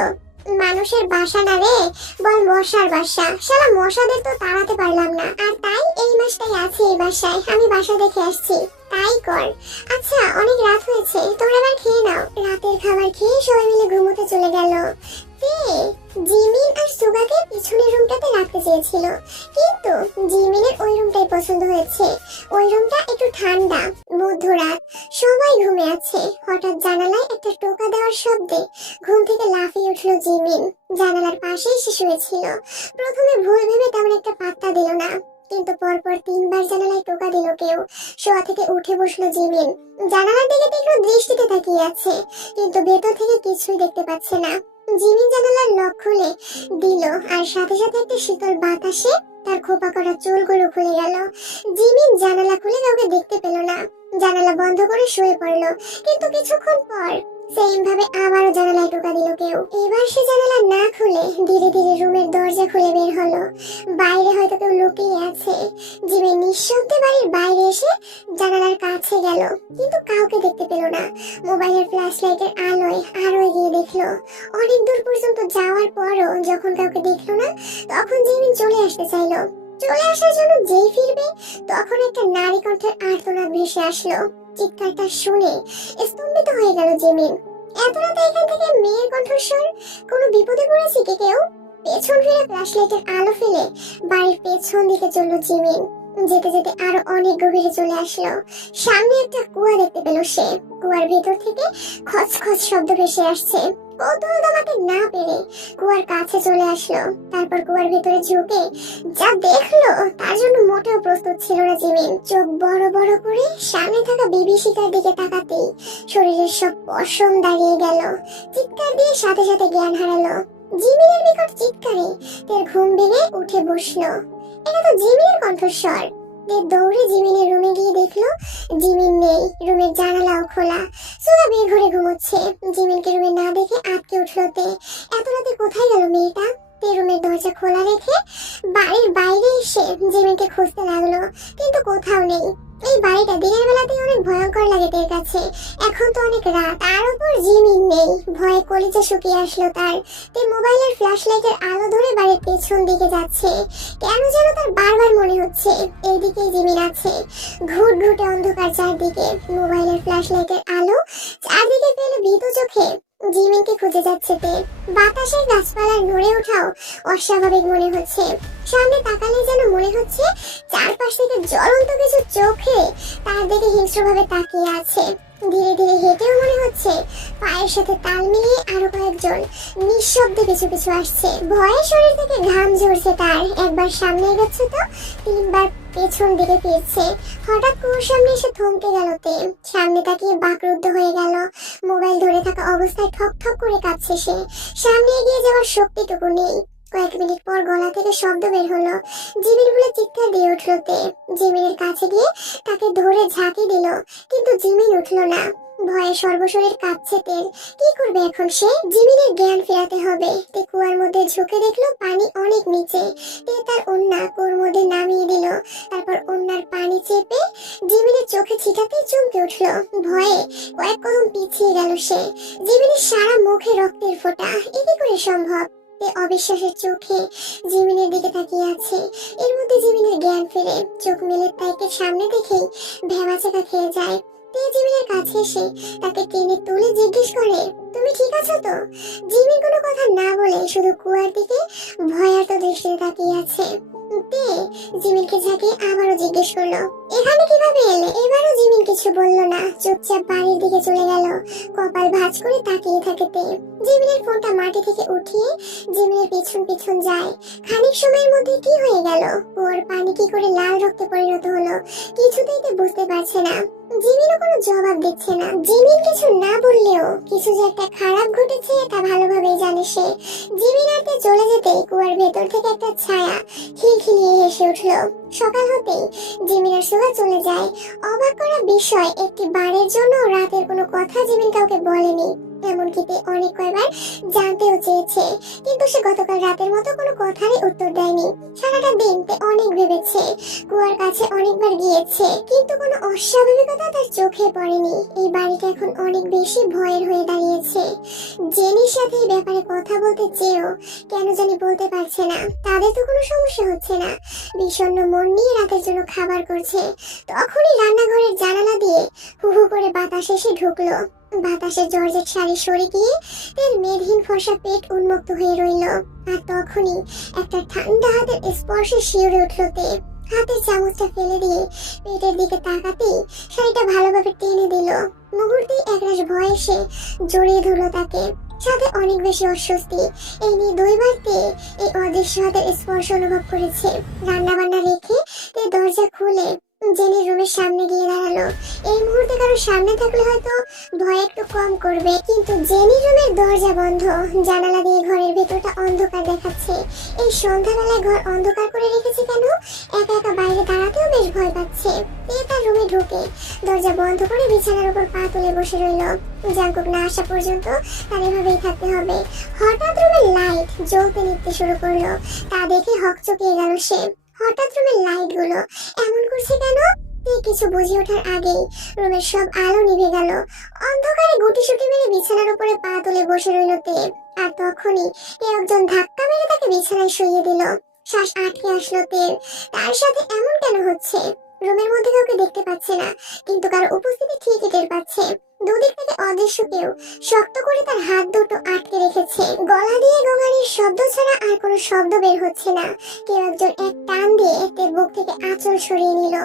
মানুষের বাসা না রে, বল মশার বাসা। শালা মশাদের তো তাড়াতে পারলাম না, আর তাই এই মাসটাই আছে এই বাসায়। আমি বাসা দেখে আসছি, তাই কর। আচ্ছা, অনেক রাত হয়েছে, তোমরা এবার খেয়ে নাও। রাতের খাবার খেয়ে সবাই মিলে ঘুমোতে চলে গেল। জিমিন আর সুগাকে পিছনের রুমটাতে রাখতে চেয়েছিল, কিন্তু জিমিনের ওই রুমটাই পছন্দ হয়েছে। ওই রুমটা একটু ঠান্ডা, মধ্যরাত, সবাই ঘুমে আছে। হঠাৎ জানালায় একটা টোকা দেওয়ার শব্দে ঘুম থেকে লাফিয়ে উঠলো জিমিন। জানালার পাশেই সে শুয়েছিল। প্রথমে ভুল ভেবে তেমন একটা পাত্তা দিল না, কিন্তু পরপর 3 বার জানালায় টোকা দিল কেউ। শোয়া থেকে উঠে বসলো জিমিন। জানালার দিকে তীক্ষ্ণ দৃষ্টিতে তাকিয়ে আছে, কিন্তু ভেতর থেকে কিছুই দেখতে পাচ্ছে না। জিমিন জানালার লক খুলে দিল, আর সাথে সাথে একটা শীতল বাতাসে তার খোপা করা চুলগুলো খুলে গেল। জিমিন জানালা খুলে কাউকে দেখতে পেল না। জানালা বন্ধ করে শুয়ে পড়লো। কিন্তু কিছুক্ষণ পর সেম ভাবে আবারও জানালায় টোকা দিল কেউ। এবার সে জানালা না খুলে ধীরে ধীরে রুমের দরজা খুলে বের হলো। বাইরে হয়তো কেউ লুকিয়ে আছে। জিমি নিঃশব্দে বাড়ির বাইরে এসে জানালার কাছে গেল, কিন্তু কাউকে দেখতে পেল না। মোবাইলের ফ্ল্যাশ লাইটের আলোয় আরো এগিয়ে দেখলো। অনেক দূর পর্যন্ত যাওয়ার পরও যখন কাউকে দেখলো না, তখন জিমি চলে আসতে চাইলো। চলে আসার জন্য যেই ফিরবে, তখন একটা নারী কণ্ঠের আর্তনাদ ভেসে আসলো। চিৎকারটা শুনে স্তম্ভিত হয়ে গেল জিমিন। এত রাতে এখান থেকে মেয়ের কণ্ঠস্বর, কোনো বিপদে পড়েছে কি কেউ? পেছন ফিরে ফ্ল্যাশ লাইটের আলো ফেলে বাড়ির পেছন দিকে চলল জিমিন। যেতে যেতে আরো অনেক গভীরে চলে আসলো। সামনে একটা কুয়া দেখতে পেল সে। কুয়ার ভেতর থেকে খচখচ শব্দ ভেসে আসছে। কৌতূহল দমাতে না পেরে কুয়ার কাছে চলে আসলো। তারপর কুয়ার ভেতরে ঝুঁকে যা দেখলো তার জন্য মোটেও প্রস্তুত ছিল না জিমিন। চোখ বড় বড় করে সামনে থাকা বিভীষিকার দিকে তাকাতেই শরীরের সব পশম দাঁড়িয়ে গেল। চিৎকার দিয়ে সাথে সাথে জ্ঞান হারালো। জিমিনের নিকট চিৎকারে তার ঘুম ভেঙে উঠে বসলো। এটা তো জিমিনের কণ্ঠস্বর। দৌড়ে জিমিনের রুমে গিয়ে দেখলো জিমিন নেই, রুমের জানালাও খোলা। সুগা বেঘরে ঘুমোচ্ছে। জিমিনকে রুমে না দেখে আটকে উঠলো তে। এত রাতে কোথায় গেল মেয়েটা? তে রুমের দরজা খোলা রেখে বাড়ির বাইরে এসে জিমিনকে খুঁজতে লাগলো, কিন্তু কোথাও নেই। এই বাড়িটা দিনের বেলাতেই অনেক ভয়ঙ্কর লাগে তের কাছে। এখন তো অনেক রাত, তার উপর জিমিন নেই। ভয়ে কলিজা শুকিয়ে আসলো তার। তে মোবাইলের ফ্ল্যাশ লাইটের আলো ধরে বাড়ির পেছন দিকে যাচ্ছে। কেন যেন তার বারবার মনে হচ্ছে এইদিকেই জিমিন আছে। ঘুটঘুটে অন্ধকার চারদিকে। মোবাইলের ফ্ল্যাশ লাইটের আলো চারদিকে পেলে ভীত চোখে জিমিনকে খুঁজে যাচ্ছে তে। বাতাসের গাছপালার নড়ে ওঠাও অস্বাভাবিক মনে হচ্ছে। সামনে তাকালে যেন মনে হচ্ছে চারপাশ থেকে জ্বলন্ত কিছু চোখে তার দিকে হিংস্রভাবে তাকিয়ে আছে। ধীরে ধীরে হেঁটেও মনে হচ্ছে পায়ের সাথে তাল মিলিয়ে আরো কয়েকজন নিঃশব্দে পিছু পিছু আসছে। ভয়ে শরীর থেকে ঘাম ঝরছে তার। একবার সামনে এগোচ্ছে তো তিনবার পেছন দিকে ফিরছে। হঠাৎ কুয়োর সামনে এসে থমকে গেল তে। সামনে তাকিয়ে বাকরুদ্ধ হয়ে গেল। মোবাইল ধরে থাকা অবস্থায় ঠক ঠক করে কাঁপছে সে। সামনে এগিয়ে যাওয়ার শক্তিটুকু নেই। কয়েক মিনিট পর গলা থেকে শব্দ বের হলো। জিমিন বলে চিৎকার দিয়ে উঠলো তে। জিমিনের কাছে গিয়ে তাকে ধরে ঝাঁকি দিল, কিন্তু জিমিন উঠলো না। ভয়ে সর্বশরীর কাঁপছে তের। কি করবে এখন সে? জিমিনের জ্ঞান ফেরাতে হবে। তে কুয়ার মধ্যে ঝুঁকে দেখলো পানি অনেক নিচে। তে তার ওন্না কুয়োর মধ্যে নামিয়ে দিল। তারপর ওন্নার পানি চেপে জিমিনের চোখে ছিটাতেই চমকে উঠলো। ভয়ে কয়েক কদম পিছিয়ে গেল সে। জিমিনের সারা মুখে রক্তের ফোঁটা। এ কি করে সম্ভব? অবিশ্বাসের চোখে জিমিনের দিকে তাকিয়ে আছে। এর মধ্যে জিমিনের জ্ঞান ফেরে। চোখ মেলে তাকে সামনে দেখেই ভেবাচাকা খেয়ে যায়। তে জিমিনের কাছে এসে তাকে টেনে তুলে জিজ্ঞেস করে, তুমি ঠিক আছো তো? জিমিন কোনো কথা না বলে শুধু কুয়ার দিকে ভয়ার্ত দৃষ্টিতে তাকিয়ে আছে। তে জিমিনকে ঝাঁকিয়ে আবারও জিজ্ঞেস করলো, এখানে কিভাবে এলে? এবারও জিমিন কিছু বললো না, চুপচাপ বাড়ির দিকে চলে গেল। কপাল ভাঁজ করে তাকিয়ে থাকে তে। জিমিনের ফোনটা মাটি থেকে উঠিয়ে জিমিনের পিছন পিছন যায়। খানিক সময়ের মধ্যে কি হয়ে গেল? ওর পানি কি করে লাল রক্তে পরিণত হলো কিছুতেই তে বুঝতে পারছে না। জিমিনও কোনো জবাব দিচ্ছে না। জিমিন কিছু না বললেও কিছু যে একটা খারাপ ঘটেছে তা ভালোভাবেই জানে সে। জিমিন আরতে চলে যেতেই কুয়ার ভেতর থেকে একটা ছায়া খিলখিলিয়ে হেসে উঠলো। সকাল হতেই জিমিন আর সুগা চলে যায়। অবাক করা বিষয়, একটি বারের জন্য রাতের কোনো কথা জিমিন কাউকে বলেনি। এমনকি তে অনেক কয়েকবার জানতেও চেয়েছে, কিন্তু সে গতকাল রাতের মতো কোনো কথারই উত্তর দেয়নি। সারাটা দিন তে অনেক ভেবেছে, কুয়ার কাছে অনেকবার গিয়েছে, কিন্তু কোনো অস্বাভাবিকতা তার চোখে পড়েনি। এই বাড়িটা এখন অনেক বেশি ভয়ের হয়ে দাঁড়িয়েছে। জেনির সাথে এই ব্যাপারে কথা বলতে চেয়েও কেন জানি বলতে পারছে না। তাদের তো কোনো সমস্যা হচ্ছে না। বিষণ্ণ মন নিয়ে রাতের জন্য খাবার করছে। তখনই রান্নাঘরের জানালা দিয়ে হু হু করে বাতাস এসে ঢুকলো। বাতাসে জর্জেট শাড়ি সরে গিয়ে তের মেদহীন ফর্সা পেট উন্মুক্ত হয়ে রইল। আর তখনই একটা ঠান্ডা হাতের স্পর্শে শিউরে উঠলো তে। হাতের চামচটা ফেলে দিয়ে পেটের দিকে তাকাতেই শাড়িটা ভালোভাবে টেনে দিল। মুহূর্তেই একরাশ ভয় এসে জড়িয়ে ধরলো তাকে, সাথে অনেক বেশি অস্বস্তি। এই নিয়ে দুইবার তে এই অদৃশ্য হাতের স্পর্শ অনুভব করেছে। রান্না বান্না রেখে তে দরজা খুলে জেনির রুমের সামনে গিয়ে দাঁড়ালো। এই মুহূর্তে কারো সামনে থাকলে হয়তো ভয় একটু কম করবে, কিন্তু জেনির রুমের দরজা বন্ধ, জানালা দিয়ে ঘরের ভেতরটা অন্ধকার দেখাচ্ছে। এই সন্ধ্যাবেলায় ঘর অন্ধকার করে রেখেছে কেন? একা একা বাইরে দাঁড়াতেও বেশ ভয় পাচ্ছে। তার রুমে ঢুকে দরজা বন্ধ করে বিছানার উপর পা তুলে বসে রইল। জাঙ্কুক না আসা পর্যন্ত তার এভাবেই থাকতে হবে। হঠাৎ রুমের লাইট জ্বলতে নিতে শুরু করলো। তা দেখে হকচকিয়ে গেল সে। হঠাৎ রুমের লাইট গুলো এমন করছে কেন? কিছু বুঝে ওঠার আগেই রুমের সব আলো নিভে গেল। অন্ধকারে গুটিসুটি মেরে বিছানার উপরে পা তুলে বসে রইল তে। আর তখনই কেউ একজন ধাক্কা মেরে তাকে বিছানায় শুইয়ে দিল। শ্বাস আটকে আসলো তের। তার সাথে এমন কেন হচ্ছে? রুমের মধ্যে কাউকে দেখতে পাচ্ছে না, কিন্তু কারো উপস্থিতি ঠিকই টের পাচ্ছে। দুদিক থেকে অদৃশ্য কেউ শক্ত করে তার হাত দুটো আটকে রেখেছে। গলা দিয়ে গোঙানির শব্দ ছাড়া আর কোনো শব্দ বের হচ্ছে না। কেউ একজন এক টান দিয়ে তের বুক থেকে আঁচল সরিয়ে নিল।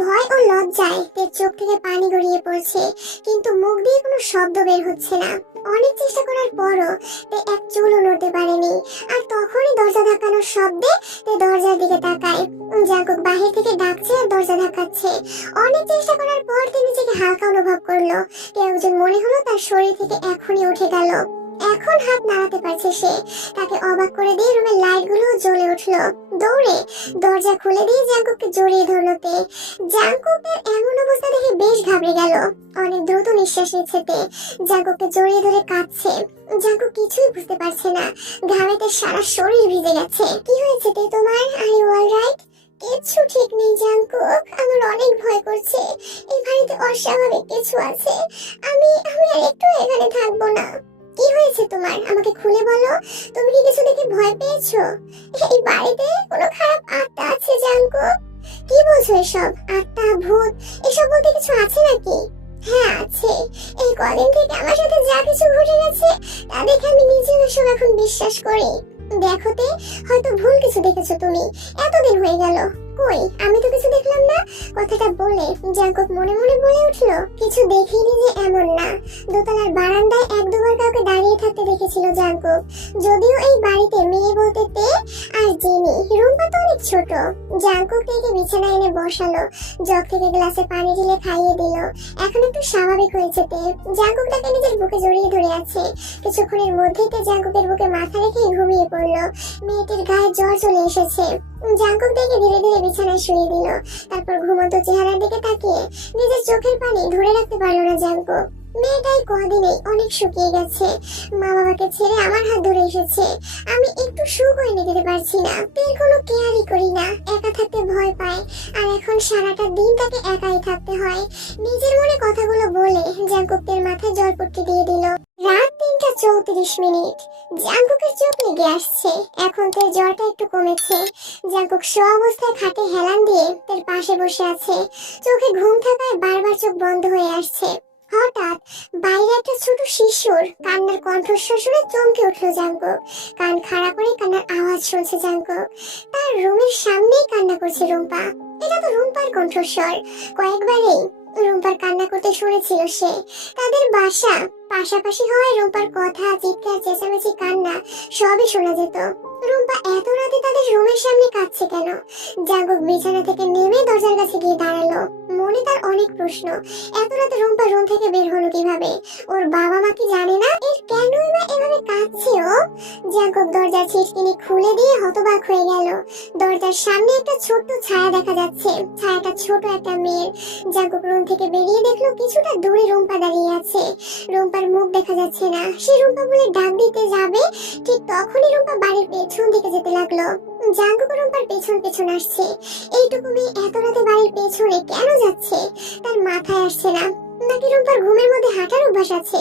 ভয় ও লজ্জায় তের চোখ থেকে পানি গড়িয়ে পড়ছে, কিন্তু মুখ দিয়ে কোনো শব্দ বের হচ্ছে না। অনেক চেষ্টা করার পরও তে এক চুলও নড়তে পারেনি। আর তখনই দরজা ধাক্কানোর শব্দে তে দরজার দিকে তাকায়। জাঙ্কুক বাহির থেকে ডাকছে আর দরজা ধাক্কাচ্ছে। অনেক চেষ্টা করার পর তে নিজেকে হালকা অনুভব করলো। কেউ একজন মনে হলো তার শরীর থেকে এখনই উঠে গেল। এখন হাত নাড়াতে পারছে সে। তাকে অবাক করে দিয়ে রুমের লাইট গুলো জ্বলে উঠলো। দৌড়ে দরজা খুলে দিয়ে জাঙ্কুককে জড়িয়ে ধরলো তে। জাঙ্কুকের এমন অবস্থা দেখে বেশ ঘাবড়ে গেল। অনেক দ্রুত নিঃশ্বাস নিচ্ছে তে। জাঙ্কুককে জড়িয়ে ধরে কাঁদছে। জাঙ্কুক কিছুই বুঝতে পারছে না। ঘামেতে সারা শরীর ভিজে গেছে। কি হয়েছে তে তোমার? Are you alright? কিচ্ছু ঠিক নেই জাঙ্কুক, আমার অনেক ভয় করছে। এই বাড়িতে অস্বাভাবিক কিছু আছে। আমি আর একটু এখানে থাকবো না। কি হয়েছে তোমার? আমাকে খুলে বলো। তুমি কি কিছু দেখে ভয় পেয়েছো? এই বাড়িতে কোনো খারাপ আত্মা আছে জাঙ্কুক? কি বলছো এসব? আত্মা, ভূত এসব বলতে কিছু আছে নাকি? হ্যাঁ আছে। এই কদিন থেকে আমার সাথে যা কিছু ঘটে গেছে তা দেখে আমি নিজেও এসব এখন বিশ্বাস করি। দেখোতে, হয়তো ভুল কিছু দেখেছো তুমি। এতদিন হয়ে গেল। কই, আমি তো কিছু দেখলাম না। কথাটা বলে জাঙ্কুক মনে মনে বলে উঠলো, কিছু দেখিনি যে এমন না। দোতলার বারান্দায় এক দুবার কাউকে দাঁড়িয়ে থাকতে দেখেছিল জাঙ্কুক। যদিও এই বাড়িতে মেয়ে বলতে তে আর জেনি। রুমটা তো অনেক ছোট। জাঙ্কুক থেকে বিছানায় এনে বসালো। জগ থেকে গ্লাসে পানি ঢেলে খাইয়ে দিল। এখন একটু স্বাভাবিক হয়েছে তে। জাঙ্কুক তাকে নিজের বুকে জড়িয়ে ধরে আছে। কিছুক্ষণের মধ্যেই তে জাঙ্কুকের বুকে মাথা রেখে ঘুমিয়ে পড়লো। মেয়েটির গায়ে জ্বর চলে এসেছে। জাঙ্কুক তাকে ধীরে ধীরে বিছানায় শুয়ে দিল। তারপর ঘুমন্ত চেহারার দিকে তাকিয়ে নিজের চোখের পানি ধরে রাখতে পারলো না জাঙ্কুক। মেয়েটাই কদিনেই অনেক শুকিয়ে গেছে। মা বাবাকে ছেড়ে আমার হাত ধরে এসেছে। আমি একটু সুখ এনে দিতে পারছি না। তের কোনো কেয়ারই করি না। একা থাকতে ভয় পায়। আর এখন সারাটা দিন তাকে একাই থাকতে হয়। নিজের মনে কথাগুলো বলে জাঙ্কুক তের মাথায় জল পট্টি দিয়ে দিল। রাত 3:34। জাঙ্কুকের চোখ লেগে আসছে। এখন তের জ্বরটা একটু কমেছে। জাঙ্কুক শো অবস্থায় খাটে হেলান দিয়ে তের পাশে বসে আছে। চোখে ঘুম থাকায় বারবার চোখ বন্ধ হয়ে আসছে। হঠাৎ বাইরে একটা ছোট শিশুর কান্নার কণ্ঠস্বর শুনে চমকে উঠলো জাঙ্কুক। কান খাড়া করে কান্নার আওয়াজ শুনছে জাঙ্কুক। তার রুমের সামনেই কান্না করছে রুম্পা। এটা তো রুম্পার কণ্ঠস্বর। কয়েকবারই রুম্পার কান্না করতে শুনেছিল সে। তাদের বাসা পাশাপাশি হওয়ায় রুম্পার কথা, চিৎকার, চেঁচামেচি, কান্না সবই শোনা যেত। রুম্পা এত রাতে তাদের রুমের সামনে কাঁদছে কেন? জাঙ্কুক বিছানা থেকে নেমে দরজার কাছে গিয়ে দাঁড়ালো। মনে তার অনেক প্রশ্ন। এত রাতে রুম্পা রুম থেকে বের হলো কিভাবে? ওর বাবা মা কি জানে না এর কেনই বা এভাবে কাঁদছে ও? জাঙ্কুক দরজার ছিটকিনি খুলে দিয়ে হতবাক হয়ে গেল। দরজার সামনে একটা ছোট্ট ছায়া দেখা যাচ্ছে। ছায়াটা ছোট একটা মেয়ের। জাঙ্কুক রুম থেকে বেরিয়ে দেখলো কিছুটা দূরে রুম্পা দাঁড়িয়ে আছে। রুম্পার মুখ দেখা যাচ্ছে না। সে রুম্পা বলে ডাক দিতে যাবে, ঠিক তখনই রুম্পা বাড়ির পেছন দিকে যেতে লাগলো। জাঙ্কুক রুম্পার পেছন পেছন আসছে। এইটুকু মেয়ে এত রাতে বাড়ির পেছনে কেন যাচ্ছে? তার মাথায় আসছে না। নাকি রুম্পার ঘুমের মধ্যে হাঁটার অভ্যাস আছে?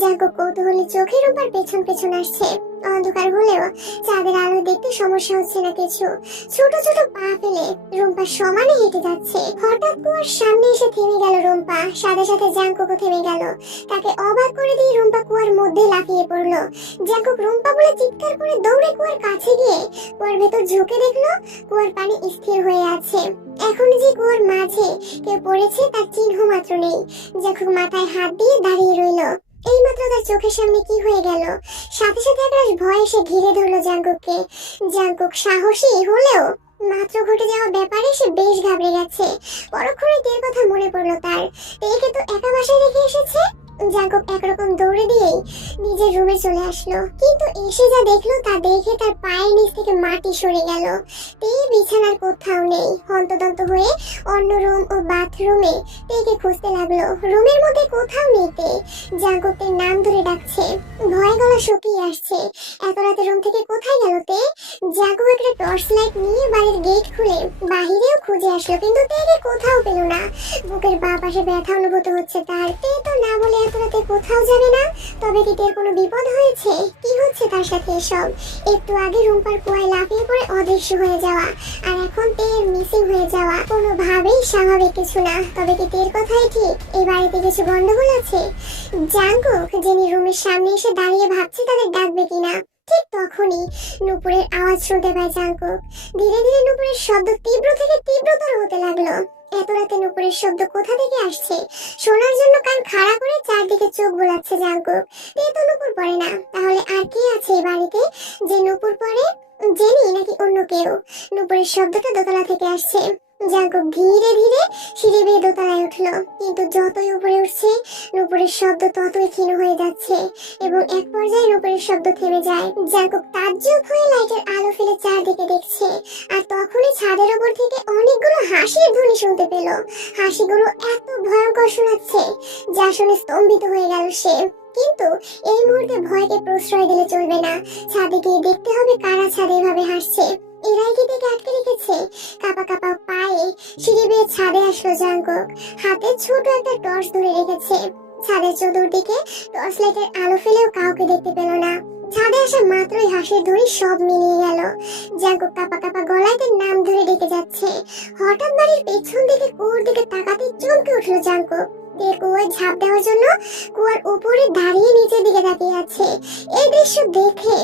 জাঙ্কুক কৌতূহলী চোখে রুম্পার পেছন পেছন আসছে। অন্ধকার হলেও চাঁদের আলো দেখতে সমস্যা হচ্ছে না কিছু। ছোট ছোট পা ফেলে রুম্পা সমানে হেঁটে যাচ্ছে। হঠাৎ কুয়ার সামনে এসে থেমে গেল রুম্পা। সাথে সাথে জাঙ্কুকও থেমে গেল। তাকে অবাক করে দিয়ে রুম্পা কুয়ার মধ্যে লাফিয়ে পড়লো। জাঙ্কুক রুম্পা বলে চিৎকার করে দৌড়ে কুয়ার কাছে গিয়ে কুয়ার ভেতর ঝুঁকে দেখলো কুয়ার পানি স্থির হয়ে আছে। এখন যে কুয়ার মাঝে কেউ পড়েছে তার চিহ্ন মাত্র নেই। জাঙ্কুক মাথায় হাত দিয়ে দাঁড়িয়ে রইল। এইমাত্র তার চোখের সামনে কি হয়ে গেল? সাথে সাথে একরাশ ভয় এসে ঘিরে ধরলো জাঙ্কুককে। জাঙ্কুক সাহসী হলেও মাত্র ঘটে যাওয়া ব্যাপারে সে বেশ ঘাবড়ে গেছে। পরক্ষণে তের কথা মনে পড়লো তার। তেকে তো একা বাসায় রেখে এসেছে। জাঙ্কুক একরকম দৌড়ে দিয়েই নিজের রুমে চলে আসলো, কিন্তু এসে যা দেখলো তা দেখে তার পায়ের নিচ থেকে মাটি সরে গেল। তে বিছানার কোথাও নেই। হন্তদন্ত হয়ে অন্য রুম ও বাথরুমে তেকে খুঁজতে লাগলো। রুমের মধ্যে কোথাও নেই তে। জাঙ্কুক তের নাম ধরে ডাকছে, ভয়ে গলা শুকিয়ে আসছে। এত রাতে রুম থেকে কোথায় গেল তে? জাঙ্কুক একটা টর্চ লাইট নিয়ে বাড়ির গেট খুলে বাহিরেও খুঁজে আসলো, কিন্তু তেকে কোথাও পেল না। বুকের বাঁ পাশে ব্যথা অনুভূত হচ্ছে তার। তে তো না বলে এত রাতে কোথাও যাবে না। তবে কি তের কোনো বিপদ হয়েছে? কি হচ্ছে তার সাথে এসব? একটু আগে রুম্পার কুয়ায় লাফিয়ে পড়ে অদৃশ্য হয়ে যাওয়া, আর এখন তের মিসিং হয়ে যাওয়া কোনোভাবেই স্বাভাবিক কিছু না। তবে কি তের কথাই ঠিক? এই বাড়িতে কিছু গন্ডগোল আছে। জাঙ্কুক যিনি রুমের সামনে এসে দাঁড়িয়ে ভাবছে তাদের ডাকবে কিনা, ঠিক তখনই নুপুরের আওয়াজ শুনতে পায় জাঙ্কুক। ধীরে ধীরে নুপুরের শব্দ তীব্র থেকে তীব্রতর হতে লাগলো। এত রাতে নুপুরের শব্দ কোথা থেকে আসছে? শোনার জন্য কান খাড়া করে চারদিকে চোখ বোলাচ্ছে জাঙ্কুক। তে তো নুপুর পড়ে না, তাহলে আর কে আছে এই বাড়িতে যে নুপুর পড়ে? জেনি নাকি অন্য কেউ? নুপুরের শব্দটা দোতলা থেকে আসছে। জাঙ্কুক ধীরে ধীরে সিঁড়ি বেয়ে দোতলায় উঠলো, কিন্তু যতই উপরে উঠছে নুপুরের শব্দ ততই ক্ষীণ হয়ে যাচ্ছে এবং এক পর্যায়ে নুপুরের শব্দ থেমে যায়। জাঙ্কুক তাজ্জব হয়ে লাইটের আলো ফেলে চারদিকে দেখছে, আর তখনই ছাদের উপর থেকে অনেকগুলো হাসির ধ্বনি শুনতে পেল। হাসিগুলো এত ভয়ঙ্কর শোনাচ্ছে যা শুনে স্তম্ভিত হয়ে গেল সে। কিন্তু এই মুহূর্তে ভয়কে প্রশ্রয় দিলে চলবে না। ছাদে গিয়ে দেখতে হবে কারা ছাদে এভাবে হাসছে। এরাই কি থেকে আটকে রেখেছে? কাপা কাপা পায়ে সিঁড়ি বেয়ে ছাদে আসলো জাঙ্কুক। হাতে ছোট একটা টর্চ ধরে রেখেছে। ছাদের চতুর্দিকে টর্চ লাইটের আলো ফেলেও কাউকে দেখতে পেল না। ছাদে আসা মাত্রই হাসির ধ্বনি সব মিলিয়ে গেল। জাঙ্কুক কাপা কাপা গলায় তার নাম ধরে ডেকে যাচ্ছে। হঠাৎ বাড়ির পেছন দিকে কুয়োর দিকে তাকাতে চমকে উঠলো জাঙ্কুক। তে কুয়োয় ঝাঁপ দেওয়ার জন্য কুয়ার উপরে দাঁড়িয়ে নিচের দিকে তাকিয়ে আছে। এই দৃশ্য দেখে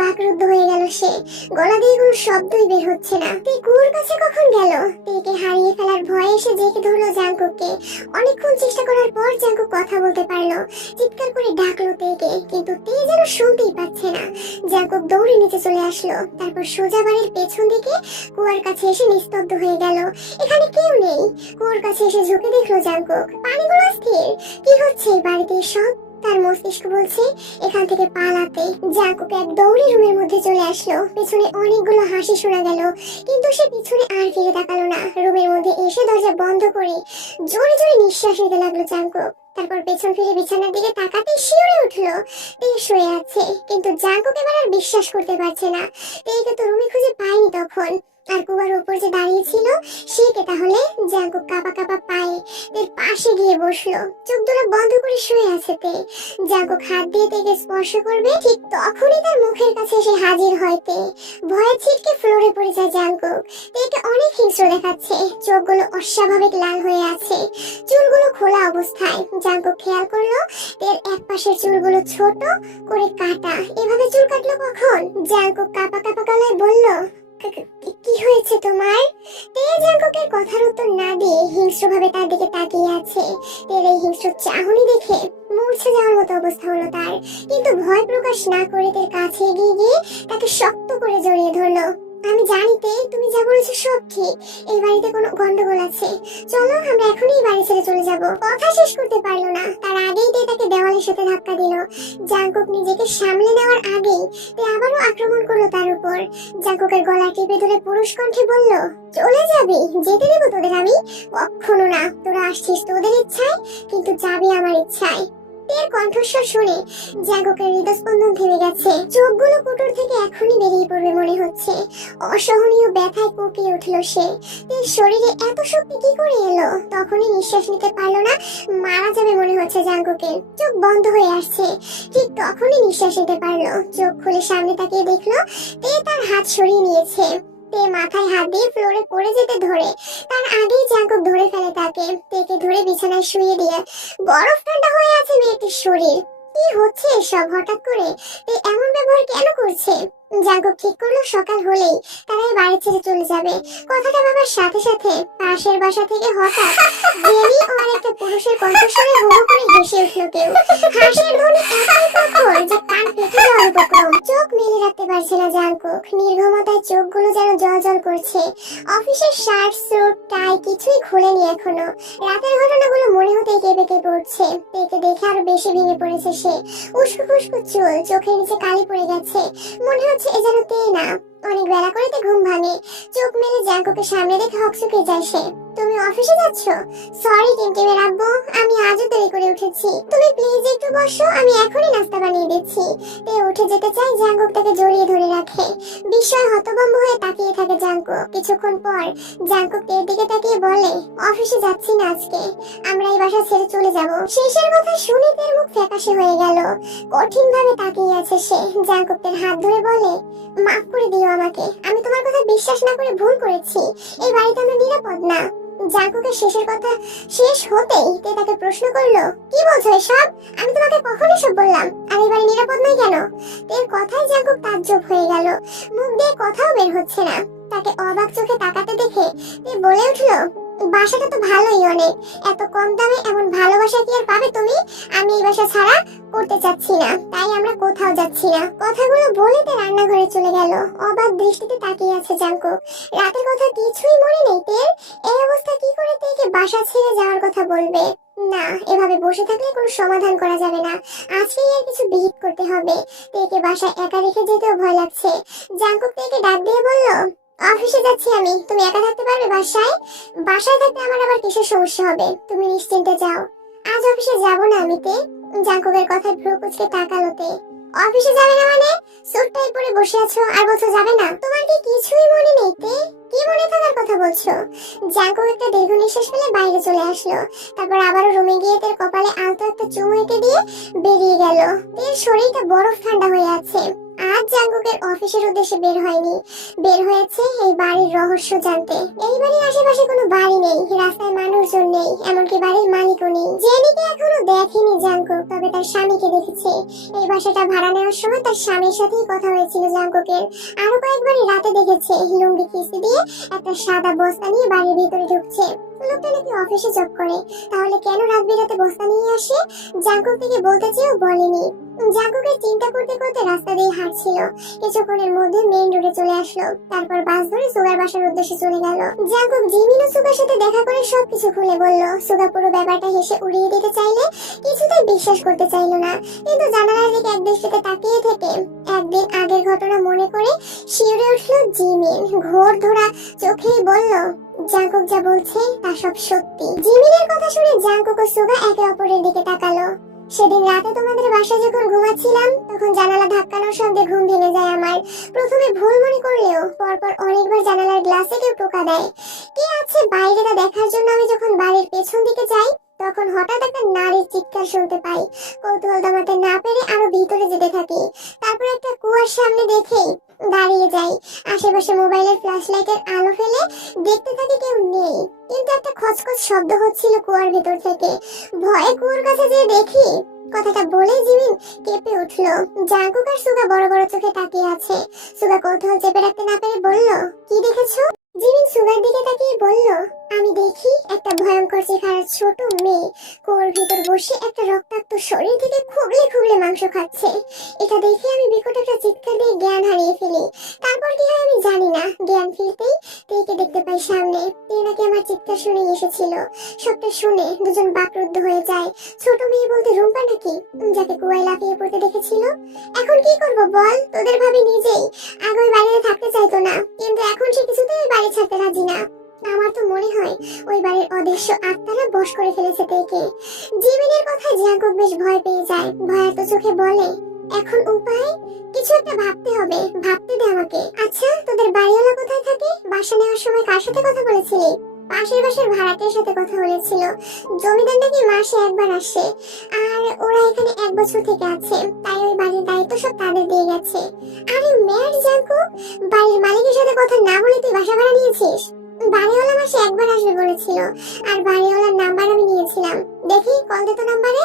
বাকরুদ্ধ হয়ে গেল সে। গলা দিয়ে কোনো শব্দই বের হচ্ছে না। তে কুয়োর কাছে কখন গেল? তেকে হারিয়ে ফেলার ভয়ে এসে জেগে ধরলো জাঙ্কুককে। অনেকক্ষণ চেষ্টা করার পর জাঙ্কুক কথা বলতে পারলো। চিৎকার করে ডাকলো তেকে, কিন্তু তে যেন শুনতেই পাচ্ছে না। জাঙ্কুক দৌড়ে নিচে চলে আসলো, তারপর সোজা বাড়ির পেছন দিকে কুয়ার কাছে এসে নিস্তব্ধ হয়ে গেল। এখানে কেউ নেই। কুয়োর কাছে এসে ঝুঁকে দেখলো জাঙ্কুক পানিগুলো স্থির। কি হচ্ছে এই বাড়িতে সব? তার মস্তিষ্ক বলছে এখান থেকে পালাতে। জাঙ্কুক এক দৌড়ে রুমের মধ্যে চলে আসলো। পেছনে অনেকগুলো হাসি শোনা গেল, কিন্তু সে পিছনে আর ফিরে তাকালো না। রুমের মধ্যে এসে দরজা বন্ধ করে জোরে জোরে নিঃশ্বাস নিতে লাগলো জাঙ্কুক। তারপর পেছন ফিরে বিছানার দিকে তাকাতে শিউরে উঠলো। তে শুয়ে আছে, কিন্তু জাঙ্কুক এবার আর বিশ্বাস করতে পারছে না। তেকে তো রুমে খুঁজে পায়নি তখন। আর কুয়ার উপর যে দাঁড়িয়ে ছিল সে কে তাহলে? জাঙ্কুক কাপা কাপা পায়ে তের পাশে গিয়ে বসলো। চোখ দুটো বন্ধ করে শুয়ে আছে তে। জাঙ্কুক হাত দিয়ে তেকে স্পর্শ করবে, ঠিক তখনই তার মুখের কাছে এসে হাজির হয় তে। ভয়ে ছিটকে ফ্লোরে পড়ে যায় জাঙ্কুক। তেকে অনেক হিংস্র দেখাচ্ছে। চোখগুলো অস্বাভাবিক লাল হয়ে আছে, চুলগুলো খোলা অবস্থায়। জাঙ্কুক খেয়াল করলো তের এক পাশের চুলগুলো ছোট করে কাটা। এভাবে চুল কাটলো কখন? জাঙ্কুক কাপা কাপা গলায় বলল, কি হয়েছে তোমার? তে জাঙ্কুকের কথার উত্তর না দিয়ে হিংস্রভাবে তার দিকে তাকিয়ে আছে। তের এই হিংস্র চাহনি দেখে মূর্ছে যাওয়ার মতো অবস্থা হলো তার, কিন্তু ভয় প্রকাশ না করে তের কাছে এগিয়ে গিয়ে তাকে শক্ত করে জড়িয়ে ধরলো। আমি জানি তে, তুমি যা বলেছো সব ঠিক। এই বাড়িতে কোনো গন্ডগোল আছে। চলো আমরা এখনই বাড়ি ছেড়ে চলে যাব। কথা শেষ করতে পারলো না, তার আগেই তে তাকে দেওয়ালের সাথে ধাক্কা দিল। জাঙ্কুক নিজেকে সামলে নেওয়ার আগেই তে আবারও আক্রমণ করলো তার উপর। জাঙ্কুকের গলা টিপে ধরে পুরুষ কণ্ঠে বলল, চলে যাবি? যেতে দেবো তোদের আমি? কখনো না। তোরা আসছিস তোদের ইচ্ছায়, কিন্তু যাবি আমার ইচ্ছায়। তের কণ্ঠস্বর শুনে জাঙ্কুকের হৃদস্পন্দন থেমে গেছে। চোখগুলো কুটুর থেকে এখনই বেরিয়ে পড়বে মনে হচ্ছে। অসহনীয় ব্যথায় কুঁকিয়ে উঠলো সে। তের শরীরে এত শক্তি কি করে এলো? তখনই নিঃশ্বাস নিতে পারলো না, মারা যাবে মনে হচ্ছে জাঙ্কুকের। চোখ বন্ধ হয়ে আসছে। ঠিক তখনই নিঃশ্বাস নিতে পারলো। চোখ খুলে সামনে তাকিয়ে দেখলো তে তার হাত সরিয়ে নিয়েছে। তে মাথায় হাত দিয়ে ফ্লোরে পড়ে যেতে ধরে তার আগেই জাঙ্কুক ধরে ফেলে তাকে। তেকে ধরে বিছানায় শুয়ে দিয়ে বরফ ঠান্ডা হয়ে আছে মেয়েটির শরীর। কি হচ্ছে এসব? হঠাৎ করে তে এমন ব্যবহার কেন করছে? জাঙ্কুক ঠিক করলো সকাল হলেই তারাই বাড়ি ছেড়ে চলে যাবে। কথাটা ভাবার সাথে সাথে পাশের বাসা থেকে হঠাৎ জেনি ও আরেকটা পুরুষের কণ্ঠস্বরে হু হু করে হেসে উঠল কেউ। হাসির ধ্বনি এতই প্রখর যে কান ফেটে যাওয়ার উপক্রম। চোখ মেলে রাখতে পারছে না জাঙ্কুক, নির্ঘুমতায় চোখগুলো যেন জল করছে। অফিসের শার্ট স্যুট টাই কিছুই খোলেনি এখনো। রাতের ঘটনাগুলো মনে হতেই কেঁপে কেঁপে উঠছে। তেকে দেখে আরো বেশি ভেঙে পড়েছে সে। উস্কো খুস্কো চুল, চোখের নিচে কালি পড়ে গেছে। মনে হচ্ছে এ যেন তে না। অনেক বেলা করেতে ঘুম ভাঙে। চোখ মেলে জাঙ্কুকে সামনে দেখে হকচকে যায় সে। তুমি অফিসে যাচ্ছ? সরি টিমটিমের আব্বু, আমি আজও দেরি করে উঠেছি। তুমি প্লিজ একটু বসো, আমি এখনই নাস্তা বানিয়ে দিচ্ছি। তে উঠে যেতে চাই, জাঙ্কুক তাকে জড়িয়ে ধরে রাখে। বিস্ময় হতভম্ব হয়ে তাকিয়ে থাকে জাঙ্কুক। কিছুক্ষণ পর জাঙ্কুক তের দিকে তাকিয়ে বলে, অফিসে যাচ্ছি না আজকে, আমরা এই বাসা ছেড়ে চলে যাব। শেষের কথা শুনে তের মুখ ফ্যাকাশে হয়ে গেল। কঠিন ভাবে তাকিয়ে আছে সে। জাঙ্কুক তের হাত ধরে বলে, মাফ করে দিও আমাকে, আমি তোমার কথা বিশ্বাস না করে ভুল করেছি। এই বাড়িতে আমরা নিরাপদ না। জাঙ্কুকের শেষের কথা শেষ হতেই তে তাকে প্রশ্ন করলো, কি বলছো এসব? আমি তোমাকে কখন এসব বললাম? আর এই বাড়ি নিরাপদ নয় কেন? তের কথায় জাঙ্কুক তাজ্জব হয়ে গেল। মুখ দিয়ে কথাও বের হচ্ছে না। তাকে অবাক চোখে তাকাতে দেখে তে বলে উঠলো, বাসাটা তো ভালোই অনেক, এত কম দামে এমন ভালোবাসা কি আর পাবে তুমি? আমি এই বাসা ছাড়া করতে চাচ্ছি না, তাই আমরা কোথাও যাচ্ছি না। কথাগুলো বলে তে রান্নাঘরে চলে গেল। অবাক দৃষ্টিতে তাকিয়ে আছে জাঙ্কুক। রাতের কথা কিছুই মনে নেই তের। এই অবস্থা কি করে তেকে বাসা ছেড়ে যাওয়ার কথা বলবে? না, এভাবে বসে থাকলে কোনো সমাধান করা যাবে না। আজকেই আর কিছু বিহিত করতে হবে। তেকে বাসায় একা রেখে যেতেও ভয় লাগছে। জাঙ্কুক তেকে ডাক দিয়ে বলল, অফিসে যাচ্ছি আমি, তুমি একা থাকতে পারবে বাসায়? বাসায় থাকতে আমার আবার কিসের সমস্যা হবে? তুমি নিশ্চিন্তে যাও। আজ অফিসে যাব না আমি তে। জাঙ্কুকের কথায় ভ্রু কুঁচকে তাকালো তে। অফিসে যাবে না মানে? স্যুট টাই পরে বসে আছো আর বলছো যাবে না? তোমার কি কিছুই মনে নেই তে? কি মনে থাকার কথা বলছো? জাঙ্কুক একটা দীর্ঘ নিঃশ্বাস ফেলে বাইরে চলে আসলো। তারপর আবারও রুমে গিয়ে তের কপালে আলতো একটা চুমু এঁকে দিয়ে বেরিয়ে গেল। তের শরীরটা বরফ ঠান্ডা হয়ে আছে। আজ জাঙ্কুকের অফিসের উদ্দেশ্যে বের হয়নি, বের হয়েছে এই বাড়ির রহস্য জানতে। এই বাড়ির আশেপাশে কোনো বাড়ি নেই, রাস্তায় মানুষজন নেই, এমনকি বাড়ির মালিকও নেই। জেনিকে এখনো দেখেনি জাঙ্কুক, তবে তার স্বামীকে দেখেছে। এই বাসাটা ভাড়া নেওয়ার সময় তার স্বামীর সাথেই কথা হয়েছিল জাঙ্কুকের। আরো কয়েকবারই রাতে দেখেছে লুঙ্গি কিস্তি দিয়ে একটা সাদা বস্তা নিয়ে বাড়ির ভিতরে ঢুকছে। লোকটা নাকি অফিসে জব করে, তাহলে কেন রাত বিরাতে বস্তা নিয়ে আসে? জাঙ্কুক থেকে বলতে চেয়েও বলেনি। জাঙ্কুকের চিন্তা করতে করতে রাস্তা দিয়ে হাঁটছিল। কিছুক্ষণের মধ্যে মেইন রোডে চলে আসলো। তারপর বাস ধরে সুগার বাসার উদ্দেশ্যে চলে গেল। জাঙ্কুক জিমিন ও সুগার সাথে দেখা করে সবকিছু খুলে বলল। সুগা পুরো ব্যাপারটা হেসে উড়িয়ে দিতে চাইলে কিছুতেই বিশ্বাস করতে চাইলো না। কিন্তু জানালার দিকে এক দৃষ্টিতে তাকিয়ে থেকে একদিন আগের ঘটনা মনে করে শিউরে উঠলো জিমিন। ঘোর ধরা চোখেই বলল, জাঙ্কুক যা বলছে তা সব সত্যি। জিমিনের কথা শুনে জাঙ্কুক ও সুগা একে অপরের দিকে তাকালো। সেদিন রাতে তোমাদের বাসায় যখন ঘুমাচ্ছিলাম, তখন জানালা ধাক্কানোর শব্দে ঘুম ভেঙে যায় আমার। প্রথমে ভুল মনে করলেও পরপর অনেকবার জানালার গ্লাসে কেউ টোকা দেয়। কে আছে বাইরে তা দেখার জন্য আমি যখন বাড়ির পেছন দিকে যাই, তখন হঠাৎ একটা নারীর চিৎকার শুনতে পাই। কৌতূহল দমাতে না পেরে আরো ভিতরে যেতে থাকি। তারপর একটা কুয়ার সামনে দেখেই দাঁড়িয়ে যাই। আশেপাশে মোবাইলের ফ্ল্যাশ লাইটের আলো ফেলে দেখতে থাকি কেউ নেই, কিন্তু একটা খচখচ শব্দ হচ্ছিল কুয়ার ভেতর থেকে। ভয়ে কুয়ার কাছে যেয়ে দেখি। কথাটা বলে জিমিন কেঁপে উঠলো। জাঙ্কুক আর সুগা বড় বড় চোখে তাকিয়ে আছে। সুগা কৌতূহল চেপে রাখতে না পেরে বলল, কি দেখেছো? জিমিন সুগার দিকে তাকিয়ে বলল, আমি দেখি একটা ভয়ঙ্কর চেহারার ছোট মেয়ে কুয়োর ভিতর বসে একটা রক্তাক্ত শরীর থেকে খুবলে খুবলে মাংস খাচ্ছে। এটা দেখে আমি বিকট একটা চিৎকার দিয়ে জ্ঞান হারিয়ে ফেলি। তারপর কি হয় আমি জানি না। জ্ঞান ফিরতেই তেকে দেখতে পাই সামনে। তে নাকি আমার চিৎকার শুনে এসেছিল। সবটা শুনে দুজন বাকরুদ্ধ হয়ে যায়। ছোট মেয়ে বলতে রুম্পা নাকি, যাকে কুয়ায় লাফিয়ে পড়তে দেখেছিল। এখন কি করব বল? তোদের ভাবি নিজেই আগে ওই বাড়িতে থাকতে চাইতো না, কিন্তু এখন সে কিছুতেই ওই বাড়ি ছাড়তে রাজি না। আমার তো মনে হয় ওই বাড়ির অদৃশ্য আত্মারা বশ করে ফেলেছে তেকে। জিমিনের কথায় জাঙ্কুক বেশ ভয় পেয়ে যায়। ভয়ার্ত চোখে বলে, এখন উপায়? কিছু একটা ভাবতে হবে, ভাবতে দে আমাকে। আচ্ছা, তোদের বাড়িওয়ালা কোথায় থাকে? বাসা নেওয়ার সময় কার সাথে কথা বলেছিলি? পাশের বাসার ভাড়াটের সাথে কথা বলেছিল। জমিদার নাকি মাসে একবার আসে, আর ওরা এখানে 1 বছর থেকে আছে, তাই ওই বাড়ির দায়িত্ব সব তাদের দিয়ে গেছে। আরে ম্যাড জাঙ্কুক, বাড়ির মালিকের সাথে কথা না বলে তুই বাসা ভাড়া নিয়েছিস? বাড়িওয়ালা মাসে একবার আসবে বলেছিল, আর বাড়িওয়ালার নাম্বার আমি নিয়েছিলাম। দেখি কল দে তো নাম্বারে।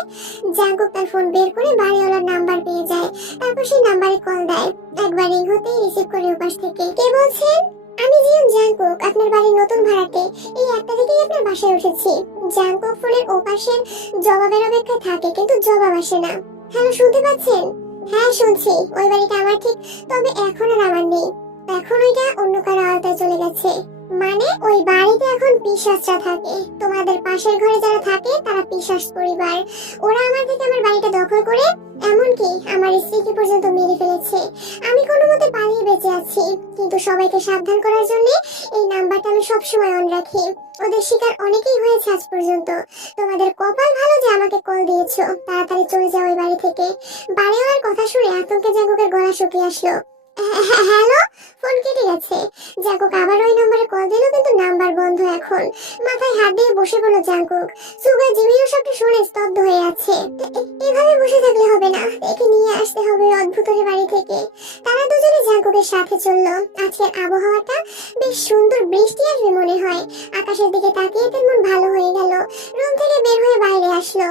জাঙ্কুক তার ফোন বের করে বাড়িওয়ালার নাম্বার পেয়ে যায়। তারপর সেই নাম্বারে কল দেয়। একবার রিং হতেই রিসিভ করে ওপাশ থেকে, কে বলছেন? আমি জিয়ন জাংকুক, আপনার বাড়ির নতুন ভাড়াটে। এই একটা দিকেই আপনার বাসায় উঠেছি। জাংকুক ফোনের ওপাশের জবাবের অপেক্ষায় থাকে, কিন্তু জবাব আসে না। হ্যালো, শুনতে পাচ্ছেন? হ্যাঁ শুনছি। ওই বাড়িটা আমার ঠিক, তবে এখন আর আমার নেই। এখন ওইটা অন্য কারো আওতায় চলে গেছে। মানে ওই বাড়িতে এখন পিশাচরা থাকে। তোমাদের পাশের ঘরে যারা থাকে তারা পিশাচ পরিবার। ওরা আমার থেকে আমার বাড়িটা দখল করে, এমনকি আমার স্ত্রীকে পর্যন্ত মেরে ফেলেছে। আমি কোনো মতে পালিয়ে বেঁচে আছি, কিন্তু সবাইকে সাবধান করার জন্য এই নাম্বারটা আমি সবসময় অন রাখি। ওদের শিকার অনেকেই হয়েছে আজ পর্যন্ত। তোমাদের কপাল ভালো যে আমাকে কল দিয়েছো। তাড়াতাড়ি চলে যাও ওই বাড়ি থেকে। বাড়িওয়ালার কথা শুনে আতঙ্কে জাঙ্কুকের গলা শুকিয়ে আসলো। হ্যালো, ফোন কেটে গেছে। জাঙ্কুক আবার ওই নম্বরে কল দিল, কিন্তু নাম্বার বন্ধ। এখন মাথায় হাত দিয়ে বসে পড়লো জাঙ্কুক। সুগার জিমিও সবটা শুনে স্তব্ধ হয়ে আছে। এভাবে বসে থাকলে হবে না, একে নিয়ে আসতে হবে অদ্ভুতের বাড়ি থেকে। তারা দুজনে জাঙ্কুকের সাথে চললো। আজকের আবহাওয়াটা বেশ সুন্দর, বৃষ্টি আসবে মনে হয়। আকাশের দিকে তাকিয়ে তার মন ভালো হয়ে গেল। রুম থেকে বের হয়ে বাইরে আসলো।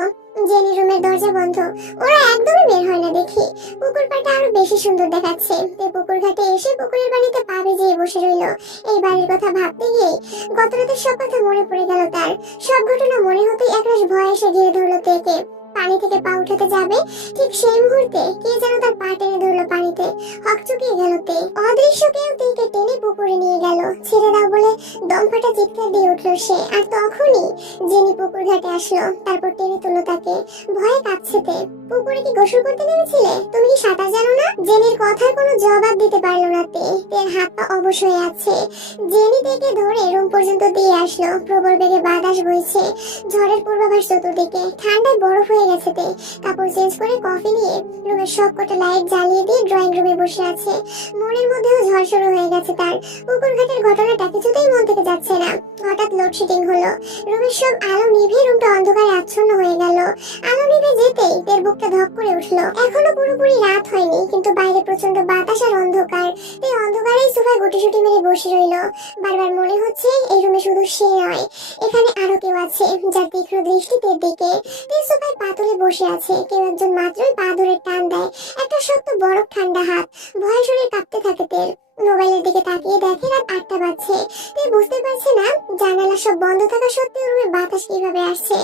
জেনি রুমের দরজা বন্ধ। ওরা একদমই বের হয় না দেখি। পুকুর পাড়টা আরো বেশি সুন্দর দেখাচ্ছে। পুকুর ঘাটে এসে পুকুরের পানিতে পা ভিজিয়ে বসে রইল। এই বাড়ির কথা ভাবতে গিয়ে গত রাতের সব কথা মনে পড়ে গেল তার। সব ঘটনা মনে হতেই একরাশ ভয় এসে ঘিরে ধরলো তেকে। পানি থেকে পা উঠাতে যাবে, ঠিক সেই মুহূর্তে কে যেন তার পা টেনে ধরলো পানিতে। হকচকিয়ে গেল তে। অদৃশ্য কেউ তেকে টেনে পুকুরে নিয়ে গেল। ছেড়ে দাও বলে দম ফাটা চিৎকার দিয়ে উঠলো সে। আর তখনই জেনি পুকুর ঘাটে আসলো। তারপর টেনে তুললো তাকে। ভয়ে কাঁপছে তে। পুকুরে কি গোসল করতে নেমেছিলে? তুমি কি সাঁতার জানো না? জেনির কথার কোনো জবাব দিতে পারলো না তে। তের হাত পা অবশ হয়ে আছে। জেনি তেকে ধরে রুম পর্যন্ত দিয়ে আসলো। প্রবল বেগে বাতাস বইছে। ঝড়ের পূর্বাভাস চতুর্দিকে। ঠান্ডায় বরফ হয়ে গেছে তে। কাপড় চেঞ্জ করে কফি নিয়ে রুমের সব কটা লাইট জ্বালিয়ে দিয়ে ড্রয়িং রুমে বসে আছে। মনের মধ্যেও ঝড় শুরু হয়ে গেছে তার। পুকুর ঘাটের ঘটনাটা কিছুতেই মন থেকে যাচ্ছে না। হঠাৎ লোডশেডিং হলো। রুমের সব আলো নিভে রুমটা অন্ধকারে আচ্ছন্ন হয়ে গেল। আলো নিভে যেতেই তের বুকটা ধক করে উঠলো। এখনো পুরোপুরি রাত হয়নি, কিন্তু বাইরে প্রচন্ড বাতাস আর অন্ধকার। তে অন্ধকারেই সোফায় গুটিসুটি মেরে বসে রইল। বারবার মনে হচ্ছে এই রুমে শুধু সে নয়, এখানে আরো কেউ আছে যার তীক্ষ্ণ দৃষ্টি তের দিকে। তে সোফায় পা তুলে বসে আছে। কেউ একজন মাত্রই পা ধরে টান দেয়। একটা শক্ত বরফ ঠান্ডা হাত। ভয়ে শরীর কাঁপতে থাকে তের। মোবাইলের দিকে তাকিয়ে দেখে রাত 8টা বাজছে। তে বুঝতে পারছে না জানালা সব বন্ধ থাকা সত্ত্বেও রুমে বাতাস কিভাবে আসছে।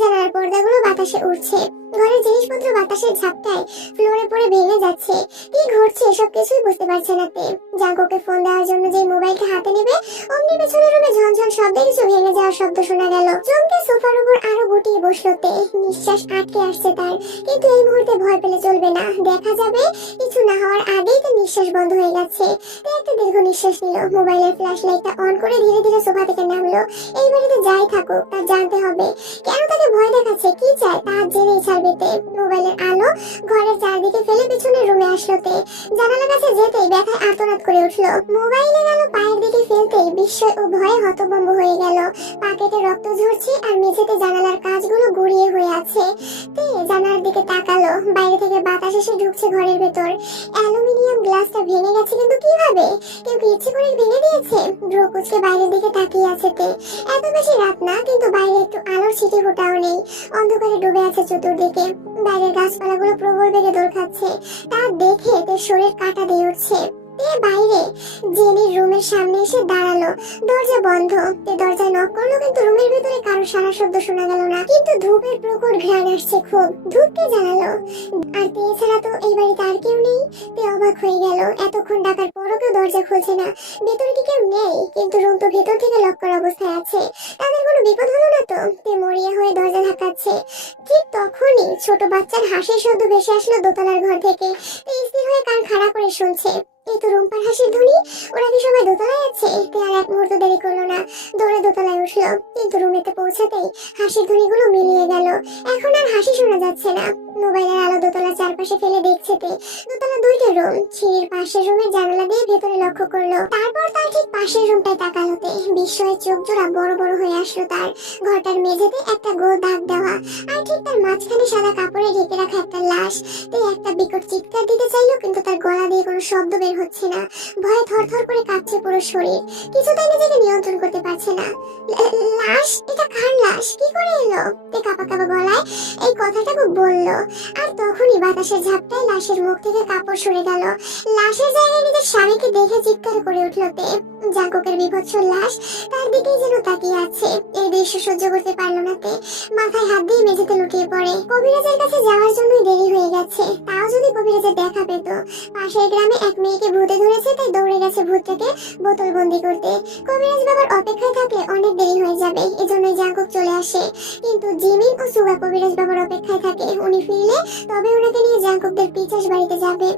জানালার পর্দাগুলো বাতাসে উড়ছে। ঘরের জিনিসপত্র বাতাসের ঝাপটায় ফ্লোরে পড়ে ভেঙে যাচ্ছে। কি ঘটছে এসব কিছুই বুঝতে পারছে না তে। জাঙ্কুকে ফোন দেওয়ার জন্য যে মোবাইলটা হাতে নেবে, অমনি পেছনের রুমে ঝনঝন শব্দে কিছু ভেঙে যাওয়ার শব্দ শোনা গেল। চমকে সোফার উপর আরো গুটিয়ে বসলো তে। নিঃশ্বাস আটকে আসছে তার। কিন্তু এই মুহূর্তে ভয় পেলে চলবে না। দেখা যাবে কিছু না হওয়ার আগেই তার নিঃশ্বাস বন্ধ হয়ে গেছে। তে একটা দীর্ঘ নিঃশ্বাস নিল। মোবাইলের ফ্ল্যাশ লাইটটা অন করে ধীরে ধীরে সোফা থেকে নামলো। এই বাড়িতে যাই থাকুক তার জানতে হবে কেন তাকে ভয় দেখাচ্ছে, কি চায় তা জেনেই ছাড়বে তে। মোবাইলের আলো ঘরের চারদিকে ফেলে পিছনের রুমে আসলো তে। জানালার কাছে যেতেই ব্যথায় আর্তনাদ করে উঠলো। মোবাইলের আলো পায়ের দিকে ফেলতেই বিস্ময় ও ভয়ে হতভম্ব হয়ে গেল। পা কেটে রক্ত ঝরছে আর মেঝেতে জানালার কাঁচগুলো গড়িয়ে হয়ে আছে। তে জানালার দিকে তাকালো। বাইরে থেকে বাতাস এসে ঢুকছে ঘরের ভেতর। অ্যালুমিনিয়াম গ্লাসটা ভেঙে গেছে, কিন্তু কিভাবে? কেউ কি ইচ্ছে করে ভেঙে দিয়েছে? ভ্রু কুঁচকে বাইরের দিকে তাকিয়ে আছে তে। এত বেশি রাত না, কিন্তু বাইরে একটু আলোর ছিটে ফোটাও নেই। অন্ধকারে ডুবে আছে চতুর্দিকে। বাইরের গাছপালাগুলো প্রবল বেগে দোল খাচ্ছে। তা দেখে তের শরীর কাঁটা দিয়ে উঠছে। তে বাইরে জেনির রুমের সামনে এসে দাঁড়ালো। দরজা বন্ধ। তে দরজায় নক করলো, কিন্তু রুমের ভিতরে কারো সারা শব্দ শোনা গেল না। কিন্তু ধূপের প্রখর ঘ্রাণ আসছে খুব। ধূপকে জ্বালালো। আর তে ছাড়া তো এই বাড়িতে আর কেউ নেই। তে অবাক হয়ে গেল। এতক্ষণ ডাকার পরও কেউ দরজা খুলছে না। ভেতরে কি কেউ নেই? কিন্তু রুম তো ভেতর থেকে লক করা অবস্থায় আছে। তাদের কোনো বিপদ হলো না তো? তে মরিয়া হয়ে দরজা ধাক্কাচ্ছে। ঠিক তখনই ছোট বাচ্চার হাসির শব্দ ভেসে আসলো দোতলার ঘর থেকে। তে স্থির হয়ে কান খাড়া করে শুনছে। এই তো রুম্পার হাসির ধ্বনি। ওরা কি সবাই দোতলায় আছে? তে আর এক মুহূর্ত দেরি করলো না। দৌড়ে দোতলায় উঠলো। কিন্তু রুমেতে পৌঁছাতেই হাসির ধ্বনিগুলো মিলিয়ে গেল। এখন আর হাসি শোনা যাচ্ছে না। মোবাইলের আলো দোতলার চারপাশে ফেলে দেখছে তে। দোতলা দুইটা রুম। সিঁড়ির পাশের রুমের জানালা দিয়ে ভেতরে লক্ষ্য করলো। তারপর তার ঠিক পাশের রুমটায় তাকালো তে। বিস্ময়ে চোখ জোড়া বড় বড় হয়ে আসলো তার। ঘরটার মেঝেতে একটা গোল দাগ দেওয়া, আর ঠিক তার মাঝখানে সাদা কাপড়ে ঢেকে রাখা একটা লাশ। তে একটা বিকট চিৎকার দিতে চাইলো, কিন্তু তার গলা দিয়ে কোনো শব্দ বের হচ্ছে না। ভয়ে থরথর করে কাঁপছে পুরো শরীর। কিছুতেই নিজেকে নিয়ন্ত্রণ করতে পারছে না। লাশ? এটা কার লাশ? কি করে এলো? তে কাঁপা কাঁপা গলায় এই কথাটাকে বলল। আর তখনই বাতাসের ঝাপটায় লাশের মুখ থেকে কাপড় সরে গেল। লাশের জায়গায় নিজের স্বামীকে দেখে চিৎকার করে উঠল তে। জাঙ্কুকের বিভৎস লাশ তার দিকেই যেন তাকিয়ে আছে। এই দৃশ্য সহ্য করতে পারলো না তে, মাথায় হাত দিয়ে মেঝেতে লুটিয়ে পড়ে। কবিরাজের কাছে যাওয়ার জন্যই দেরি হয়ে গেছে। তাও যদি কবিরাজের দেখা পেত। পাশের গ্রামে এক মেয়েকে ভূতে ধরেছে, তাই দৌড়ে গেছে ভূতটাকে বোতল বন্দি করতে। কবিরাজ বাবার অপেক্ষায় থাকলে অনেক দেরি হয়ে যাবে, এজন্যই জাঙ্কুক চলে আসে। কিন্তু জিমিন ও সুগা কবিরাজ বাবার অপেক্ষায় থাকে। উনি ফিরলে তবে ওনাকে নিয়ে জাঙ্কুকদের পিচাস বাড়িতে যাবে।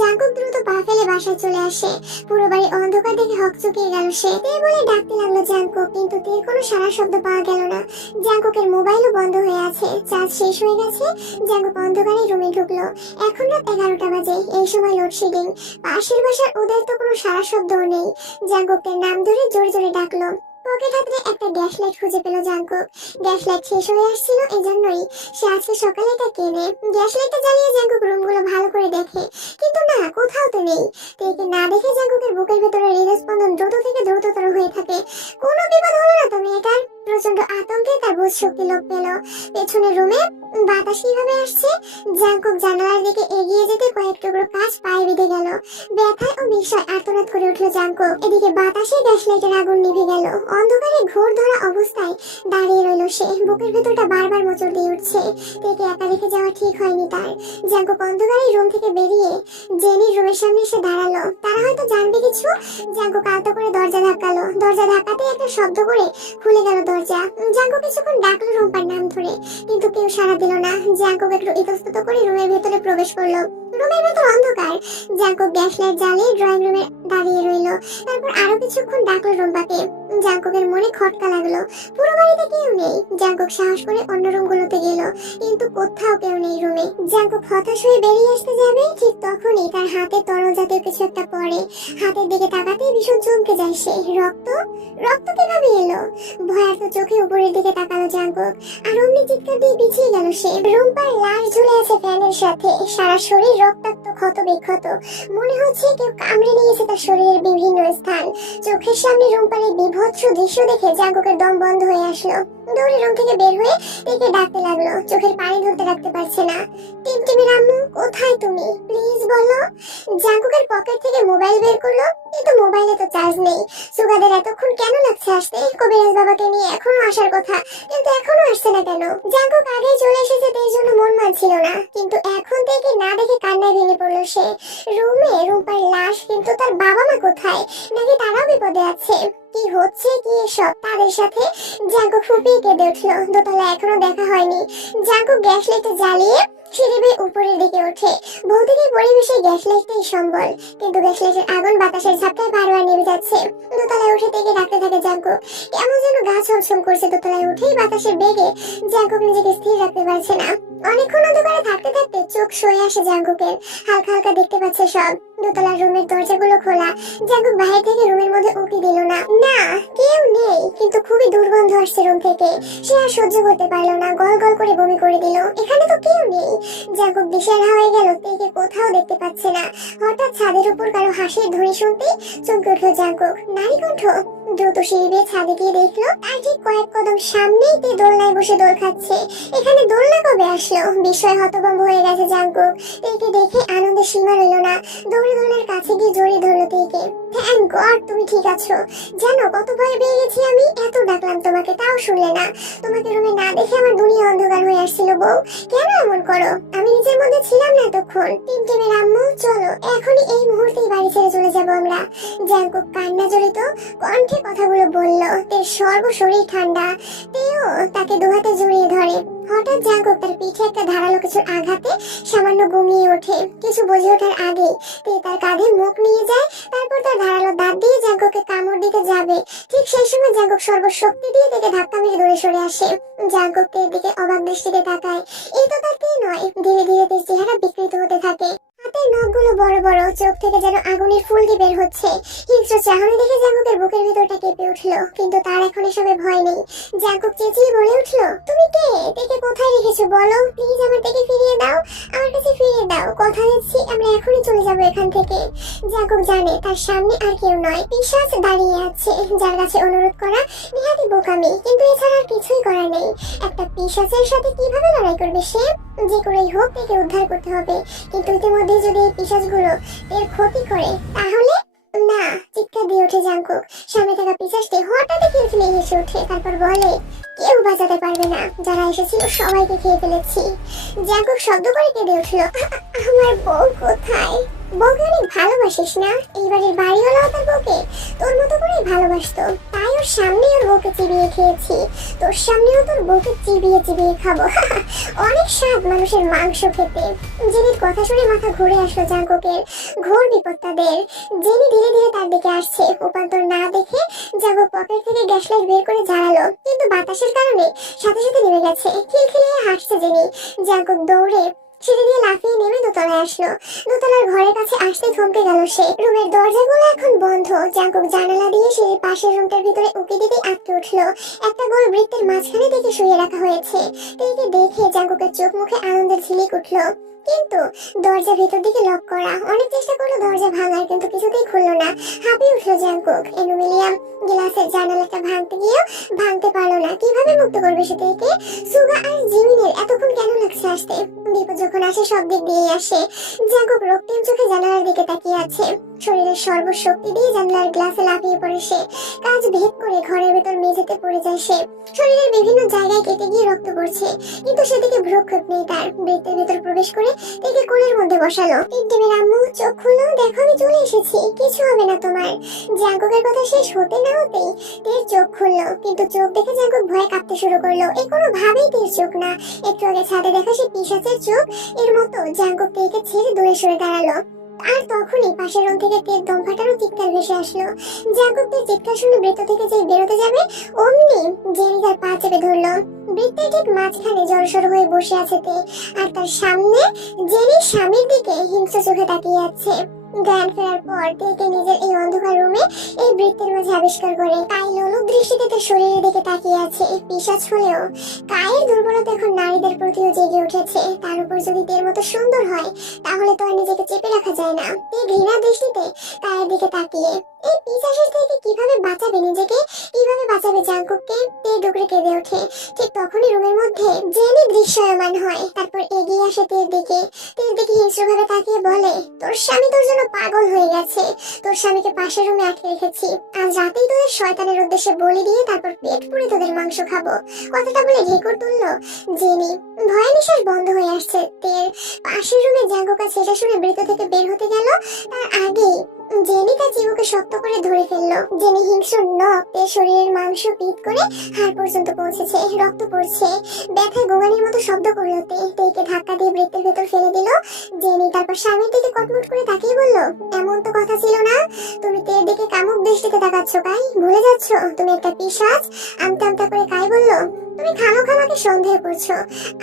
জাঙ্কুক দ্রুত পা ফেলে বাসায় চলে আসে। পুরো বাড়ি অন্ধকার দেখে হকচকিয়ে গেল সে। তে বলে ডাকতে লাগলো জাঙ্কুক, কিন্তু তের কোনো সারা শব্দ পাওয়া গেল না। জাঙ্কুকের মোবাইলও বন্ধ হয়ে আছে, চার্জ শেষ হয়ে গেছে। জাঙ্কুক অন্ধকারে রুমে ঢুকলো। এখন রাত 11টা বাজে। এই সময় লোডশেডিং। পাশের বাসার ওদের তো কোনো সারা শব্দও নেই। জাঙ্কুক তের নাম ধরে জোরে জোরে ডাকলো। পকেট হাতে একটা গ্যাস লাইট খুঁজে পেল জাঙ্কুক। গ্যাস লাইট শেষ হয়ে আসছিল, এজন্যই সে আজকে সকালে এটা কেনে। গ্যাস লাইটটা জ্বালিয়ে জাঙ্কুক রুমগুলো ভালো করে দেখে, কিন্তু না, কোথাও তো নেই। তেকে না দেখে জাঙ্কুকের বুকের ভেতরে হৃদস্পন্দন দ্রুত থেকে দ্রুততর হয়ে থাকে। কোনো বিপদ হলো না তো মেয়েটার? প্রচন্ড আতঙ্কে তার বোধ শক্তি লোপ পেল। পেছনের রুমে বাতাস কিভাবে আসছে? জাঙ্কুক জানালার দিকে এগিয়ে যেতে কয়েক টুকরো কাঁচ পায়ে বেঁধে গেল। ব্যথায় ও বিস্ময় আর্তনাদ করে উঠল জাঙ্কুক। এদিকে বাতাসে গ্যাস লাইটের আগুন নিভে গেল। অন্ধকারে ঘোর ধরা অবস্থায় দাঁড়িয়ে রইল সে। বুকের ভেতরটা বারবার মোচড় দিয়ে উঠছে। তেকে একা রেখে যাওয়া ঠিক হয়নি তার। জাঙ্কুক অন্ধকারে রুম থেকে বেরিয়ে জেনির রুমের সামনে এসে দাঁড়ালো। তারা হয়তো জানবে কিছু। জাঙ্কুক আলতো করে দরজা ধাক্কালো। দরজা ধাক্কাতে একটা শব্দ করে খুলে গেল দরজা। জাঙ্কুক কিছুক্ষণ ডাকলো রুম্পার নাম ধরে, কিন্তু কেউ সাড়া দিল না। জাঙ্কুক একটু ইতস্তত করে রুমের ভেতরে প্রবেশ করলো। রুমের ভেতর অন্ধকার। জাঙ্কুক গ্যাস লাইট জ্বালিয়ে ড্রয়িং রুমে দাঁড়িয়ে রইলো। তারপর আরো কিছুক্ষণ ডাকলো রুম্পাকে। জাঙ্কুকের মনে খটকা লাগলো। পুরো বাড়িতে কেউ নেই। জাঙ্কুক সাহস করে অন্য রুমগুলোতে গেল, কিন্তু কোথাও কেউ নেই রুমে। জাঙ্কুক হতাশ হয়ে বেরিয়ে আসতে যাবে, ঠিক তখনই তার হাতে তরল জাতীয় কিছু একটা পড়ে। হাতের দিকে তাকাতেই ভীষণ চমকে যায় সে। রক্ত? রক্ত কিভাবে এলো? ভয়ার্ত চোখে উপরের দিকে তাকালো জাঙ্কুক, আর অমনি চিৎকার দিয়ে পিছিয়ে গেল সে। রুম্পার লাশ ঝুলে আছে ফ্যানের সাথে। সারা শরীর রক্তাক্ত, ক্ষত বিক্ষত। মনে হচ্ছে কেউ কামড়ে নিয়েছে তার শরীরের বিভিন্ন স্থান। চোখের সামনে রুম্পার এই বিভৎস দৃশ্য দেখে জাঙ্কুকের দম বন্ধ হয়ে আসলো। দৌড়ে রুম থেকে বের হয়ে তেকে ডাকতে লাগলো। চোখের পানি ধরতে রাখতে পারছে না। টিমটিমির আম্মু, কোথায় তুমি? প্লিজ বলো। জাঙ্কুকের পকেট থেকে মোবাইল বের করলো, কিন্তু মোবাইলে তো চার্জ নেই। সুগাদের এতক্ষণ কেন লাগছে আসতে? কবিরাজ বাবাকে নিয়ে এখনো আসার কথা, কিন্তু এখনো আসছে না কেন? জাঙ্কুক আগেই চলে এসেছে, তার জন্য মন মানছিল না। কিন্তু এখন থেকে না দেখে কান্নায় ভেঙে পড়লো সে। রুমে রুম্পার লাশ, কিন্তু তার বাবা মা কোথায়? নাকি তারাও বিপদে আছে? কি হচ্ছে কি এসব? তাদের সাথে জাঙ্কুক ফুপিয়ে কেঁদে উঠলো। দোতলা এখনো দেখা হয়নি। জাঙ্কুক গ্যাস লাইটটা জ্বালিয়ে সিঁড়ি বেয়ে উপরের দিকে ওঠে। ভৌতিক পরিবেশে গ্যাস লাইটটাই সম্বল, কিন্তু গ্যাস লাইটের আগুন বাতাসের ঝাপটায় বারবার নেমে যাচ্ছে। দোতলায় উঠে থেকে ডাকতে থাকে জাঙ্কুক। কেমন যেন গা ছমছম করছে। দোতলায় উঠেই বাতাসের বেগে জাঙ্কুক নিজেকে স্থির রাখতে পারছে না। অনেকক্ষণ অন্ধকারে থাকতে থাকতে চোখ সয়ে আসে জাঙ্কুকের। হালকা হালকা দেখতে পাচ্ছে সব। দোতলার রুমের দরজাগুলো খোলা। জাঙ্কুক বাইরে থেকে রুমের মধ্যে উঁকি দিল না। না, কেউ নেই, কিন্তু খুবই দুর্গন্ধ আসছে রুম থেকে। সে আর সহ্য করতে পারলো না, গল গল করে বমি করে দিল। এখানে তো কেউ নেই। জাঙ্কুক দিশেহারা হয়ে গেল, তেকে কোথাও দেখতে পাচ্ছে না। হঠাৎ ছাদের উপর কারো হাসির ধ্বনি শুনতেই চমকে উঠলো জাঙ্কুক। নারী কণ্ঠ। দ্রুত সিঁড়ি বেয়ে ছাদে গিয়ে দেখলো তার ঠিক কয়েক কদম সামনেই তে দোলনায় বসে দোল খাচ্ছে। এখানে দোলনা কবে আসলো? বিস্ময় হতভম্ব হয়ে গেছে জাঙ্কুক। তেকে দেখে আনন্দে সীমা রইল না। দৌড়ে দোলনার কাছে গিয়ে জড়িয়ে ধরলো তেকে। থ্যাংক গড তুমি ঠিক আছো। জানো কত ভয় পেয়ে গেছি আমি। এত ডাকলাম তোমাকে, তাও শুনলে না। তোমাকে রুমে না দেখে আমার দুনিয়া অন্ধকার হয়ে আসছিল। বউ, কেন এমন করো? আমি নিজের মধ্যে ছিলাম না এতক্ষণ। টিমটিমের আম্মু, চলো এখনই এই মুহূর্তেই বাড়ি ছেড়ে চলে যাবো আমরা। জাঙ্কুক কান্না জড়িত কণ্ঠে কথাগুলো বলল। তের সর্বশরীর ঠান্ডা। তেও তাকে দুহাতে জড়িয়ে ধরে। হঠাৎ জাঙ্কুক তার পিঠে একটা ধারালো কিছুর আঘাতে সামান্য ঘুমিয়ে ওঠে। কিছু বুঝে ওঠার আগে তে তার কাঁধে মুখ নিয়ে যায়। তারপর তার ধারালো দাঁত দিয়ে জাঙ্কুককে কামড় দিতে যাবে। ঠিক সেই সময় জাঙ্কুক সর্বশক্তি দিয়ে তাকে ধাক্কা মেরে দূরে সরে আসে। জাঙ্কুক তের দিকে অবাক দৃষ্টিতে তাকায়। এই তো তার তে নয়। ধীরে ধীরে তার চেহারা বিকৃত হতে থাকে। হাতের নখগুলো বড় বড়, চোখ থেকে যেন আগুনের ফুলকি বের হচ্ছে। হিংস্র চাহনি দেখে জাঙ্কুকের বুকের ভেতরটা কেঁপে উঠলো, কিন্তু তার এখন এসবে ভয় নেই। জাঙ্কুক চেঁচিয়ে বলে উঠলো, তুমি কে? তেকে কোথায় রেখেছো বলো? প্লিজ আমার তেকে ফিরিয়ে দাও, আমার কাছে ফিরিয়ে দাও। কথা দিচ্ছি আমরা এখনই চলে যাবো এখান থেকে। জাঙ্কুক জানে তার সামনে আর কেউ নয়, পিশাচ দাঁড়িয়ে আছে, যার কাছে অনুরোধ করা নেহাতি বোকামি, কিন্তু এছাড়া আর কিছুই করার নেই। একটা পিশাচের সাথে কিভাবে লড়াই করবে সে? যে করেই হোক তাকে উদ্ধার করতে হবে। কিন্তু ইতিমধ্যে যদি এই পিশাচগুলো এর ক্ষতি করে, তাহলে না। চিৎকার দিয়ে ওঠে জাঙ্কুক। সামনে থাকা পিশাচটি হঠাৎ খিলখিলিয়ে হেসে ওঠে, তারপর বলে, কেউ বাঁচাতে পারবে না, যারা এসেছিল সবাইকে খেয়ে ফেলেছি। জাঙ্কুক শব্দ করে কেঁদে উঠল, আমার বউ কোথায়? বউকে অনেক ভালোবাসিস না? এই বাড়ির বাড়িওয়ালাও তার বউকে তোর মতো করেই ভালোবাসতো, তাই ওর সামনে ওর বউকে চিবিয়ে খেয়েছি, তোর সামনেও তোর বউকে চিবিয়ে চিবিয়ে খাবো। অনেক স্বাদ মানুষের মাংস খেতে। জেনির কথা শুনে মাথা ঘুরে আসলো জাঙ্কুকের। ঘোর বিপদ তাদের। জেনি ধীরে ধীরে তার দিকে আসছে। উপান্তর না দেখে জাঙ্কুক পকেট থেকে গ্যাস লাইট বের করে জ্বালালো, কিন্তু বাতাসের কারণে সাথে সাথে নেমে গেছে। খিলখিলিয়ে হাসছে জেনি। জাঙ্কুক দৌড়ে সিঁড়ি দিয়ে লাফিয়ে নেমে দোতলায় আসলো। দোতলার ঘরের কাছে আসতে থমকে গেল সে। রুমের দরজাগুলো এখন বন্ধ। জাঙ্কুক জানালা দিয়ে সিঁড়ির পাশের রুমটার ভিতরে উকি দিতেই আটকে উঠলো। একটা গোল বৃত্তের মাঝখানে থেকে শুয়ে রাখা হয়েছে। একে দেখে জাঙ্কুকের চোখ মুখে আনন্দের ঝিলিক উঠলো, কিন্তু দরজা ভেতর দিকে লক করা। অনেক চেষ্টা করলো দরজা ভাঙার, কিন্তু কিছুতেই খুললো না। হাঁপিয়ে উঠলো জাঙ্কুক। অ্যালুমিনিয়াম গ্লাসের জানালাটা ভাঙতে গিয়েও ভাঙতে পারলো না। কিভাবে মুক্ত করবে সেটাকে? সুগা আর জিমিনের এতক্ষণ কেন লাগছে আসতে? বিপদ যখন আসে সব দিক দিয়েই আসে। জাঙ্কুক রক্তিম চোখে জানালার দিকে তাকিয়ে আছে। শরীরের সর্বশক্তি দিয়ে জানলার গ্লাসে লাফিয়ে পড়ে সে। কাঁচ ভেদ করে ঘরের ভেতর মেঝেতে পড়ে যায় সে। শরীরের বিভিন্ন জায়গায় কেটে গিয়ে রক্ত পড়ছে, কিন্তু সেদিকে ভ্রুক্ষেপ নেই তার। বৃত্তের ভেতর প্রবেশ করে তাকে কোলের মধ্যে বসালো। টিপটিপের আম্মু, চোখ খুলো, দেখো আমি চলে এসেছি, কিছু হবে না তোমার। জাঙ্কুকের কথা শেষ হতে না হতেই তীর চোখ খুললো, কিন্তু চোখ দেখে জাঙ্কুক ভয়ে কাঁপতে শুরু করলো। এ কোনো ভাবেই তীর চোখ না। একটু আগে ছাদে দেখা সে পিশাচের চোখ এর মতো। জাঙ্কুক তীরকে ছেড়ে দূরে সরে দাঁড়ালো। আর তখনই পাশের রুম থেকে তীর দম ফাটানো চিৎকার ভেসে আসলো। জাঙ্কুক তীর চিৎকার শুনে বৃত্ত থেকে যেই বেরোতে যাবে, অমনি জেনি তার পা চেপে ধরলো। বৃত্তের ঠিক মাঝখানে জড়সড় হয়ে বসে আছে তে, আর তার সামনে জেনির স্বামীর দিকে হিংস্র চোখে তাকিয়ে আছে। জ্ঞান ফেরার পর তেকে নিজের এই অন্ধকার রুমে এই বৃত্তের মাঝে আবিষ্কার করে। কাই লোলুপ দৃষ্টিতে তার শরীরের দিকে তাকিয়ে আছে। পিশাচ হলেও কায়ের দুর্বলতা এখন নারীদের প্রতিও জেগে উঠেছে। তার উপর যদি তের মতো সুন্দর হয়, তাহলে তো আর নিজেকে চেপে রাখা যায় না। তে ঘৃণা দৃষ্টিতে কায়ের দিকে তাকিয়ে এই পিশাচের থেকে কিভাবে বাঁচাবে নিজেকে, কিভাবে বাঁচাবে জাঙ্কুককে? তে ডুকরে কেঁদে ওঠে। ঠিক তখনই রুমের মধ্যে জেনি দৃশ্যমান হয়। তারপর এগিয়ে আসে তের দিকে হিংস্রভাবে তাকিয়ে বলে, তোর স্বামী তোর জন্য পাগল হয়ে গেছে। তোর স্বামীকে পাশের রুমে আটকে রেখেছি। আজ রাতেই তোদের শয়তানের উদ্দেশ্যে বলি দিয়ে তারপর পেট পুড়ে তোদের মাংস খাবো। কথাটা বলে ঢেকুর তুললো জেনি। ভয়ে নিঃশ্বাস বন্ধ হয়ে আসছে তের। পাশের রুমে জাঙ্কুক আছে এটা শুনে বৃত্ত থেকে বের হতে গেল, তার আগেই জেনি তার চিবুকে শক্ত করে ধরে ফেললো। জেনি হিংস্র নখ তের শরীরের মাংস পিট করে হাড় পর্যন্ত পৌঁছেছে। রক্ত পড়ছে। ব্যথায় গোগানির মতো শব্দ করলো তেকে ধাক্কা দিয়ে বৃত্তের ভেতর ফেলে দিল জেনি। তারপর স্বামীর দিকে কটমট করে তাকিয়ে বলল, এমন তো কথা ছিল না। তুমি তের দিকে কামুক দৃষ্টিতে তাকাচ্ছ কাই? ভুলে যাচ্ছ তুমি একটা পিশাচ? আমতা আমতা করে কাই বলল, তুমি খামোখা আমাকে সন্দেহ করছো।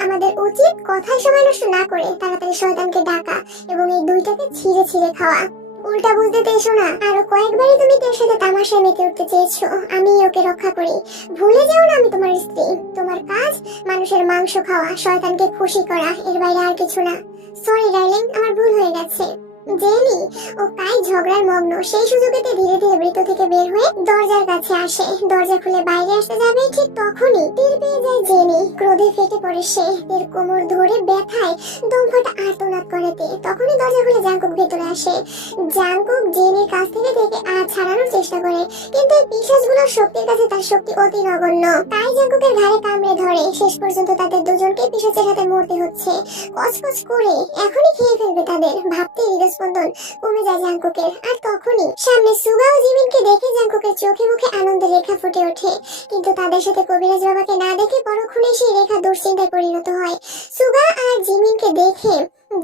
আমাদের উচিত কথায় সময় নষ্ট না করে তাড়াতাড়ি শয়তানকে ডাকা এবং এই দুইটাকে ছিঁড়ে ছিঁড়ে খাওয়া। উল্টা বুঝতে পেরেছো না? আরো কয়েকবারই তুমি তের সাথে তামাশায় মেতে উঠতে চেয়েছো। আমি ওকে রক্ষা করি। ভুলে যাও না আমি তোমার স্ত্রী। তোমার কাজ মানুষের মাংস খাওয়া, শয়তানকে খুশি করা, এর বাইরে আর কিছু না। সরি ডার্লিং, আমার ভুল হয়ে গেছে। জেনি ও কাই ঝগড়ার মগ্ন। সেই সুযোগেতে ধীরে ধীরে বৃত্ত থেকে বের হয়ে দরজার কাছে আসে। দরজা খুলে বাইরে আসতে যাবে, ঠিক তখনই তীর পেয়ে যায় জেনি। ক্রোধে ফেটে পড়ে সে। তীর কোমর ধরে ব্যথায় দম ফাটা আর্তনাদ করে তে। তখনই দরজা খুলে জাঙ্কুক ভেতরে আসে। জাঙ্কুক জেনির কাছ থেকে ছাড়ানোর চেষ্টা করে, কিন্তু এই পিশাচগুলোর শক্তির কাছে তার শক্তি অতি নগণ্য। তাই জাঙ্কুকের ঘাড়ে কামড়ে ধরে। শেষ পর্যন্ত তাদের দুজনকে পিশাচের হাতে মরতে হচ্ছে। কচকচ করে এখনই খেয়ে ফেলবে তাদের। ভাবতে হৃদস্পন্দন কমে যায় জাঙ্কুকের। আর তখনই সামনে সুগা ও জিমিনকে দেখে জাঙ্কুকের চোখে মুখে আনন্দের রেখা ফুটে ওঠে। কিন্তু তাদের সাথে কবিরাজ বাবাকে না দেখে পরক্ষণে সেই রেখা দুশ্চিন্তায় পরিণত হয়। সুগা আর জিমিনকে দেখে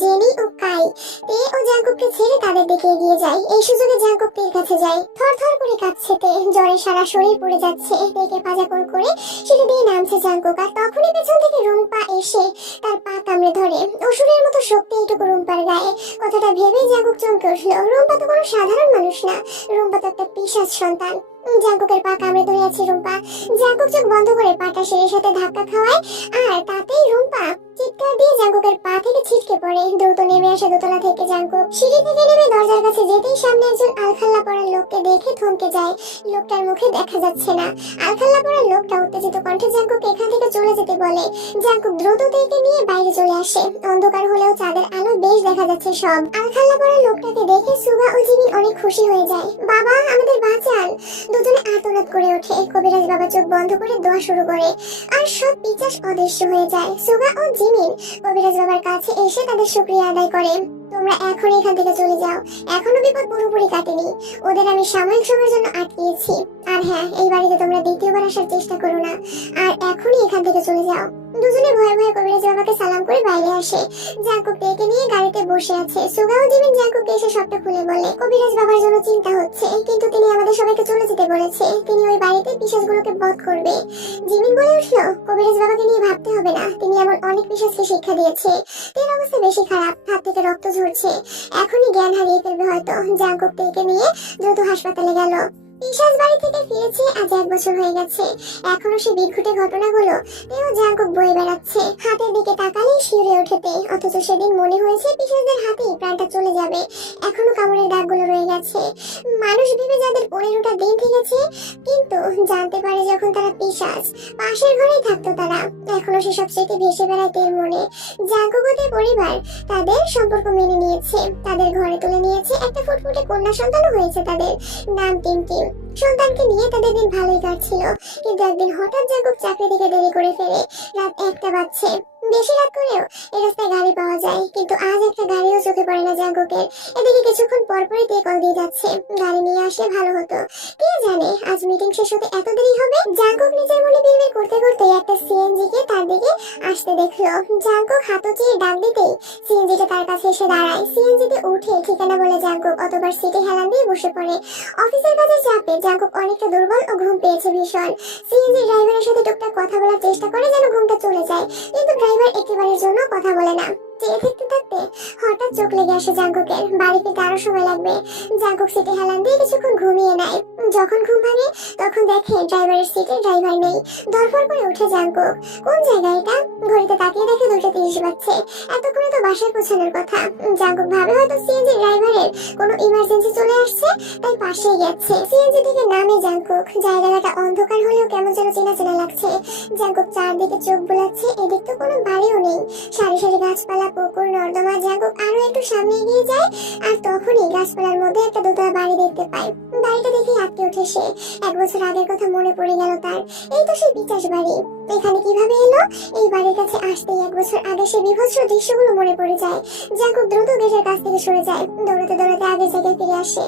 জেনি ও কাই তে ও জাঙ্কুককে ছেড়ে তাদের দিকে এগিয়ে যায়। এই সুযোগে জাঙ্কুক তের কাছে যায়। থরথর করে কাঁপছে তে। জ্বরে সারা শরীর পড়ে যাচ্ছে। তেকে পাজাকোল করে সিঁড়ি দিয়ে নামছে জাঙ্কুক। আর তখনই পেছন থেকে রুম্পা এসে তার পা কামড়ে ধরে। অসুরের মতো শক্তি এইটুকু রুম্পার গায়ে। কথাটা ভেবেই জাঙ্কুক চমকে উঠল। রুম্পা তো কোনো সাধারণ মানুষ না। রুম্পা তো একটা পিশাচ সন্তান। জাঙ্কুকের পা কামড়ে ধরে আছে রুম্পা। জাঙ্কুক চোখ বন্ধ করে পাটা সিঁড়ির সাথে ধাক্কা খাওয়ায়, আর তাতেই রুম্পা চিৎকার দিয়ে জাঙ্কুকের পা থেকে ছিটকে পড়ে। দ্রুত নেমে আসে দোতলা থেকে জাঙ্কুক। সিঁড়ি থেকে নেমে দরজার কাছে যেতেই সামনে একজন আলখাল্লা পরা লোককে দেখে থমকে যায়। লোকটার মুখে দেখা যাচ্ছে না। আলখাল্লা পরা লোকটা উত্তেজিত কণ্ঠে জাঙ্কুককে এখান থেকে চলে যেতে বলে। জাঙ্কুক দ্রুত তাকে নিয়ে বাইরে চলে আসে। অন্ধকার হলেও চাঁদের আলো বেশ দেখা যাচ্ছে সব। আলখাল্লা পরা লোকটাকে দেখে সুগা ও জিমিন অনেক খুশি হয়ে যায়। বাবা, আমাদের বাঁচান! দুজনে আর্তনাদ করে ওঠে। কবিরাজ বাবা চোখ বন্ধ করে দোয়া শুরু করে আর সব পিচাস অদৃশ্য হয়ে যায়। সুগা ও জিমিন কবিরাজ বাবার কাছে এসে তাদের শুকরিয়া আদায় করে। তোমরা এখন এখান থেকে চলে যাও। এখনো বিপদ পুরোপুরি কাটেনি। ওদের আমি সাময়িক সময়ের জন্য আটকিয়েছি। আর হ্যাঁ, এই বাড়িতে তোমরা দ্বিতীয়বার আসার চেষ্টা করো না। আর এখনই এখান থেকে চলে যাও। দুজনে ভয়ে ভয়ে কবিরাজ বাবাকে সালাম করে বাইরে আসে। জাঙ্কুক ডেকে নিয়ে গাড়িতে বসে আছে। সুগা ও জিমিন জাঙ্কুককে এসে সবটা খুলে বলে। কবিরাজ বাবার জন্য চিন্তা হচ্ছে, কিন্তু তিনি আমাদের সবাইকে চলে যেতে বলেছে। তিনি ওই বাড়িতে পিশাচগুলোকে বধ করবে। জিমিন বলে উঠলো, কবিরাজ বাবাকে নিয়ে ভাবতে হবে না। তিনি এমন অনেক পিশাচকে শিক্ষা দিয়েছে। তার অবস্থা বেশি খারাপ, হাত থেকে রক্ত ঝরছে। এখনই জ্ঞান হারিয়ে ফেলবে হয়তো। জাঙ্কুক ডেকে নিয়ে দ্রুত হাসপাতালে গেল। পিশাচ বাড়ি থেকে ফিরেছে আজ 1 বছর হয়ে গেছে। এখনো সে বিঘুটে ঘটনাগুলো তেও জাঙ্কুক বয়ে বেড়াচ্ছে। হাতের দিকে তাকালেই শিউরে ওঠেতে। অথচ সেদিন মনে হয়েছে পিশাচদের হাতেই প্রাণটা চলে যাবে। এখনো কামড়ের দাগগুলো রয়ে গেছে। মানুষ ভেবে যাদের 15টা দিন থেকেছে, কিন্তু জানতে পারে যখন তারা পিশাচ। পাশের ঘরেই থাকতো তারা। এখনো সেসব স্মৃতি ভেসে বেড়ায় তের মনে। জাঙ্কুক ও তার পরিবার তাদের সম্পর্ক মেনে নিয়েছে। তাদের ঘরে তুলে নিয়েছে। একটা ফুটফুটে কন্যা সন্তানও হয়েছে তাদের। নাম টিমটিম। সন্তানকে নিয়ে তাদের দিন ভালোই কাটছিল, কিন্তু একদিন হঠাৎ জাঙ্কুক চাকরি থেকে দেরি করে ফেলে। রাত 1টা বাজছে। বেশি রাত করেও এই রাস্তায় গাড়ি পাওয়া যায়, কিন্তু আজ একটা গাড়িও চোখে পড়ে না জাঙ্কুকের। এদিকে কিছুক্ষণ পরপরই তে কল দিয়ে যাচ্ছে। গাড়ি নিয়ে আসলে ভালো হতো। কে জানে আজ মিটিং শেষ হতে এত দেরি হবে। জাঙ্কুক নিজের মনে বিড়বিড় করতে করতে একটা সিএনজি কে তার দিকে আসতে দেখলো। জাঙ্কুক হাত উঁচিয়ে ডাক দিতেই সিএনজিটা তার কাছে এসে দাঁড়ায়। সিএনজিতে উঠে ঠিকানা বলে জাঙ্কুক অতবার সিটে হেলান দিয়ে বসে পড়ে। অফিসের কাজের চাপে জাঙ্কুক অনেকটা দুর্বল ও ঘুম পেয়েছে ভীষণ। সিএনজি ড্রাইভারের সাথে টুকটাক কথা বলার চেষ্টা করে যেন ঘুমটা চলে যায়, কিন্তু ড্রাইভার একেবারের জন্য কথা বলে না। চেয়ে থাকতে থাকতে হঠাৎ চোখ লেগে আসে জাঙ্কুকের। বাড়ি ফিরতে আরো সময় লাগবে। জাঙ্কুক সিটে হেলান দিয়ে কিছুক্ষণ ঘুমিয়ে নেয়। যখন ঘুম ভাঙে তখন দেখে ড্রাইভারের সিটে ড্রাইভার নেই। ধরফর করে উঠে জাঙ্কুক। কোন জায়গা এটা? ঘড়িতে তাকিয়ে দেখে 2:30 বাজছে। এতক্ষণে তো বাসায় পৌঁছানোর কথা। জাঙ্কুক ভাবে হয়তো সিএনজি ড্রাইভারের কোনো ইমার্জেন্সি চলে আসছে, তাই পাশেই গেছে। সিএনজি থেকে নামে জাঙ্কুক। জায়গাটা অন্ধকার হলেও কেমন যেন চেনা চেনা লাগছে। জাঙ্কুক চারদিকে চোখ বোলাচ্ছে। এদিক তো কোনো বাড়িও নেই। সারি সারি গাছপালা, পুকুর, নর্দমা। জাঙ্কুক আরো একটু সামনে এগিয়ে যায়, আর তখনই গাছপালার মধ্যে একটা দোতলা বাড়ি দেখতে পায়। বাড়িটা দেখে আটকে ওঠে সে। 1 বছর আগের কথা মনে পড়ে গেল তার। এই তো সেই পিচাস বাড়ি। এখানে কিভাবে এলো? এই বাড়ির কাছে আসতেই 1 বছর আগে সে বিভৎস দৃশ্যগুলো মনে পড়ে যায়। জাঙ্কুক দ্রুত গেটের কাছ থেকে সরে যায়। দৌড়াতে দৌড়াতে আগের জায়গায় ফিরে আসে।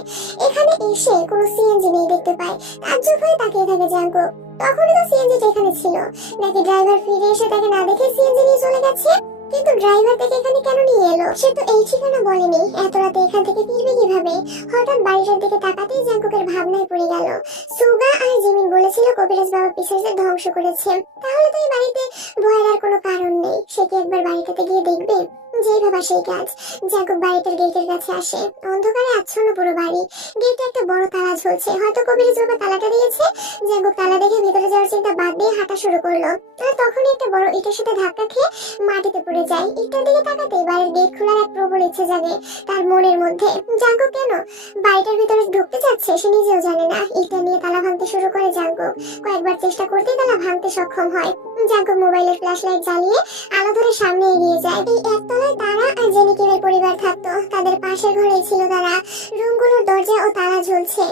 এখানে এসে কোনো সিএনজি নেই দেখতে পায়। তাজ্জব হয়ে তাকিয়ে থাকে জাঙ্কুক। তখনই তো সিএনজিটা এখানে ছিল। নাকি ড্রাইভার ফিরে এসে তাকে না দেখে সিএনজি নিয়ে চলে গেছে? কিন্তু ড্রাইভার তাকে এখানে কেন নিয়ে এলো? সে তো এই ঠিকানা বলেনি। এত রাতে এখান থেকে ফিরবে কিভাবে? হঠাৎ বাড়িটার দিকে তাকাতেই জাঙ্কুকের ভাবনায় পড়ে গেল। সুগা আর জিমিন বলেছিল কবিরাজ বাবা পিশাচদের ধ্বংস করেছে। তাহলে তো এই বাড়িতে ভয়ের আর কোনো কারণ নেই। সে কি একবার বাড়িটাতে গিয়ে দেখবে? যেই ভাবা সেই কাজ। জাঙ্কুক বাড়িটার গেটের কাছে আসে। অন্ধকারে আচ্ছন্ন পুরো বাড়ি। গেটে একটা বড় তালা ঝুলছে। হয়তো কবিরাজ বাবা তালাটা দিয়েছে। জাঙ্কুক তালা দেখে ভিতরে যাওয়ার চিন্তা বাদ দিয়ে হাঁটা শুরু করলো। আর তখনই একটা বড় ইটের সাথে ধাক্কা খেয়ে মাটিতে পড়ে যায়। ইটটার দিকে তাকাতেই বাড়ির গেট খোলার এক প্রবল ইচ্ছে জাগে তার মনের মধ্যে। জাঙ্কুক কেন বাড়িটার ভিতরে ঢুকতে যাচ্ছে সে নিজেও জানে না। ইটটা নিয়ে তালা ভাঙতে শুরু করে জাঙ্কুক। কয়েকবার চেষ্টা করতেই তালা ভাঙতে সক্ষম হয়। জাঙ্কুক মোবাইলের ফ্ল্যাশ লাইট জ্বালিয়ে আলো ধরে সামনে এগিয়ে যায়। এই একতলায় তারা আর জেনিকিমের পরিবার থাকতো। তাদের পাশের ঘরেই ছিল তারা। রুমগুলোর দরজা ও তালা ঝুলছে।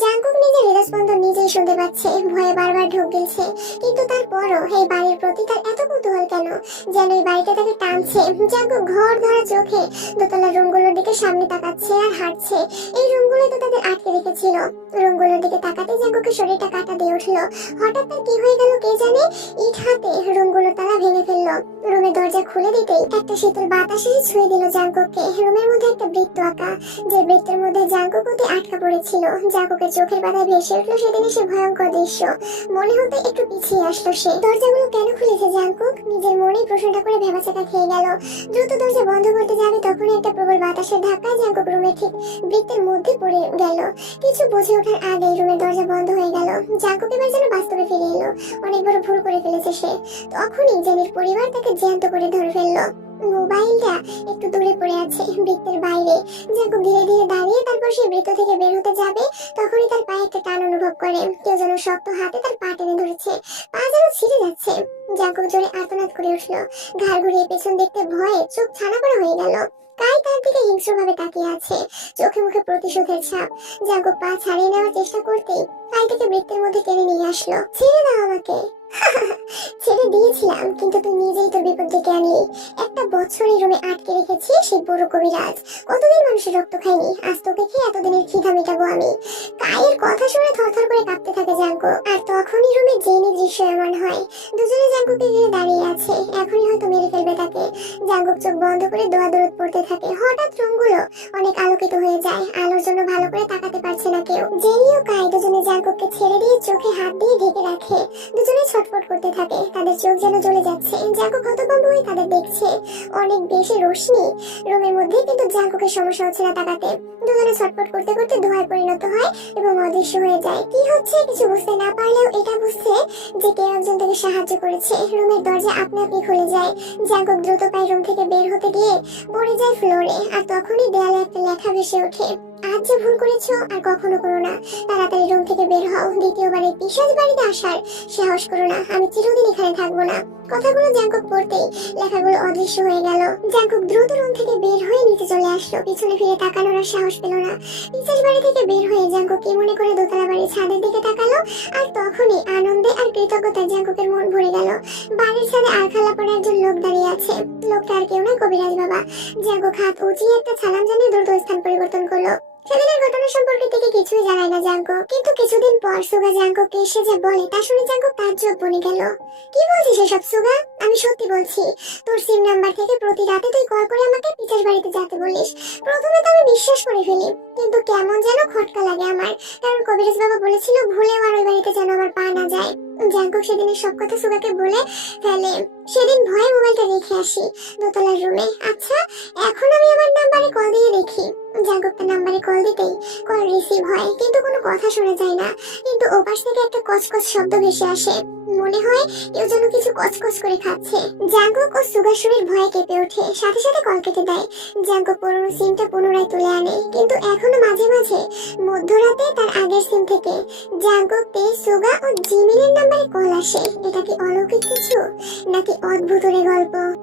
জাঙ্কুক নিজের হৃদস্পন্দন নিজেই শুনতে পাচ্ছে। ভয়ে বারবার ঢোক গিলছে, কিন্তু তারপরও এই বাড়ির প্রতি তার এত কৌতূহল কেন? যেন এই বাড়িটা তাকে টানছে। জাঙ্কুক ঘর ধরা চোখে দোতলার রুমগুলোর দিকে সামনে তাকাচ্ছে আর হাঁটছে। এই রুমগুলো তো তাদের আটকে রেখেছিল। রুমগুলোর দিকে তাকাতে জাঙ্কুকের শরীরটা কাঁটা দিয়ে উঠলো। হঠাৎ তার কি হয়ে গেল কে জানে। ইট হাতে রুমগুলোর তালা ভেঙে ফেললো। রুমের দরজা খুলে দিতেই একটা শীতল বাতাস এসে ছুঁয়ে দিল জাঙ্কুককে। রুমের মধ্যে একটা বৃত্ত আঁকা, যে বৃত্তের মধ্যে জাঙ্কুক অতি আটকা পড়েছিল। জাঙ্কুকের চোখের পাতায় ভেসে উঠলো সেদিনে সে ভয়ঙ্কর দৃশ্য। মনে হতে একটু পিছিয়ে আসলো সে। দরজাগুলো কেন খুলেছে জাঙ্কুক? নিজের মনেই প্রশ্নটা করে ভেবাচাকা খেয়ে গেল। দ্রুত দরজা বন্ধ করতে যাবে তখনই একটা প্রবল বাতাসের ধাক্কায় জাঙ্কুক রুমের ঠিক বৃত্তের মধ্যে পড়ে গেল। কিছু বুঝে ওঠার আগেই রুমের দরজা বন্ধ হয়ে গেল। জাঙ্কুক এবার যেন বাস্তবে ফিরে এলো। অনেক বড় ভুল করে ফেলেছে সে। তখনই জেনির পরিবার তাকে জ্যান্ত করে ধরে ফেললো। মোবাইলটা একটু দূরে পড়ে আছে বৃত্তের বাইরে। জাঙ্কুক ধীরে ধীরে দাঁড়িয়ে তারপর সে বৃত্ত থেকে বের হতে যাবে, তখনই তার পায়ে একটা টান অনুভব করে। কেউ যেন শক্ত হাতে তার পা টেনে ধরেছে, পা যেন ছিঁড়ে যাচ্ছে। জাঙ্কুক জোরে আর্তনাদ করে উঠল। ঘাড় ঘুরিয়ে পেছন দেখতে ভয়ে চোখ ছানা করা হয়ে গেল। কাই তার দিকে হিংস্রভাবে তাকিয়ে আছে, চোখে মুখে প্রতিশোধের ছাপ। জাঙ্কুক পা ছাড়িয়ে নেওয়ার চেষ্টা করতেই কাই তাকে বৃত্তের মধ্যে টেনে নিয়ে আসলো। ছেড়ে দাও আমাকে। ছেড়ে দিয়েছিলাম, কিন্তু তুই নিজেই তোর বিপদ ডেকে আনলি। একটা বছর এই রুমে আটকে রেখেছি সেই বুড়ো কবিরাজ। কতদিন মানুষের রক্ত খাইনি, আজ তোকে খেয়ে এতদিনের খিদা মেটাবো আমি। কায়ের কথা শুনে থরথর করে কাঁপতে থাকে জাঙ্কুক। আর তখনই রুমে জেনি দৃশ্য এমন হয়, দুজনে জাঙ্কুককে ঘিরে দাঁড়িয়ে আছে। এখনই হয়তো মেরে ফেলবে তাকে। জাঙ্কুক চোখ বন্ধ করে দোয়া-দরদ পড়তে থাকে। হঠাৎ রুমগুলো অনেক আলোকিত হয়ে যায়, আলোর জন্য ভালো করে তাকাতে পারছে না কেউ। জেনি ও কাই দুজনে জাঙ্কুককে ছেড়ে দিয়ে চোখে হাত দিয়ে ঢেকে রাখে। দুজনে ছটফট করতে থাকে, তাদের চোখ যেন জ্বলে যাচ্ছে। জাঙ্কুক হতভম্ব হয়ে তাদের দেখছে। অনেক বেশি রোশনি রুমের মধ্যে, কিন্তু জাঙ্কুকের সমস্যা হচ্ছে না তাকাতে। দুজনে ছটফট করতে করতে ধোঁয়ায় পরিণত হয় এবং অদৃশ্য হয়ে যায়। কি হচ্ছে কিছু বুঝতে না পারলেও এটা বুঝছে যে কেউ একজন তাকে সাহায্য করেছে। রুমের দরজা আপনা আপনি খুলে যায়। জাঙ্কুক দ্রুত পায়ে রুম থেকে বের হতে গিয়ে পড়ে যায় ফ্লোরে। আর তখনই দেয়ালে একটা লেখা ভেসে ওঠে, আজ যে ভুল করেছো আর কখনো করো না। তাড়াতাড়ি রুম থেকে বের হও, দ্বিতীয়বার এই পিশাচ বাড়িতে আসার সাহস করো না। আমি চিরদিন এখানে থাকবো না। কথাগুলো জাঙ্কুক পড়তেই লেখাগুলো অদৃশ্য হয়ে গেল। জাঙ্কুক দ্রুত রুম থেকে বের হয়ে নিচে চলে আসলো, পিছনে ফিরে তাকানোর আর সাহস পেল না। পিছাচ বাড়ি থেকে বের হয়ে জাঙ্কুক কি মনে করে দোতলা বাড়ির ছাদের দিকে তাকালো। আর তখনই আনন্দে আর কৃতজ্ঞতায় জাঙ্কুকের মন ভরে গেল। বাড়ির ছাদে আলখাল্লা পরে একজন লোক দাঁড়িয়ে আছে। লোকটা আর কেউ না, কবিরাজ বাবা। জাঙ্কুক হাত উঁচিয়ে একটা সালাম জানিয়ে দ্রুত স্থান পরিবর্তন করলো। সেদিনের ঘটনা সম্পর্কে থেকে কিছুই জানায় না জাঙ্কুক, কিন্তু কিছুদিন পর সুগা জাঙ্কুককে এসে যে বলে তা শুনে জাঙ্কুক তাজ্জব বনে গেল। কি বলছিস এসব সুগা? আমি সত্যি বলছি। তোর সিম নাম্বার থেকে প্রতি রাতে তুই কল করে আমাকে পিচাস বাড়িতে যেতে বলিস। প্রথমে তো আমি বিশ্বাস করে ফেলি, কিন্তু কেমন যেন খটকা লাগে আমার, কারণ কবিরাজ বাবা বলেছিল ভুলেও আর ওই বাড়িতে যেন আমার পা না যায়। জাঙ্কুক সেদিনের সব কথা সুগাকে বলে ফেলে। সেদিন ভয়ে মোবাইলটা রেখে আসি দোতলার রুমে। আচ্ছা, এখন আমি আমার নাম্বারে কল দিয়ে দেখি। জাঙ্কুক তার নাম্বারে কল দিতেই কল রিসিভ হয়, কিন্তু কোনো কথা শোনা যায় না। কিন্তু ওপাশ থেকে একটা কচকচ শব্দ ভেসে আসে, মনে হয় কেউ যেন কিছু কচকচ করে খাচ্ছে। জাঙ্কুক ও সুগার শরীর ভয়ে কেঁপে ওঠে, সাথে সাথে কল কেটে দেয়। জাঙ্কুক পুরনো সিমটা পুনরায় তুলে আনে, কিন্তু এখনো মাঝে মাঝে মধ্যরাতে তার আগের সিম থেকে জাঙ্কুক তে সুগা ও জিমিনের নাম্বারে কল আসে। এটা কি অলৌকিক কিছু নাকি অদ্ভুত গল্প?